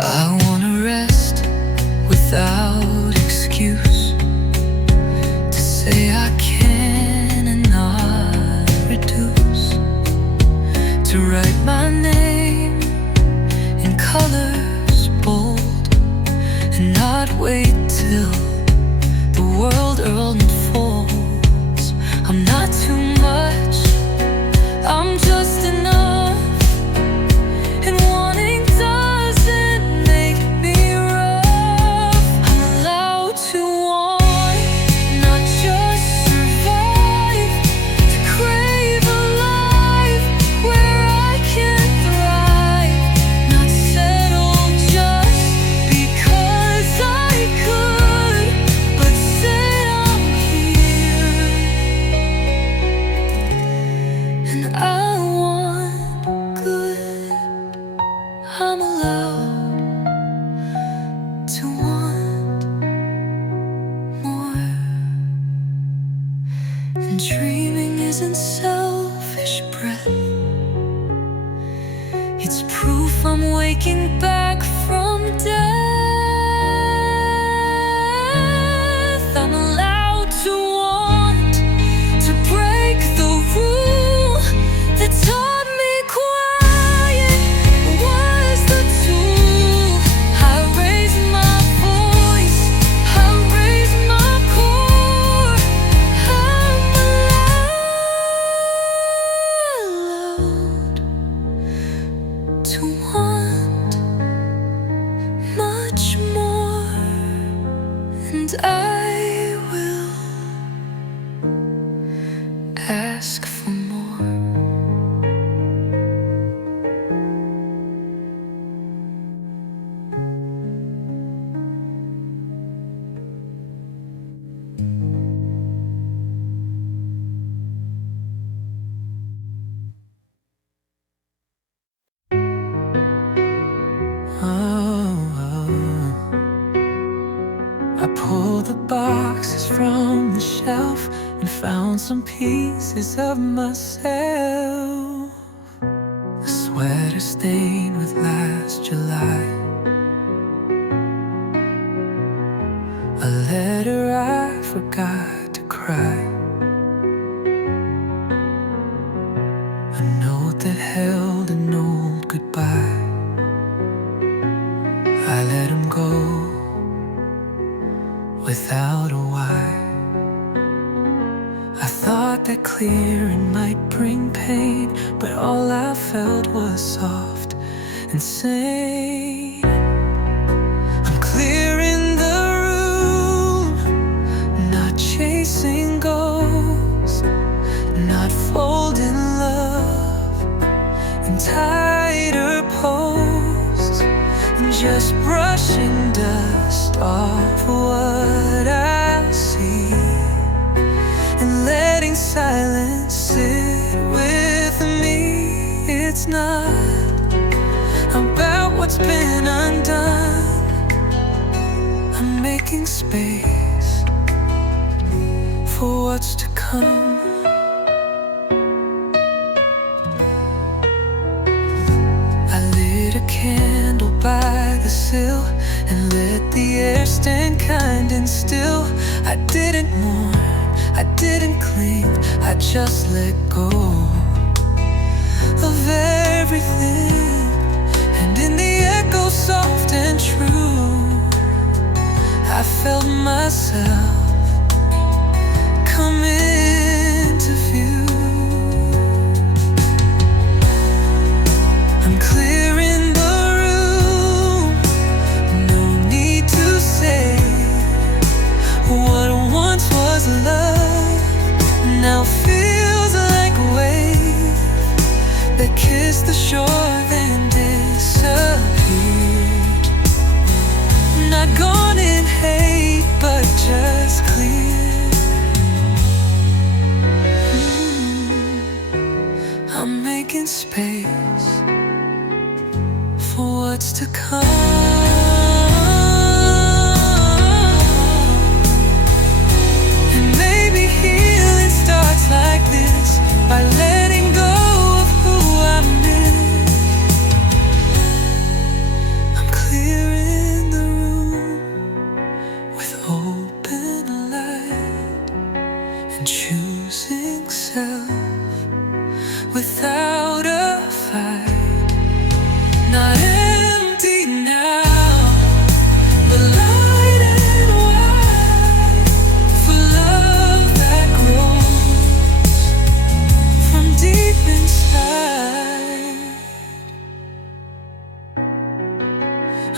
I wanna rest without excuse, to say I can and not reduce, to write my name in colors bold and not wait till the world unfolds. I'm not too much, I'm just enough, and wanting doesn't make me rough. I'm allowed to want, not just survive, to crave a life where I can thrive, not settle just because I could, but say I'm here. And I want good. I'm allowed to want more. And dreaming isn't selfish breath, it's proof I'm waking back from death. I'm allowed to want, to break the rule that taught me quiet was the tool. I raise my voice, I raise my core. I'm allowed to want much more, and I will ask for more. I pulled the boxes from the shelf and found some pieces of myself. A sweater stained with last July, a letter I forgot to cry, a note that held an old goodbye. I let him go without a why. I thought that clearing might bring pain, but all I felt was soft and sane. I'm clearing the room, not chasing ghosts, not folding love in tighter posts. I'm just brushing dust off what I see, and letting silence sit with me. It's not about what's been undone, I'm making space for what's to come. I lit a candle by the sill and let the air stand kind and still. I didn't mourn, I didn't cling, I just let go of everything. And in the echo soft and true, I felt myself come into view. I'm clearing the room, no need to say what once was love now feels like a wave that kissed the shore then disappeared. Not gone in hate, but just clear. I'm making space for what's to come. And maybe healing starts like this, by letting go of who I miss. I'm clear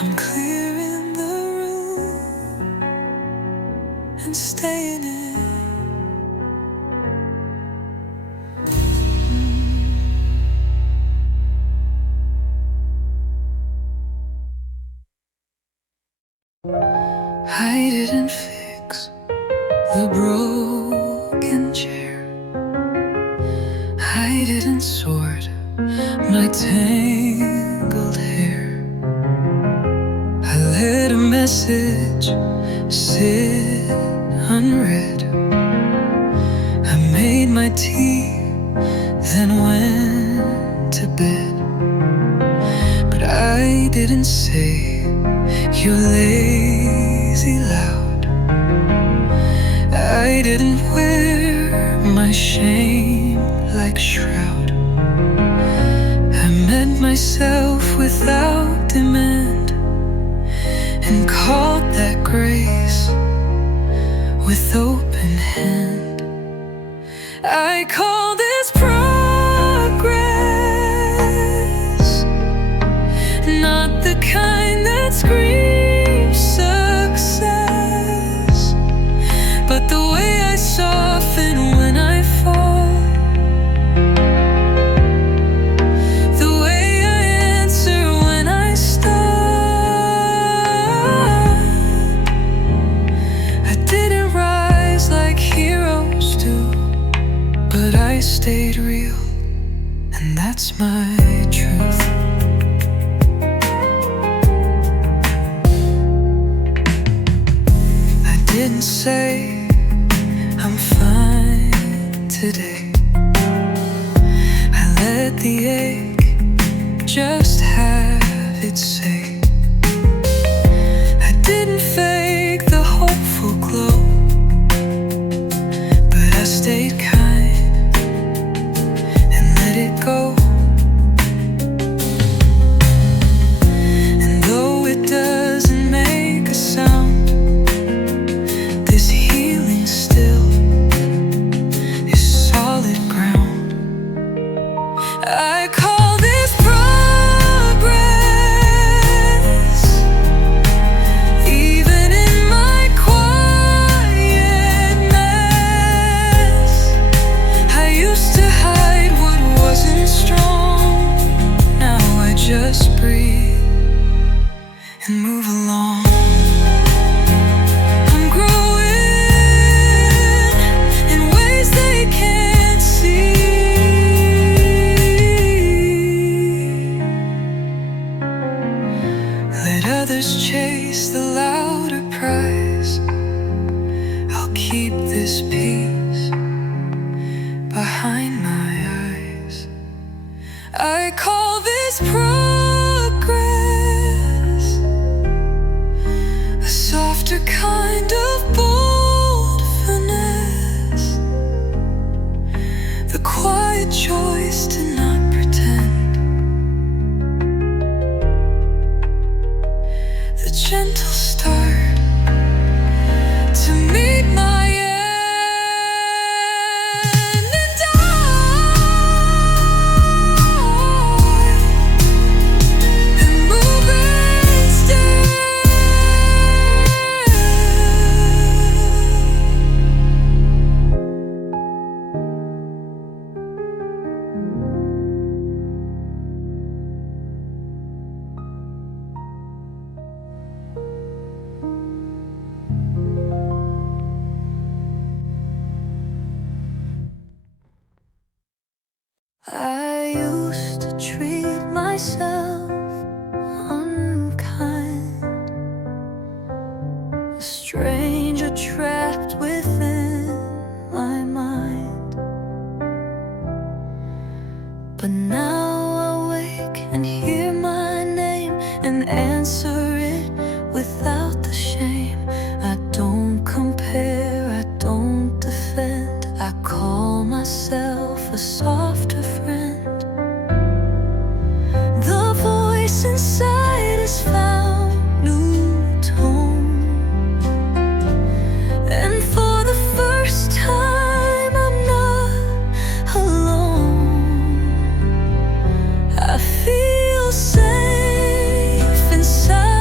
I'm clearing the room and staying in. I didn't fix the broken chair. I didn't sort my tangled hair. I let a message sit unread. I made my tea, then went to bed. But I didn't say you're lazy loud. I didn't wear my shame like shroud. I met myself without demand and called that grace with open hand. I call this progress, not the kind that screams success, but the way I soften when I fall, the way I answer when I stop. I didn't rise like heroes do, but I stayed real, and that's my truth. I didn't say I'm fine today. I let the ache just have its say. I didn't fake the hopeful glow, but I stayed kind and let it go. And though it doesn't make a sound, this healing still is solid ground. I call this progress, even in my quiet mess. I used to hide what wasn't strong. Now I just breathe and move along. I'm growing in ways they can't see. Let others chase the louder prize. I'll keep this peace behind my eyes. I call this progress, a softer kind of bold finesse, the quiet choice to not pretend, the gentle start to meet my end. And I am moving still. I used to treat myself unkind, a stranger trapped within my mind. But now I wake and hear my name and answer it without the shame. I don't compare, I don't defend. I call myself a softer friend. The voice inside has found new tone, and for the first time I'm not alone. I feel safe inside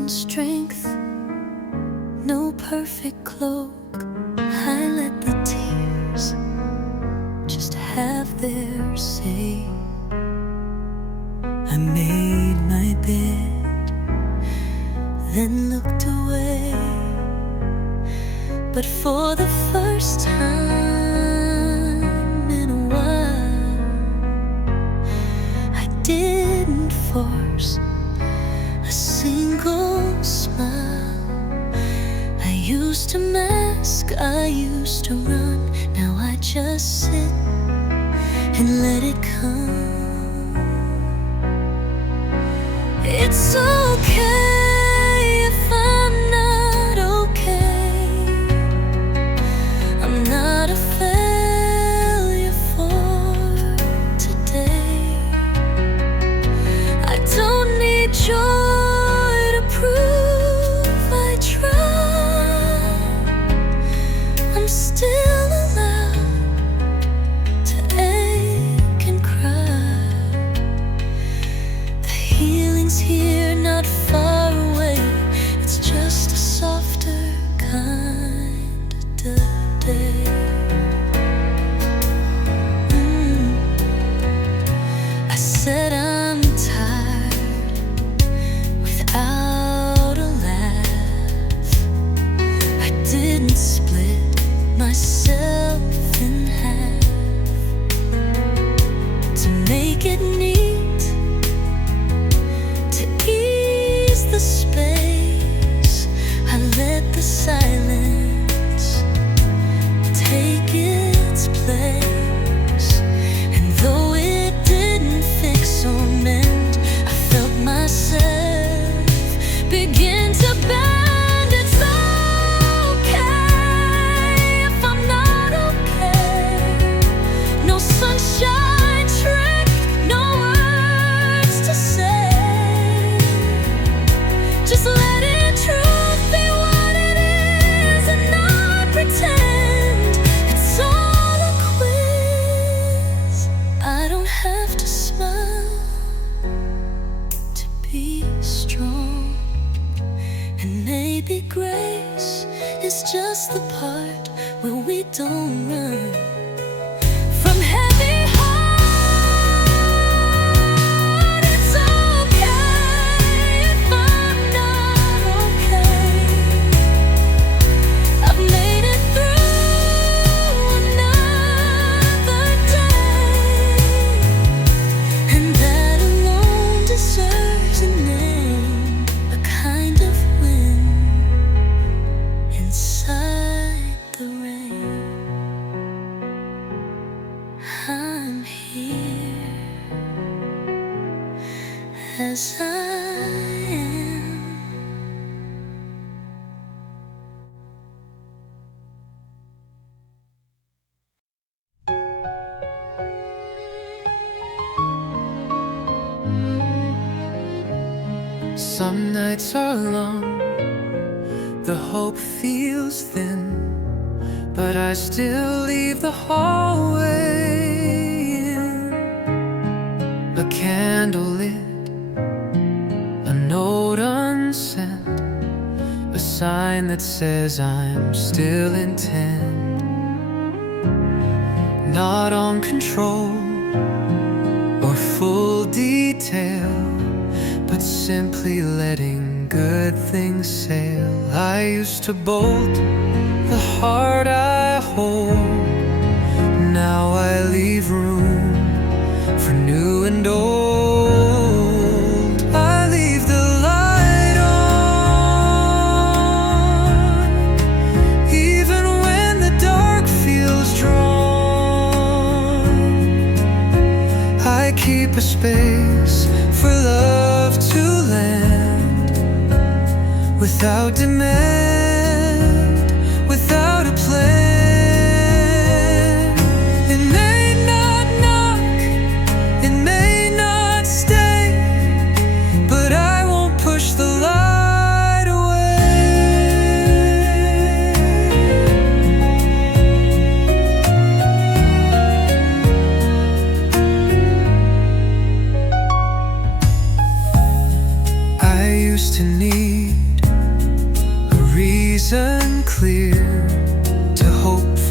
and strength, no perfect cloak. I let the tears just have their say. I made my bed, then looked away. But for the first time in a while, I didn't force a single smile. I used to mask, I used to run. Now I just sit and let it come. It's okay if I'm not okay. I'm not a failure for today. I don't need joy to prove I tried. I'm still allowed to ache and cry. The healing's here, not far away. It's just a softer kind of day. I said I'm tired without a laugh. I didn't split myself in half to make it neat, to ease the space. I let the silence take its place. And though it didn't fix or mend, I felt myself begin to bend. It's okay if I'm not okay. No sunshine trick, no words to say. Just let it truth be what it is and not pretend it's all a quiz. I don't have to smile to be strong. And maybe grace is just the part where we don't run from heavy heart. It's okay if I'm not okay. I've made it through another day, and that alone deserves a name, a kind of wind inside the rain. I'm here as I am. Some nights are long, the hope feels thin, but I still leave the hallway in. A candle lit, a note unsent, a sign that says I'm still intent. Not on control or full detail, but simply letting good things sail. I used to bolt the heart I hold. Now I leave room for new and old. I leave the light on, even when the dark feels drawn. I keep a space for love to land, without demand, without a plan. It may not knock, it may not stay, but I won't push the light away. I used to need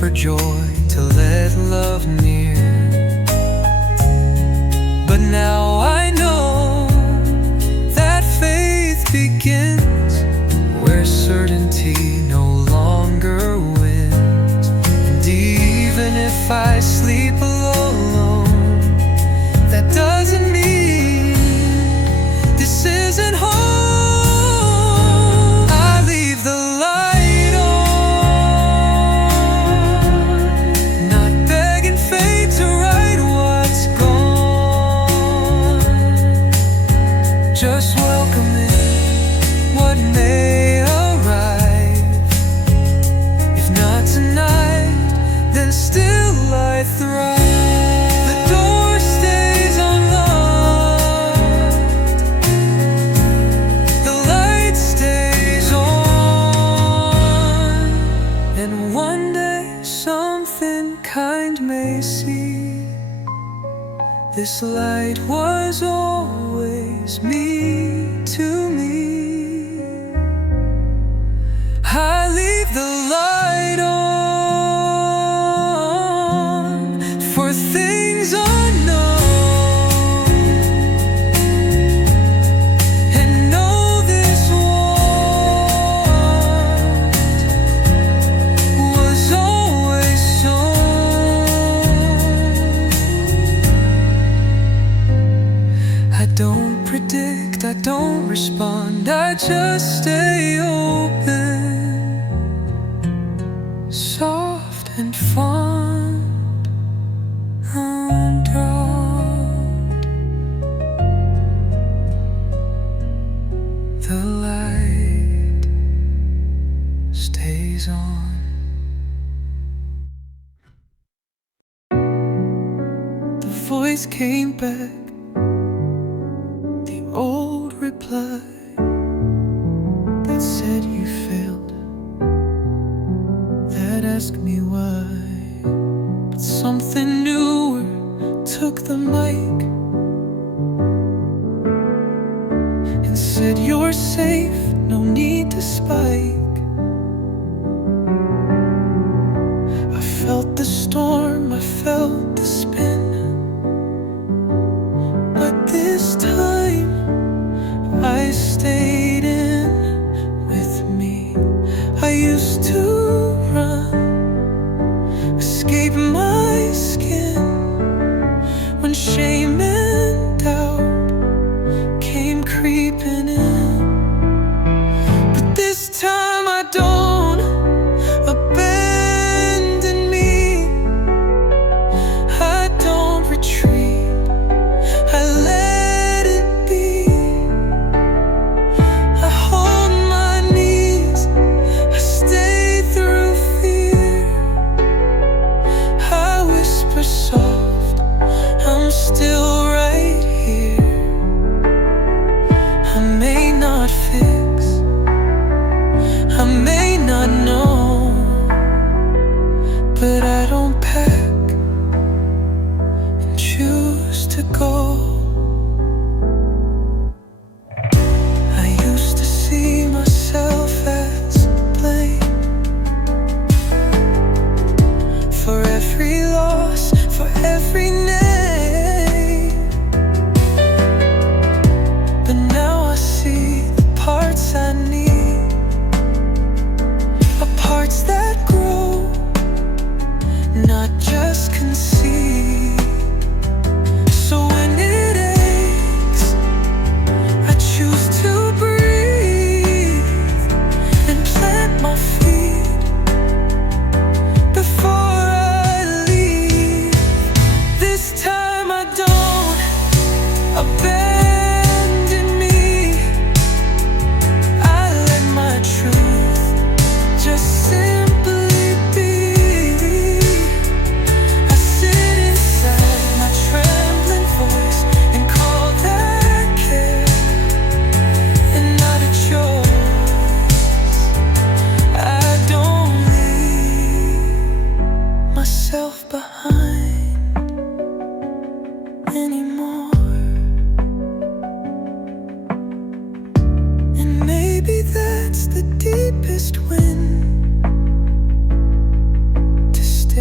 joy to let love near. But now I know that faith begins where certainty no longer wins. And even if I sleep alone, that doesn't mean this isn't home. I leave the light on, not begging fate to right what's gone, just welcoming what may arrive. If not tonight, then still I thrive. The door stays unlocked, the light stays on, and one day something kind may see. This light was always me to me. I leave the light on for things unknown, and know this one was always shown. I don't predict, I don't respond, I just stay open, soft and fond, undropped. The light stays on. The voice came back, the old reply that said you failed, that asked me why. But something newer took the mic and said you're safe, no need to spike. I felt the storm, I felt the spin, but this time I stayed in with me. I used to run, escape my skin when shame and doubt came creeping in. But this time I don't abandon me, I don't retreat, I let it be. I hold my knees, I stay through fear, I whisper soft, I'm still right here. I may not fix, I may not know, but I don't pack and choose to go. I used to see myself as blame for every loss, for every name. But now I see the parts I need, are parts that grow, not just conceive. So when it aches, I choose to breathe and plant my feet before I leave. This time I don't abandon me, I let my truth just simply be. I sit inside my trembling voice and call that care and not a choice. I don't leave myself behind anymore. And maybe that's the deepest win, to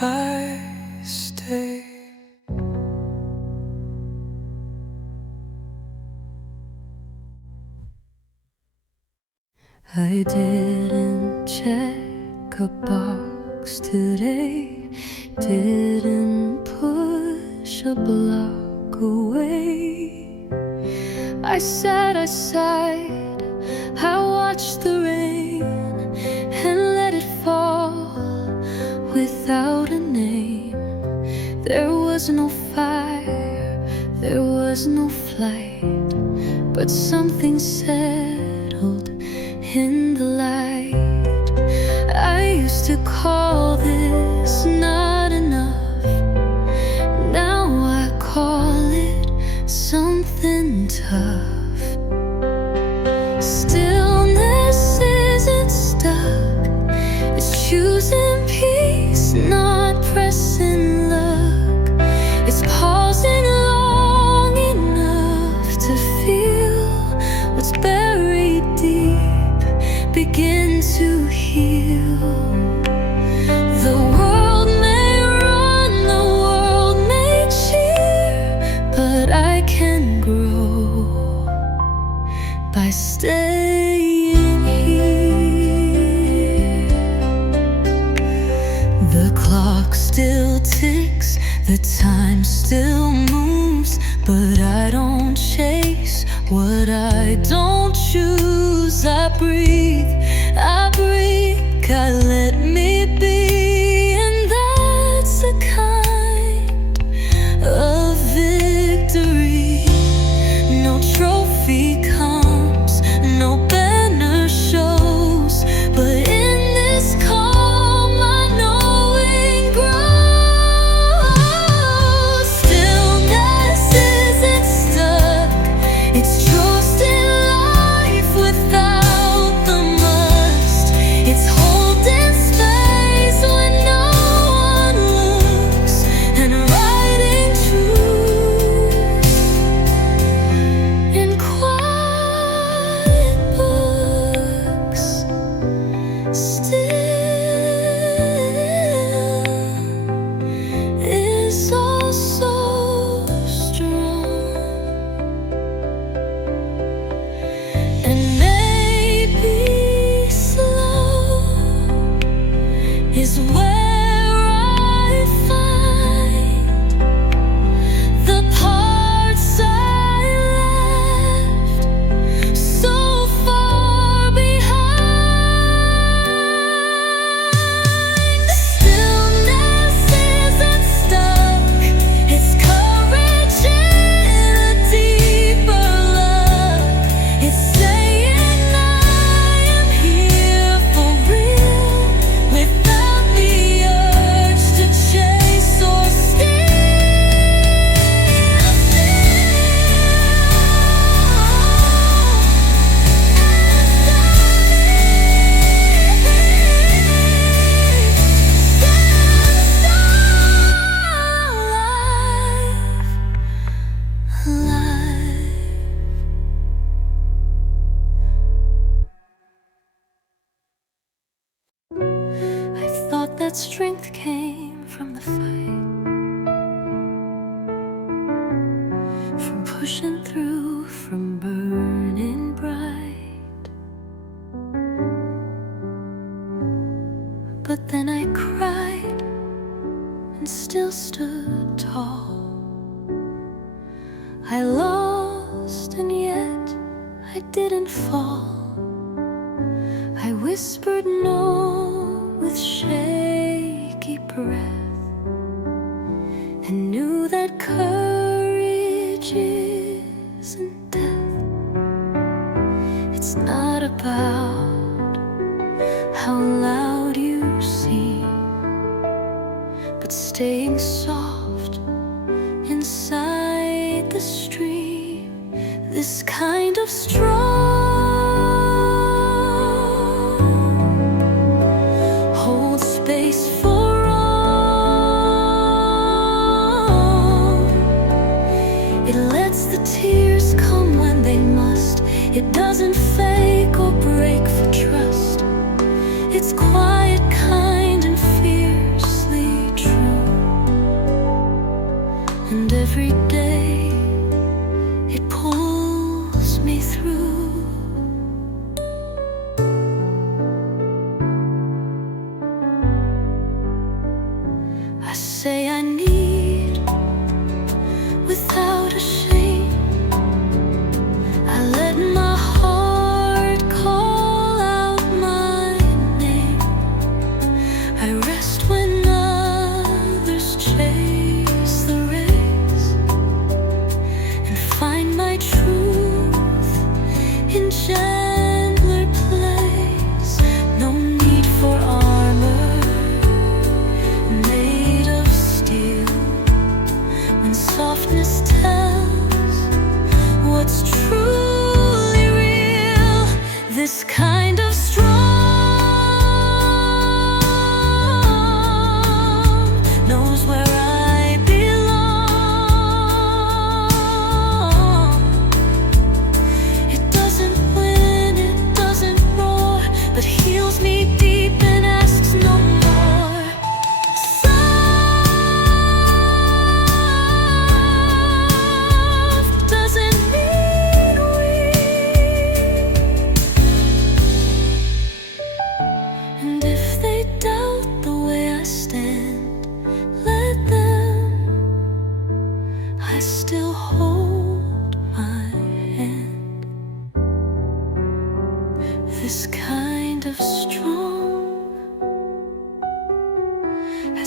I stay. I didn't check a box today, didn't push a block away. I sat aside, I watched the rain and let it fall without a name. There was no fire, there was no flight, but something settled in the light. I used to call this not enough. Now I call it something tough. Stillness isn't stuck, it's choosing peace, not pressing luck. It's pausing long enough to feel what's buried deep begin to heal. The world may run, the world may cheer, but I can grow by staying here. The clock still ticks, the time still moves, but I don't chase what I don't choose. I breathe, God let me be, and that's a kind of victory. No trophy comes, no banner shows, but in this calm my knowing grows. Stillness isn't stuck, it's trusting life without the must. It's holding space when no one looks and writing truth in quiet books. Still is also strong, and maybe slow is where I find the parts I left so far behind. Stillness isn't stuck, it's courage in a deeper look. It's saying I am here for real, without the urge to chase or steal. I thought that strength came from the fight, from pushing through, from burning bright. But then I cried and still stood tall. I lost and yet I didn't fall. I whispered no with shaky breath, and knew that courage isn't death. It's not about how loud you seem, but staying soft inside the stream. This kind of strong holds space for all. It lets the tears come when they must. It doesn't fake or break for trust. It's quiet, kind, and fiercely true.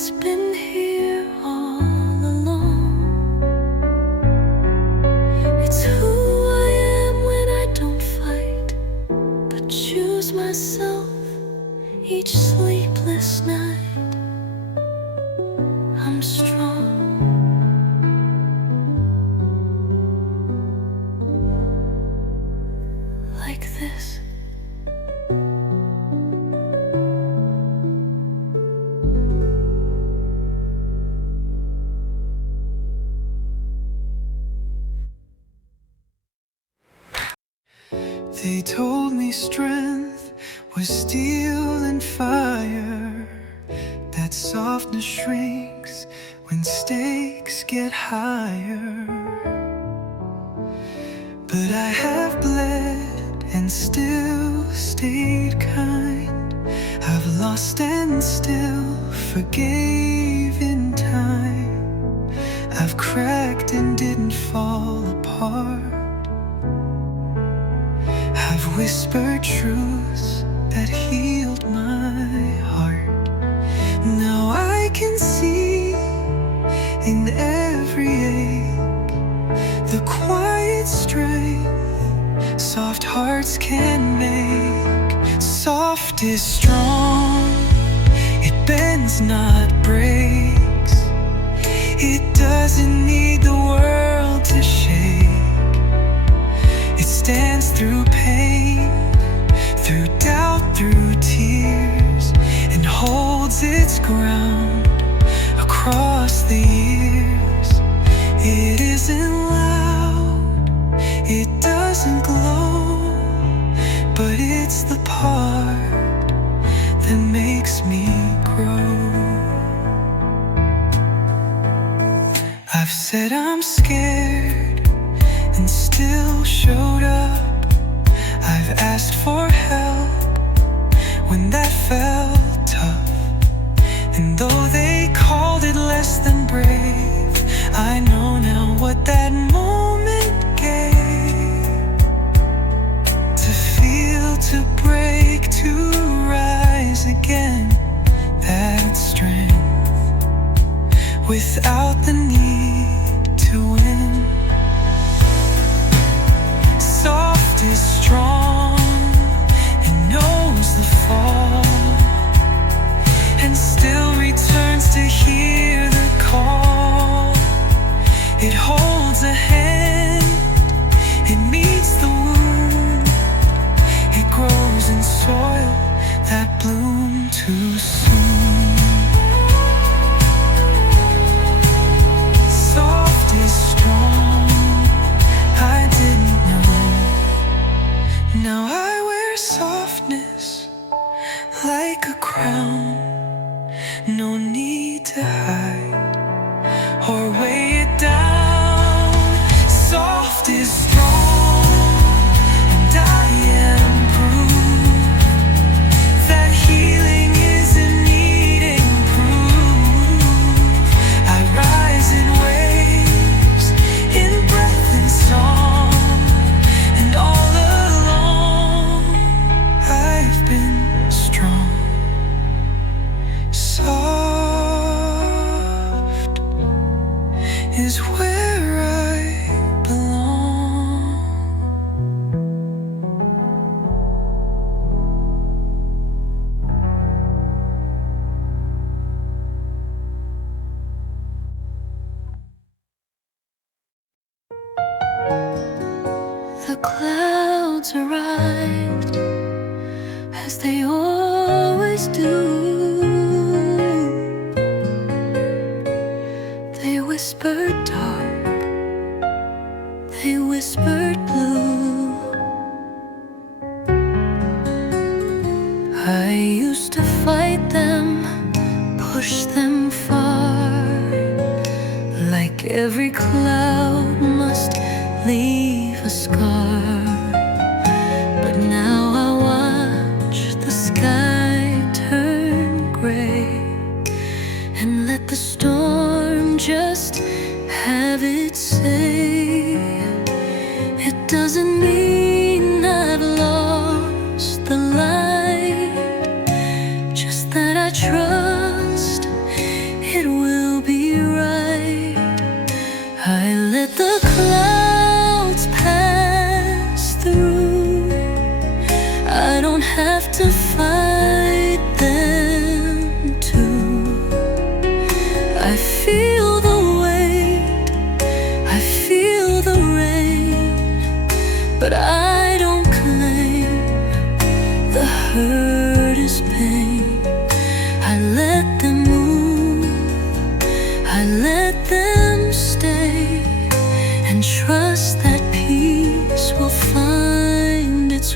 always been here all along. It's who I am when I don't fight, but choose myself each sleepless night. I'm strong. Like this. They told me strength was steel and fire, that softness shrinks when stakes get higher. But I have bled and still stayed kind. I've lost and still forgave in time. I've cracked and didn't fall apart. I've whispered truths that healed my heart. Now I can see in every ache the quiet strength soft hearts can make. Soft is strong, it bends not breaks. It doesn't need the world to shake. It stands through pain, through doubt, through tears, and holds its ground across the years. It isn't loud, it doesn't glow, but it's the part that makes me grow. I've said I'm scared and still showed up. I've asked for help when that felt tough, and though they called it less than brave, I know now what that moment gave. To feel, to break, to rise again, that strength without the need to win. Soft is strong, it knows the fall, and still returns to hear the call. It holds a hand, it meets the wound. It grows in soil that bloomed too soon. Soft is strong, I didn't know. Now I wear softness like a crown. No need to hide or weigh it down. Soft is strong, and I am proof that healing isn't needing proof. I rise in waves, in breath and song, and all along I've been strong. Soft is where I belong. The clouds arrived, as they always do. They whispered dark, they whispered blue. I used to fight them, push them far, like every cloud must leave a scar. But now I watch the sky turn gray and let the storm just have its say. It doesn't mean I've lost the light, just that I trust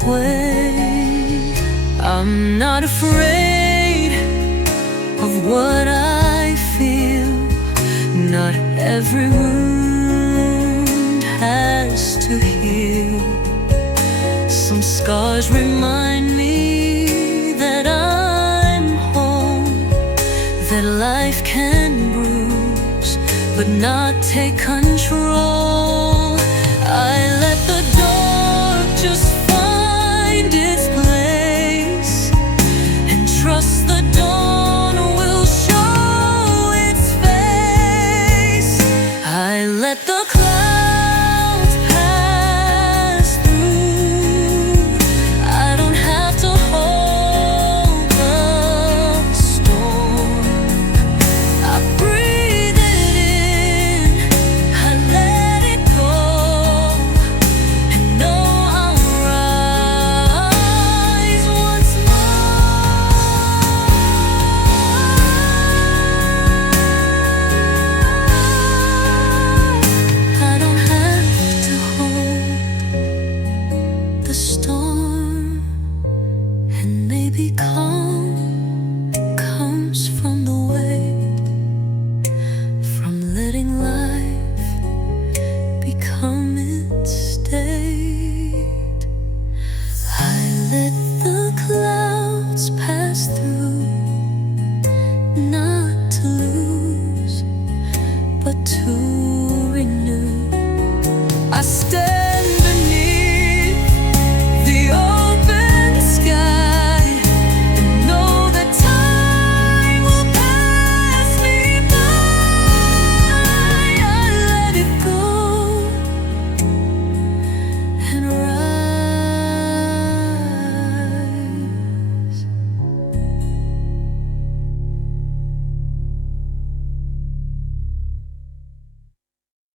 way. I'm not afraid of what I feel. Not every wound has to heal. Some scars remind me that I'm home, that life can bruise but not take control. I let the dark just find its place and trust the dawn will show its face. I let the clouds pass through. I don't have to hold the storm. I breathe it in, I let it go, and know I'll rise once more. I don't have to hold the storm, and maybe calm comes from the way, from letting life become its state. I let the clouds pass through. Not